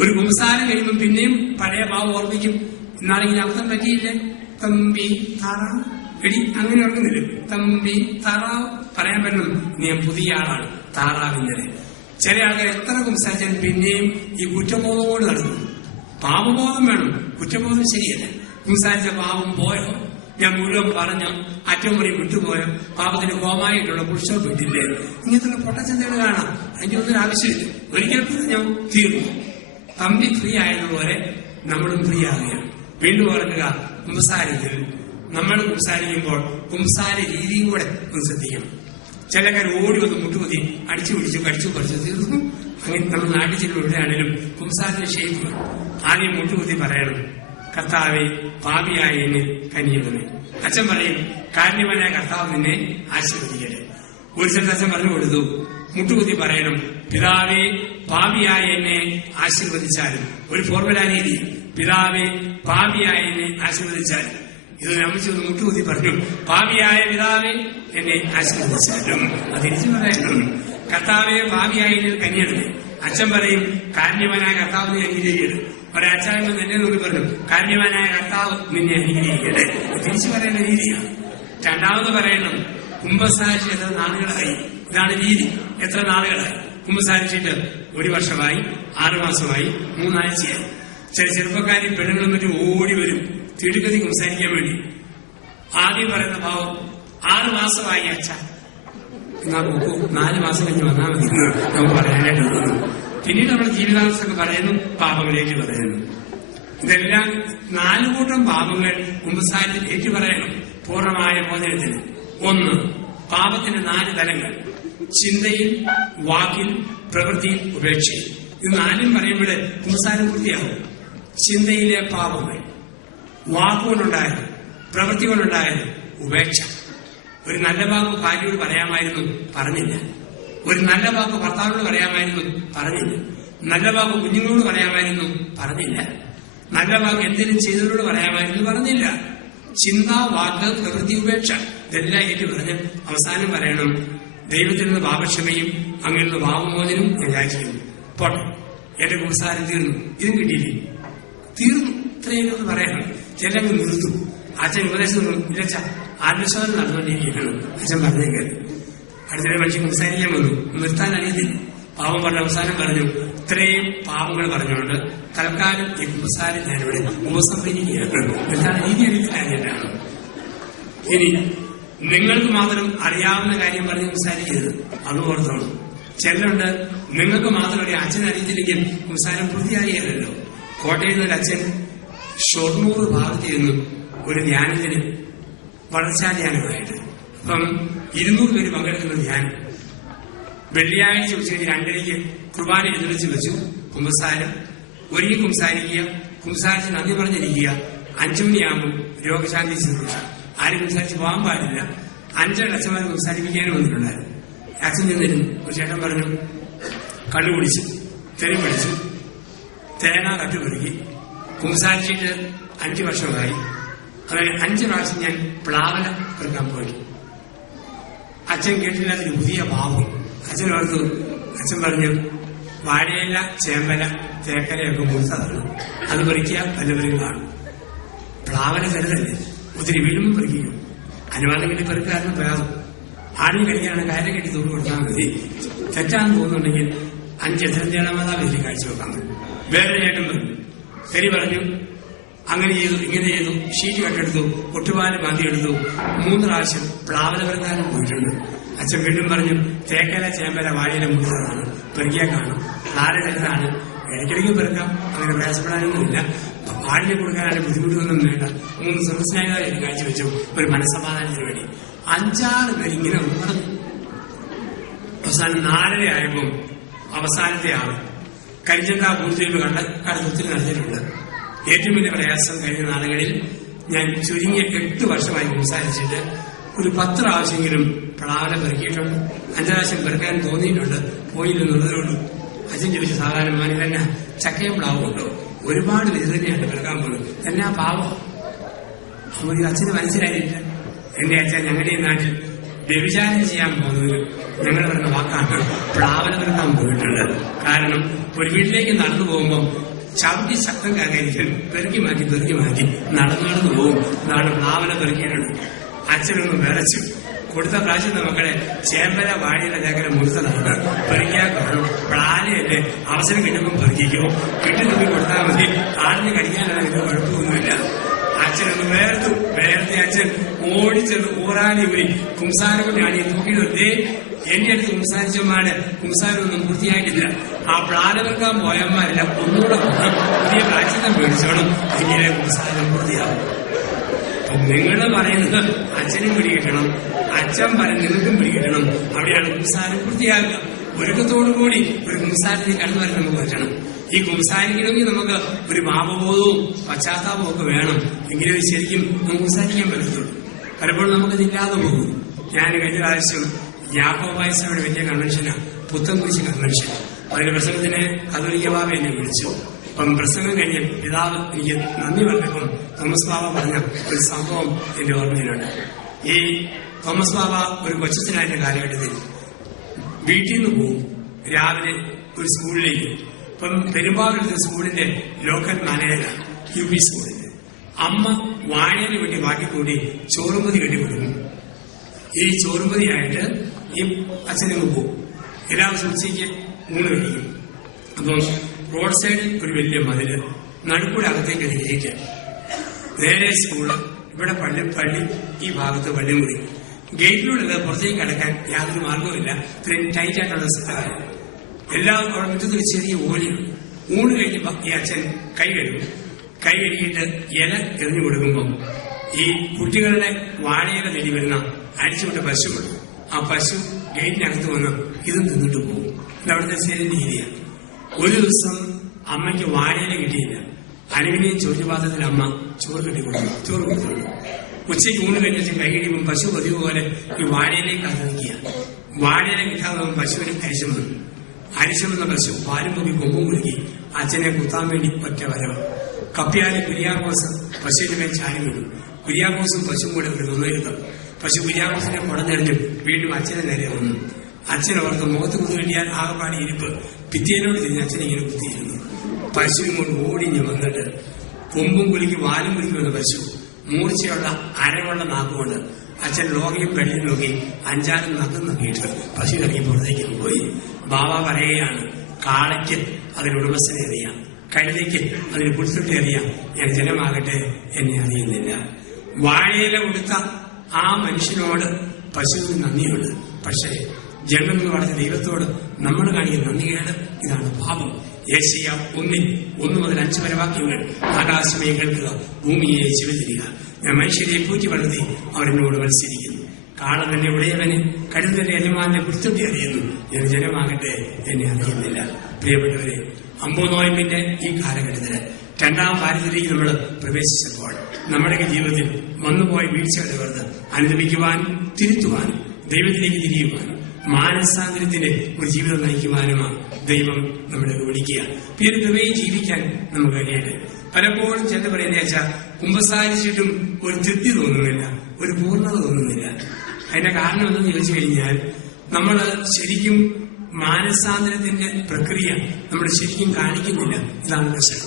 ഒരു കുമ്പസാരം കഴിയുമ്പോൾ പിന്നെയും പഴയ ഭാവം ഓർമ്മിക്കും. എന്നാണെങ്കിൽ അർത്ഥം പറ്റിയില്ലേ? തമ്പി താറാവ്. എടി അങ്ങനെ ഓർക്കുന്നില്ല. തമ്പി താറാവ് പറയാൻ പറ്റണം. നീ പുതിയ ആളാണ്, താറാവിന്നലെ. ചില ആൾക്കാർ എത്ര കുമ്പസാരിച്ചാലും പിന്നെയും ഈ കുറ്റബോധമോട് നടന്നു. പാപബോധം വേണം, കുറ്റബോധം ശരിയല്ല. കുമ്പസാരിച്ച പാപം പോയോ? ഞാൻ മുഴുവൻ പറഞ്ഞ അറ്റം മുറി വിട്ടുപോയോ? പാപത്തിന് കോമായിട്ടുള്ള പുരുഷം വിട്ടില്ലേ? ഇങ്ങനത്തെ പൊട്ടച്ചന്തകൾ കാണാം. അതിന്റെ ഒന്നും ആവശ്യമില്ല. ഒരിക്കലും ഞാൻ തീർന്നു. തമ്പി ഫ്രീ ആയതുപോലെ നമ്മളും ഫ്രീ ആകുകയാണ്. വീണ്ടും ഓർക്കുക, കുമ്പസാരത്തിൽ നമ്മൾ കുമ്പസാരിക്കുമ്പോൾ കുമ്പസാര രീതിയും കൂടെ ഒന്ന് ശ്രദ്ധിക്കണം. ചിലക്കാർ ഓടി വന്ന് മുട്ടുകുത്തി അടിച്ചു പിടിച്ചു കടിച്ചു പറിച്ചു തീർന്നു. അങ്ങനെ നമ്മൾ നാട്ടിൽ ചെല്ലുമ്പോഴാണേലും കുമ്പസാരത്തിന് ഷേപ്പ്. ആദ്യം മുട്ടുകുത്തി പറയണം, കർത്താവെ പാപിയായ എന്നെ കനിയണമേ. അച്ഛൻ പറയും, കാരുണ്യവാനായ കർത്താവ് നിന്നെ ആശീർവദിക്കട്ടെ. ഒരു സ്ഥലത്ത് അച്ഛൻ പറഞ്ഞു കൊടുത്തു, മുട്ടുകുത്തി പറയണം, പിതാവേ പാപിയായ എന്നെ ആശീർവദിച്ചാലും. ഒരു ഫോർമുല രീതി, പിതാവേ പാപിയായ എന്നെ ആശീർവദിച്ചാലും. ഇത് അമ്മച്ചി ഒന്ന് മുട്ടുകുത്തി പറഞ്ഞു, പാപിയായ പിതാവേ എന്നെ ആശീർവദിച്ചാലും. അത് തിരിച്ചു പറയണം, കർത്താവെ പാപിയായ എന്നെ കനിയണമേ. അച്ഛൻ പറയും, കാരുണ്യവാനായ കർത്താവ് നിന്നെ അനുഗ്രഹിക്കട്ടെ. ഒരച്ചായൻ എന്നെ നോക്കി പറഞ്ഞു, കാരുണ്യവാനായ കർത്താവ് നിന്നെ അനുഗ്രഹിക്കട്ടെ. തിരിച്ചു പറയുന്ന രീതിയാണ്. രണ്ടാമത് പറയണം, കുമ്പസാരിച്ച് എത്ര നാളുകളായി. ഇതാണ് രീതി. എത്ര നാളുകളായി കുമ്പസാരിച്ചിട്ട്? 1 വർഷമായി, 6 മാസമായി, 3 ആഴ്ചയായി. ചില ചെറുപ്പക്കാരി പെണ്ണുങ്ങളും മറ്റും ഓടി വരും തിടുക്കതി കുമ്പസാരിക്കാൻ വേണ്ടി. ആദ്യം പറയുന്ന ഭാവം, 6 മാസമായി അച്ഛ. എന്നാൽ നോക്കൂ, 4 മാസം കഴിഞ്ഞ് വന്നാൽ മതി നമുക്ക് പറയാനായിട്ട് തോന്നുന്നു. പിന്നീട് നമ്മുടെ ജീവിതാവസ്ഥയൊക്കെ പറയുന്നു, പാപങ്ങളിലേക്ക് പറയുന്നു. ഇതെല്ലാം 4 കൂട്ടം പാപങ്ങൾ കുമ്പസാരത്തിൽ ഏറ്റു പറയണം പൂർണ്ണമായ മോചനത്തിന്. 1, പാപത്തിന്റെ 4 തലങ്ങൾ: ചിന്തയിൽ, വാക്കിൽ, പ്രവൃത്തിയിൽ, ഉപേക്ഷയിൽ. ഇത് 4ഉം പറയുമ്പോൾ കുമ്പസാരം പൂർത്തിയാവും. ചിന്തയിലെ പാപങ്ങൾ, വാക്കുകൊണ്ടുണ്ടായത്, പ്രവൃത്തി കൊണ്ടുണ്ടായത്, ഉപേക്ഷ. ഒരു നല്ല വാക്ക് ഭാര്യയോട് പറയാമായിരുന്നു, പറഞ്ഞില്ല. ഒരു നല്ല വാക്ക് ഭർത്താവിനോട് പറയാമായിരുന്നു, പറഞ്ഞില്ല. നല്ല വാക്ക് കുഞ്ഞുങ്ങളോട് പറയാമായിരുന്നു, പറഞ്ഞില്ല. നല്ല വാക്ക് എന്തെങ്കിലും ചെയ്തവരോട് പറയാമായിരുന്നു, പറഞ്ഞില്ല. ചിന്ത, വാക്ക്, പ്രവൃത്തി, ഉപേക്ഷ, ഇതെല്ലാം ഏറ്റു പറഞ്ഞ് അവസാനം പറയണം, ദൈവത്തിൽ നിന്ന് പാപക്ഷമയും അങ്ങനെ നിന്ന് പാപമോചനവും ഞാൻ യാചിക്കുന്നു. പോട്ടെ, എന്റെ കുമ്പസാരം തീർന്നു. ഇതും കിട്ടിയില്ലേ? തീർന്നു. ഇത്രയും പറയണം. ചിലങ്ങ് നിർത്തും. അച്ഛൻ ഉപദേശം ഇല്ലച്ച ആത്മശോധന നടന്നുകൊണ്ടിരിക്കുകയാണ്. അച്ഛൻ പറഞ്ഞേക്കരുത്. അടുത്തിടെ മനുഷ്യൻ കുമ്പസാരിക്കാൻ വന്നു, നിർത്താൻ അറിയത്തില്ല. പാപം പറഞ്ഞ അവസാനം പറഞ്ഞു, ഇത്രയും പാപങ്ങൾ പറഞ്ഞുകൊണ്ട് തൽക്കാലം ഈ കുമ്പസാരം ഞാനിവിടെ ഉപസംഹരിക്കുകയാണ്. നിർത്താൻ രീതി അറിയില്ലാഞ്ഞിട്ടാണ്. ഇനി നിങ്ങൾക്ക് മാത്രം അറിയാവുന്ന കാര്യം പറഞ്ഞ് കുമ്പസാരിക്കരുത്. അത് ഓർത്തോണം. ചിലരുണ്ട്, നിങ്ങൾക്ക് മാത്രം ഒരു അച്ഛൻ അറിയത്തില്ലെങ്കിൽ കുമ്പസാരം പൂർത്തിയാകിയല്ലോ. കോട്ടയിൽ നിന്നൊരു അച്ഛൻ ഷൊർണൂർ ഭാഗത്ത് ഇരുന്നു ഒരു ധ്യാനത്തിന്, വളർച്ചാ ധ്യാനമായിട്ട്. അപ്പം 200 പേര് പങ്കെടുക്കുന്ന ധ്യാനം. വെള്ളിയാഴ്ച ഉച്ചയ്ക്ക് 2:30 കുർബാന എഴുന്നള്ളിച്ച് വെച്ചു. കുമ്പസാരം, ഒരുങ്ങി കുമ്പസാരിക്കുക, കുമ്പസാരിച്ച് നന്ദി പറഞ്ഞിരിക്കുക. 5 മണിയാകുമ്പോൾ രോഗശാന്തി ശുശ്രൂഷ. ആരും കുമ്പസാരിച്ച് പോകാൻ പാടില്ല. 5 അച്ഛന്മാർ കുമ്പസാരിപ്പിക്കാനും വന്നിട്ടുണ്ടായിരുന്നു. അച്ഛൻ നിന്നിരുന്നു. ഒരു ചേട്ടൻ പറഞ്ഞു, കള്ളു കുടിച്ചു, തെറി പിടിച്ചു, തേങ്ങ കട്ടുപിടിക്കി, കുമ്പസാരിച്ചിട്ട് 5 വർഷമായി. അതായത് 5 പ്രാവശ്യം ഞാൻ പ്ലാവല പെറുക്കാൻ പോയി. അച്ഛൻ കേട്ടില്ലാത്തൊരു പുതിയ ഭാവം. അച്ഛൻ ഓർത്തു. അച്ഛൻ പറഞ്ഞു, വാഴയില, ചേമ്പല, തേക്കലയൊക്കെ മുഴുത്തതാണ്, അത് പറിക്കുക വല്ലവരും കാണും. പ്ലാവല ചെറുതല്ലേ, ഒത്തിരി വീഴുമ്പോൾ പറിക്കും. അനുവാദം വേണ്ടി പെറുക്കാരന് പ്രയാസം. ആടിന് കഴിക്കാണ് കയറി കെട്ടി തൂക്കി കൊടുത്താൽ മതി. തെറ്റാന്ന് തോന്നുന്നുണ്ടെങ്കിൽ 5 എത്രമാതാ വലിയ കാഴ്ച വെക്കാൻ പറ്റും. വേറെ ചേട്ടൻ പറഞ്ഞു, ശരി പറഞ്ഞു, അങ്ങനെ ചെയ്തു, ഇങ്ങനെ ചെയ്തു, ഷീറ്റ് കട്ടെടുത്തു, ഒട്ടുപാല് മാന്തിയെടുത്തു. 3 പ്രാവശ്യം പ്ലാവല പെറുക്കാനും പോയിട്ടുണ്ട്. അച്ഛൻ വീണ്ടും പറഞ്ഞു, തേക്കല, ചേമ്പല, വാഴയില മുഴുത്തതാണ്, പെറുക്കിയാൽ കാണും. പ്ലാവല ചെറുതാണ്, ഇടയ്ക്കിടയ്ക്ക് പെറുക്കാം, അങ്ങനെ പ്രയാസപ്പെടാനൊന്നുമില്ല. ആടിനെ കൊടുക്കാനാണ് ബുദ്ധിമുട്ടൊന്നും വേണ്ട. 3 സർവസ്നായതായി കാഴ്ചവെച്ചു, ഒരു മനസ്സമാധാനത്തിന് വേണ്ടി. 5-6 പേര് ഇങ്ങനെ പറഞ്ഞു. അവസാനം 4:30 ആയപ്പോൾ അവസാനത്തെ ആള് കരിഞ്ചന്ത പൂർത്തിയിൽ കടന്ന് ഒത്തിരി നടത്തിയിട്ടുണ്ട്. ഏറ്റവും വലിയ പ്രയാസം കഴിഞ്ഞ നാളുകളിൽ ഞാൻ ചുരുങ്ങിയ 8 വർഷമായി സംസാരിച്ചിട്ട് ഒരു 10 പ്രാവശ്യമെങ്കിലും പ്ലാവല പെറുക്കിയിട്ടുണ്ട്. 5 പ്രാവശ്യം പെറുക്കാൻ തോന്നിയിട്ടുണ്ട്, പോയില്ലെന്നുള്ളതേ. അച്ഛൻ ചോദിച്ചു, സാധാരണ മാനി തന്നെ ചക്കയും പ്ലാവും ഉണ്ടോ? ഒരുപാട് പേര് തന്നെയാണ് പെറുക്കാൻ പോകുന്നത്, തന്നെ ആ പാവം. അപ്പോൾ അച്ഛന് മനസ്സിലായില്ല. എന്റെ അച്ഛൻ ഞങ്ങളുടെ ഈ നാട്ടിൽ വ്യഭിചാരം ചെയ്യാൻ പോകുന്നത് ഞങ്ങൾ പറഞ്ഞ വാക്കാണ് പ്ലാവല പെറുക്കാൻ പോയിട്ടുണ്ട്. കാരണം ഒരു വീട്ടിലേക്ക് നടന്നു പോകുമ്പോൾ ചവിട്ടി ശക്തം കാകരിക്കാൻ പെറുക്കി മാറ്റി നടന്നു പോകും. അതാണ് പ്ലാവല പെറുക്കിയിട്ടുണ്ട്. അച്ഛനൊന്ന് വിറച്ചു. കൊടുത്ത പ്രാവശ്യത്തെ മക്കളെ ചേമ്പല, വാഴയില, തേക്കല മുഴുത്തതാണ്, പെറുക്കിയാൽ കാണും. പ്ലാലയല്ലേ, അവസരം കിട്ടുമ്പോൾ പെറുക്കിക്കോ, കിട്ടുന്നുമ്പി കൊടുത്താൽ മതി, ആടിന് കടിക്കാനാണ് ഇത് കുഴപ്പമൊന്നുമില്ല. അച്ഛനൊന്ന് വേർത്തി അച്ഛൻ ഓടിച്ചെന്ന് ഊറാനി ഊരി കുംസാരക്കൊണ്ടാണ് തൂക്കിയിട്ടേ. എന്റെ അടുത്ത് കുംസാരിച്ചമാര് കുംസാരമൊന്നും പൂർത്തിയായിട്ടില്ല. ആ പ്ലാല വെക്കാൻ പോയന്മാരില്ല, ഒന്നുകൂടെ പുതിയ പ്രാക്ഷിതം മേടിച്ചോണം, എങ്ങനെ കുംസാരം പൂർത്തിയാവും. നിങ്ങൾ പറയുന്നത് അച്ഛനും പിടികിട്ടണം, അച്ഛൻ പറയുന്നത് നിങ്ങൾക്കും പിടികിട്ടണം. അവിടെയാണ് കുംസാരം പൂർത്തിയാകുക. ഒരുക്കത്തോടുകൂടി ഒരു കുംസാരത്തിന് കടന്നു വരാൻ നമുക്ക് പറ്റണം. ഈ കുംസാരിക്കണമെങ്കിൽ നമുക്ക് ഒരു പാപബോധവും പശ്ചാത്താപവും ഒക്കെ വേണം. എങ്കിലും ശരിക്കും നമുക്ക് കുംസാരിക്കാൻ പറ്റത്തുള്ളൂ. പലപ്പോഴും നമുക്കതില്ലാതെ പോകും. ഞാൻ കഴിഞ്ഞ പ്രാവശ്യം യാക്കോബായ സഭയുടെ വലിയ കൺവെൻഷനാണ്, പുത്തൻകുരിശ് കൺവെൻഷൻ. അതിന്റെ പ്രസംഗത്തിന് കത്തോലിക്ക ബാബ എന്നെ വിളിച്ചു. അപ്പം പ്രസംഗം കഴിഞ്ഞ് പിതാവ് എനിക്ക് നന്ദി പറഞ്ഞപ്പം തോമസ് ബാബ പറഞ്ഞ ഒരു സംഭവം എന്റെ ഓർമ്മയിലുണ്ട്. ഈ തോമസ് ബാബ ഒരു കൊച്ചച്ഛനായ കാലഘട്ടത്തിൽ വീട്ടിൽ നിന്ന് പോകും രാവിലെ ഒരു സ്കൂളിലേക്ക്. ഇപ്പം പെരുമ്പാവൂരത്തെ സ്കൂളിന്റെ ലോക്കൽ മാനേജറാണ്, UP സ്കൂളിന്റെ. അമ്മ വാഴയിന് വേണ്ടി വാട്ടിക്കൂടി ചോറുമതി കെട്ടിക്കൊടുക്കും. ഈ ചോറുമതിയായിട്ട് ഈ അച്ഛനങ്ങ് പോകും. എല്ലാ ദിവസവും ഉച്ചയ്ക്ക് ഊണ് കഴിക്കും. അപ്പം റോഡ് സൈഡിൽ ഒരു വലിയ മതില്, നടുക്കൂടെ അകത്തേക്ക് ഒരു ഗേറ്റ്, നേരെ സ്കൂള്, ഇവിടെ പള്ളി, ഈ ഭാഗത്ത് പള്ളിമുറി. ഗേറ്റിലൂടെ പുറത്തേക്ക് കിടക്കാൻ യാതൊരു മാർഗവുമില്ല. ഇത്രയും ടൈറ്റ് ആയിട്ടുള്ള സ്ഥലമാണ്. എല്ലാവരും അവിടെ മുറ്റത്ത് ഒരു ചെറിയ ഓലിയും. ഊണ് കഴിഞ്ഞ് ഈ അച്ഛൻ കൈ കഴുകിയിട്ട് ഇല എറിഞ്ഞു കൊടുക്കുമ്പോൾ ഈ കുട്ടികളുടെ വാഴയില തേടി വരുന്ന അടിച്ചുവിട്ട പശുവുണ്ട്. ആ പശു ഗേറ്റിനകത്ത് വന്ന് ഇതും തിന്നിട്ട് പോകും. ഇത് അവിടുത്തെ ശരി രീതിയാണ്. ഒരു ദിവസം അമ്മയ്ക്ക് വാഴയില കിട്ടിയില്ല. അലുമിനിയം ചോറ്റുപാത്രത്തിൽ അമ്മ ചോറ് കൊടുത്തു. ഉച്ചയ്ക്ക് ഊണ് കഴിഞ്ഞ കൈ കഴിയുമ്പോൾ പശു പതിവ് പോലെ ഈ വാഴയിലേക്ക് കാത്തിരിക്കുക. വാഴയില കിട്ടാതെ പശുവിനെ അരിശമെന്ന പശു പാലും പൊക്കി കൊമ്പും കുലുക്കി അച്ഛനെ കുത്താൻ വേണ്ടി ഒറ്റ വരവ്. കപ്പിയാലി കുര്യാക്കോസ് പശുവിന്റെ മേൽ ചാരി വീണു. കുര്യാക്കോസും പശുവും കൂടെ ഒരു നിന്നിരുന്നു. പശു കുര്യാക്കോസിനെ കുടഞ്ഞെറിഞ്ഞു വീണ്ടും അച്ഛനെ നേരെ വന്നു. അച്ഛൻ ഓർത്ത് മുഖത്ത് കുത്തു കിട്ടിയാൽ ആകെപ്പാടി ഇരിപ്പ്. പിറ്റേനോട് തിരിഞ്ഞ് അച്ഛനെ ഇങ്ങനെ കുത്തിയിരുന്നു. പശു ഇങ്ങോട്ട് ഓടിഞ്ഞ് വന്നിട്ട് കൊമ്പും കുലുക്കി വാലും കുലുക്കി പശു മൂർച്ചയുള്ള അരവുള്ള നാക്കുകൊണ്ട് അച്ഛൻ ലോകയും വെള്ളിയും നോക്കി 5-6 നഖം നോക്കിയിട്ട് പശു ഇറങ്ങി പുറത്തേക്ക് പോയി. ബാബ പറയുകയാണ്, കാളയ്ക്ക് അതിനുടമസ്ഥനെ അറിയാം, കഴുതയ്ക്ക് അതിന് പുൽത്തൊട്ടി അറിയാം, ഞാൻ ജനമാകട്ടെ എന്നെ അറിയുന്നില്ല. വാഴയില കൊടുത്ത ആ മനുഷ്യനോട് പശുവിന് നന്ദിയുണ്ട്. പക്ഷേ ജന്മം എന്ന് പറഞ്ഞ ദൈവത്തോട് നമ്മൾ കാണിക്കുന്ന നന്ദികേട് ഇതാണ് പാപം. യേശയ്യ 1 മുതൽ 5 വരെ വാക്യങ്ങൾ. ആകാശമേ കേൾക്കുക, ഭൂമിയെ ചെവിതിരിക, ഞാൻ മനുഷ്യരെ പൂറ്റി വളർത്തി അവരെന്നോട് മത്സരിക്കുന്നു. കാളം എന്നെ ഉടയവന്, കഴുതന്റെ യജമാനെ പുൽത്തൊട്ടി അറിയുന്നു, ഞാൻ ജനമാകട്ടെ എന്നെ അറിയുന്നില്ല. പ്രിയപ്പെട്ടവരെ, 50 നോയമ്പിന്റെ ഈ കാലഘട്ടത്തില് 2ാം വാരത്തിലേക്ക് നമ്മൾ പ്രവേശിച്ചപ്പോൾ നമ്മുടെ ജീവിതത്തിൽ വന്നുപോയ വീഴ്ചകളെ ഓർത്ത് അനുദപിക്കുവാനും തിരുത്തുവാനും ദൈവത്തിലേക്ക് തിരിയുവാനും മാനസാന്തരത്തിന്റെ ഒരു ജീവിതം നയിക്കുവാനുമാണ് ദൈവം നമ്മളെ വിളിക്കുക. പേര് കൃപയെ ജീവിക്കാൻ നമുക്ക് കഴിയട്ടെ. പലപ്പോഴും പറയുന്ന വെച്ചാൽ കുമ്പസാരിച്ചിട്ടും ഒരു തൃപ്തി തോന്നുന്നില്ല, ഒരു പൂർണ്ണത തോന്നുന്നില്ല. അതിന്റെ കാരണം എന്തെന്ന് ചോദിച്ചു കഴിഞ്ഞാൽ നമ്മൾ ശരിക്കും മാനസാന്തരത്തിന്റെ പ്രക്രിയ നമ്മൾ ശരിക്കും കാണിക്കുന്നില്ല. ഇതാണ് പ്രശ്നം.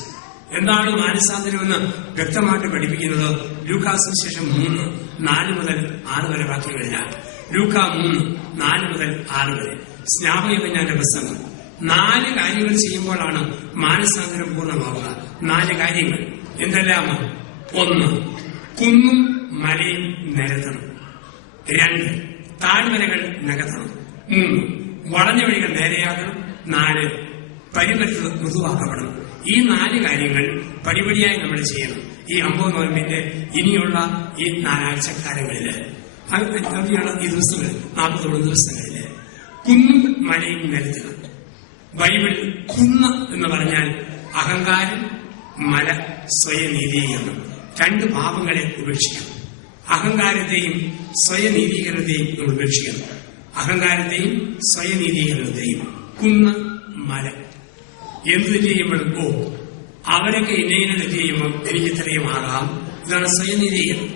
എന്താണ് മാനസാന്തരമെന്ന് വ്യക്തമായിട്ട് പഠിപ്പിക്കുന്നത് ലൂക്കാസിന് ശേഷം 3:4 മുതൽ 6 വരെ വാക്യങ്ങളിലാണ്. ലൂക്ക 3:4 മുതൽ 6 വരെ സ്നാപകയജ്ഞാന്റെ പ്രസംഗം. 4 കാര്യങ്ങൾ ചെയ്യുമ്പോഴാണ് മാനസാന്തരം പൂർണ്ണമാവുക. 4 കാര്യങ്ങൾ എന്തെല്ലാമോ? 1. കുന്നും മലയും നിരത്തണം. 2. താഴ്വരകൾ നികത്തണം. 3. വളഞ്ഞ വഴികൾ നേരെയാക്കണം. 4. പരിപരിതം മൃദുവാക്കപ്പെടണം. ഈ 4 കാര്യങ്ങൾ പടിപടിയായി നമ്മൾ ചെയ്യണം. ഈ 50 നോയമ്പിന്റെ ഇനിയുള്ള ഈ 4 ആഴ്ചക്കാലങ്ങളില്, അതിനുള്ള ഈ ദിവസങ്ങളിൽ 41 ദിവസങ്ങളില് കുന്നും മലയും നിരത്തുക. ബൈബിളിൽ കുന്ന് എന്ന് പറഞ്ഞാൽ അഹങ്കാരം, മല സ്വയനീതീകരണം. 2 പാപങ്ങളെ ഉപേക്ഷിക്കണം. അഹങ്കാരത്തെയും സ്വയനീതീകരണത്തെയും നമ്മൾ ഉപേക്ഷിക്കണം. അഹങ്കാരത്തെയും സ്വയനീതീകരണത്തെയും. കുന്ന്, മല. എന്ത് ചെയ്യുമ്പോഴും അവരൊക്കെ ഇന്നയിനെ തെറ്റ് ചെയ്യുമ്പോൾ എനിക്ക് ഇത്രയും ആകാം. ഇതാണ് സ്വയനീതീകരണം.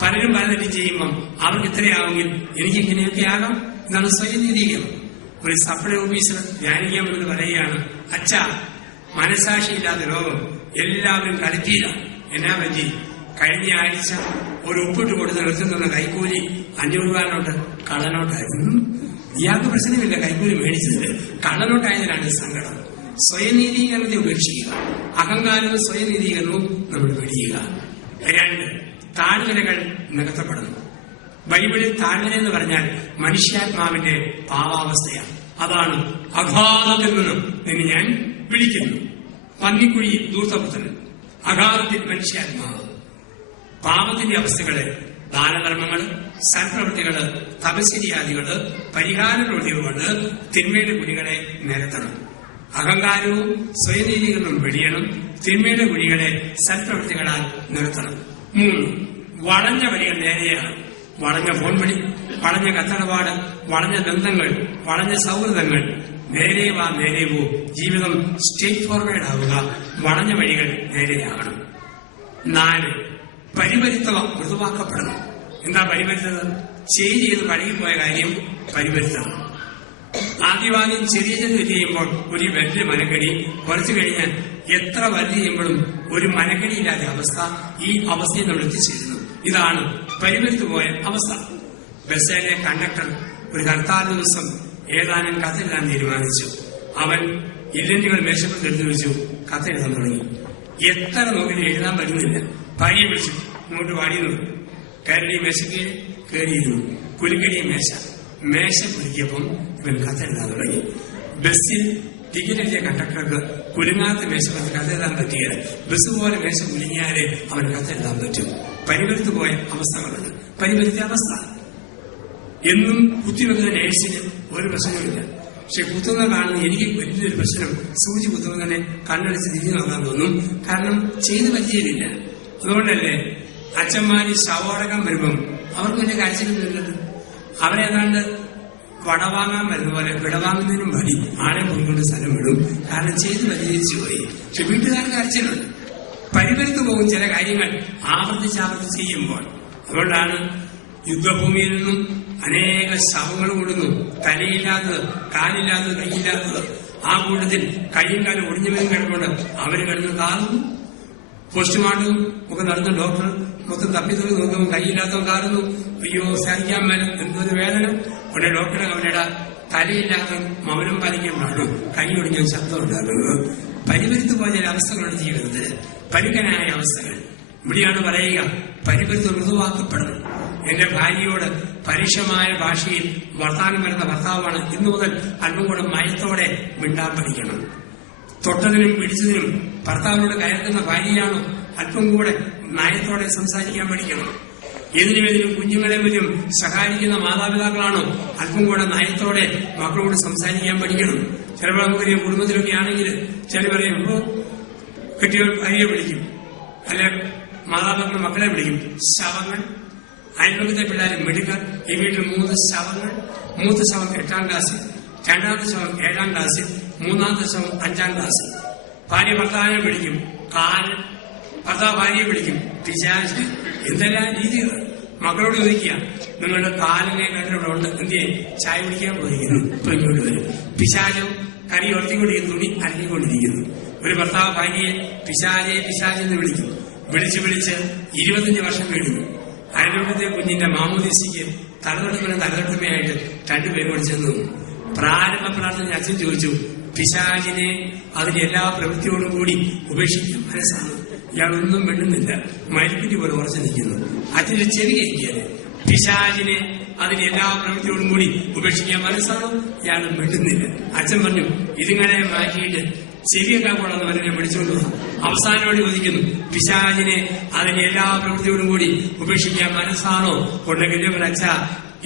പലരും പലതെറ്റ് ചെയ്യുമ്പം അവർക്ക് ഇത്രയാവുമെങ്കിൽ എനിക്ക് ഇങ്ങനെയൊക്കെ ആകാം. ഇതാണ് സ്വയനീതീകരണം. ഒരു സപ്ലൈ ഓഫീസർ ധ്യാനിക്കാമെന്ന് പറയുകയാണ്, അച്ഛാ, മനസാക്ഷിയില്ലാത്ത ലോകം എല്ലാവരും കളിക്കുകയാണ്. എന്നാ പറ്റി? കഴിഞ്ഞ ആഴ്ച ഒരു ഒപ്പിട്ട് കൊടുത്ത് നിർത്തുന്ന കൈക്കൂലി 500 രൂപ കള്ളനോട്ടായിരുന്നു. ഇയാൾക്ക് പ്രശ്നമില്ല കൈക്കൂലി മേടിച്ചതില്, കള്ളനോട്ടായതിനാണ് സങ്കടം. സ്വയനീതീകരണത്തെ ഉപേക്ഷിക്കുക. അഹങ്കാരവും സ്വയനീതീകരണവും നമ്മൾ വെടിയുക. 2. താഴ്വരകൾ നികത്തപ്പെടുന്നു. ബൈബിളിൽ താഴ്വര എന്ന് പറഞ്ഞാൽ മനുഷ്യാത്മാവിന്റെ പാവാവസ്ഥയാണ്. അതാണ് അഗാധത്തിൽ നിന്നും നിന്നെ ഞാൻ വിളിക്കുന്നു. പന്നിക്കുഴി ധൂർത്തപുത്രൻ, അഗാധത്തിൽ മനുഷ്യാത്മാവ്. പാപത്തിന്റെ അവസ്ഥകള്, ദാനധർമ്മങ്ങള്, സൽപ്രവൃത്തികള്, തപശ്ചര്യാദികള്, പരിഹാര പ്രവൃത്തികളുകൊണ്ട് തിന്മയുടെ കുഴികളെ നിരത്തണം. അഹങ്കാരവും സ്വയനീതീകരണവും വെടിയണം. തിന്മയുടെ കുഴികളെ സൽപ്രവൃത്തികളാൽ നിർത്തണം. 3. വളഞ്ഞ വഴികൾ നേരെയാണ്. വളഞ്ഞ ഫോൺ വിളി, വളഞ്ഞ കത്തടപാട്, വളഞ്ഞ ബന്ധങ്ങൾ, വളഞ്ഞ സൗഹൃദങ്ങൾ. നേരെ വാ നേരെ പോ. ജീവിതം സ്ട്രേറ്റ് ഫോർവേഡ് ആവുക. വളഞ്ഞ വഴികൾ നേരെയാകണം. 4. പരിപരിത്തവ മൃദുവാക്കപ്പെടണം. എന്താ പരിപരിത്തത്? ചെയ്ത് പഴകിപ്പോയ കാര്യം പരിപരിത്തണം. ആദ്യം ചെറിയ തെറ്റ് ചെയ്യുമ്പോൾ ഒരു വലിയ മനക്കടി, കുറച്ചു കഴിഞ്ഞാൽ എത്ര വലുത് ചെയ്യുമ്പോഴും ഒരു മനക്കടിയില്ലാത്ത അവസ്ഥ. ഈ അവസ്ഥയിൽ നമ്മൾ എത്തിച്ചേരുന്നു. ഇതാണ് പരിപരിത്തു പോയ അവസ്ഥ. ബസ്സിലെ കണ്ടക്ടർ ഒരു ഹർത്താൽ ദിവസം ഏതാനും കത്തെഴുതാൻ തീരുമാനിച്ചു. അവൻ ഇല്ലന്റുകൾ മേശപ്പുറത്ത് എടുത്തു വെച്ചു. കത്തെഴുതാൻ തുടങ്ങി. എത്ര നോക്കി എഴുതാൻ പറ്റുന്നില്ല. ഭാര്യ വിളിച്ചു, ഇങ്ങോട്ട് വാടിയിരുന്നു. കരടി മേശയ്ക്ക് കയറിയിരുന്നു. കുലുക്കടി മേശ കുലുക്കിയപ്പം ഇവൻ കത്തെഴുതാൻ തുടങ്ങി. ബസ്സിൽ ടിക്കറ്റ് എഴുതിയ കണ്ടക്ടർക്ക് കുലുങ്ങാത്ത മേശപ്പുറത്ത് കത്തെഴുതാൻ പറ്റിയത്. ബസ് പോലെ മേശ കുലുങ്ങിയാലേ അവൻ കത്തെഴുതാൻ പറ്റും. പരിപരിത്തു പോയ അവസ്ഥകളുണ്ട്. പരിപരിച്ച അവസ്ഥ. എന്നും കുത്തിവെക്കുന്ന നേഴ്സിന് ഒരു പ്രശ്നമില്ല. പക്ഷെ കുത്തുന്ന കാണുന്ന എനിക്ക് വലിയൊരു പ്രശ്നം. സൂചി കുത്തുമ്പോൾ തന്നെ കണ്ണടിച്ച് തിരിഞ്ഞു നോക്കാൻ തോന്നും. കാരണം ചെയ്ത് പരിചയമില്ല. അതുകൊണ്ടല്ലേ അച്ഛന്മാര് ശവോടകം വരുമ്പം അവർക്ക് വലിയ കാഴ്ചകളില്ലല്ലോ. അവരേതാണ്ട് വടവാങ്ങാൻ വരുന്ന പോലെ വിടവാങ്ങുന്നതിനും വഴി ആളെ പോയിക്കൊണ്ട് സ്ഥലം വിടും. കാരണം ചെയ്ത് പരിചരിച്ചു പോയി. പക്ഷെ വീട്ടുകാർക്ക് കരച്ചിലുണ്ട്. പരിപരിത്തു പോകും ചില കാര്യങ്ങൾ ആവർത്തിച്ച് ചെയ്യുമ്പോൾ. അതുകൊണ്ടാണ് യുദ്ധഭൂമിയിൽ നിന്നും അനേക ശവങ്ങൾ കൂടുന്നു. തലയില്ലാത്തത്, കാലില്ലാത്തത്, കൈയില്ലാത്തത്. ആ കൂട്ടത്തിൽ കൈയും കാലും ഒടിഞ്ഞവരും കിടക്കൊണ്ട് അവര് കിടന്ന് കാറുന്നു. പോസ്റ്റ്മോർട്ടം ഒക്കെ നടന്ന ഡോക്ടർ മൊത്തം തപ്പിത്തുള്ളി നോക്കുമ്പോൾ കൈയില്ലാത്തവൻ കാറുന്നു. അയ്യോ, സഹിക്കാൻ മേല, എന്തൊരു വേദന. ഉടനെ ഡോക്ടറെ അവരുടെ തലയില്ലാത്ത മൗനം പാലിക്കുമ്പോഴാണ് കൈ ഒടിഞ്ഞ ശബ്ദം ഉണ്ടാകുന്നത്. പരിപരിത്തു പോയ ചില അവസ്ഥകളുടെ ജീവിതത്തിൽ, പരുക്കനായ അവസ്ഥകൾ. ഇവിടെയാണ് പറയുക, പരിപരിത്വം മൃദുവാക്കപ്പെടണം. എന്റെ ഭാര്യയോട് പരുഷമായ ഭാഷയിൽ വർത്താനം വരുന്ന ഭർത്താവാണ്. ഇന്നു മുതൽ അല്പം കൂടെ മയത്തോടെ മിണ്ടാൻ പഠിക്കണം. തൊട്ടതിനും പിടിച്ചതിനും ഭർത്താവിനോട് കയർക്കുന്ന ഭാര്യയാണോ അല്പം കൂടെ നയത്തോടെ സംസാരിക്കാൻ പഠിക്കണം. ഏതിനും കുഞ്ഞുങ്ങളെ പറ്റും സഹായിക്കുന്ന മാതാപിതാക്കളാണോ അല്പം കൂടെ നയത്തോടെ മക്കളോട് സംസാരിക്കാൻ പഠിക്കണം. ചിലപ്പോൾ നമുക്കറിയാം, കുടുംബത്തിലൊക്കെ ആണെങ്കിൽ ചില പറയുമ്പോ കെട്ടിയവർ ഭാര്യയെ വിളിക്കും, അല്ലെ മാതാപിതാക്കൾ മക്കളെ വിളിക്കും. ശവങ്ങൾ, അയൽപക്കത്തെ പിള്ളേരെ മെടുക്കർ. ഈ വീട്ടിൽ 3 ശവങ്ങൾ. മൂത്ത ശവം 8ാം ക്ലാസ്സിൽ, രണ്ടാമത്തെ ശവം 7ാം ക്ലാസ്സിൽ, മൂന്നാമത്തെ ശവം 5ാം ക്ലാസ്സിൽ. ഭാര്യ ഭർത്താവിനെ വിളിക്കും കാൽ, ഭർത്താവ് ഭാര്യയെ വിളിക്കും പിശാച്. എന്തെല്ലാം രീതികൾ. മക്കളോട് ചോദിക്കുക, നിങ്ങളുടെ കാലിനെ കണ്ടിവിടെ ഉണ്ട്, എന്തിയെ ചായ കുടിക്കാൻ പോയിരിക്കുന്നു, ഇപ്പൊ ഇങ്ങോട്ട് വരും. പിശാചം കരി ഉയർത്തിക്കൊണ്ടിരിക്കുന്നു, തുണി അലക്കിക്കൊണ്ടിരിക്കുന്നു. ഒരു ഭർത്താവ് ഭാര്യയെ പിശാചെന്ന് വിളിക്കും. വിളിച്ച് 25 വർഷം കഴിഞ്ഞു. അയൽവക്കത്തെ കുഞ്ഞിന്റെ മാമോദീസയ്ക്ക് തലതൊട്ടുമയായിട്ട് രണ്ടുപേരും കൂടി ചെന്നു. പ്രാരംഭ പ്രാർത്ഥന അച്ഛൻ ചോദിച്ചു, പിശാചിനെ അതിന്റെ എല്ലാ പ്രവൃത്തിയോടും കൂടി ഉപേക്ഷിക്കാൻ മനസ്സാണ്. ഇയാളൊന്നും മിണ്ടുന്നില്ല, മരിപ്പിറ്റി പോലെ ഉറച്ചു നിൽക്കുന്നു. അച്ഛൻ്റെ ചെവി കഴിക്കാന് പിശാചിനെ അതിന്റെ എല്ലാ പ്രവൃത്തിയോടും കൂടി ഉപേക്ഷിക്കാൻ മനസ്സാണോ? ഇയാൾ മിണ്ടുന്നില്ല. അച്ഛൻ പറഞ്ഞു, ഇതിങ്ങനെ മാറ്റിയിട്ട് ചെവിയൊക്കെ കൊള്ളാന്ന് പറഞ്ഞെ പിടിച്ചുകൊണ്ട് അവസാനോട് ചോദിക്കുന്നു, പിശാചിനെ അതിന്റെ എല്ലാ പ്രവൃത്തിയോടും കൂടി ഉപേക്ഷിക്കാൻ മനസ്സാണോ? ഉണ്ടെങ്കിൽ അച്ഛ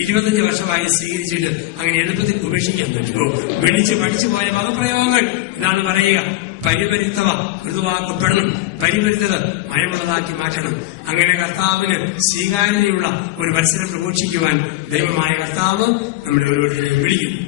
25 വർഷമായി സ്വീകരിച്ചിട്ട് അങ്ങനെ എളുപ്പത്തിൽ ഉപേക്ഷിക്കാൻ പറ്റുമോ? വിളിച്ച് പഠിച്ചു പോയ പദപ്രയോഗങ്ങൾ ഇതാണ് പറയുക. പരിപരുത്തവ മൃദുവാക്കപ്പെടണം, പരിപരുത്തത് മയമുള്ളതാക്കി മാറ്റണം. അങ്ങനെ കർത്താവിന് സ്വീകാര്യതയുള്ള ഒരു മത്സരം പ്രഘോഷിക്കുവാൻ ദൈവമായ കർത്താവ് നമ്മുടെ ഓരോരുത്തരെയും വിളിക്കുന്നു.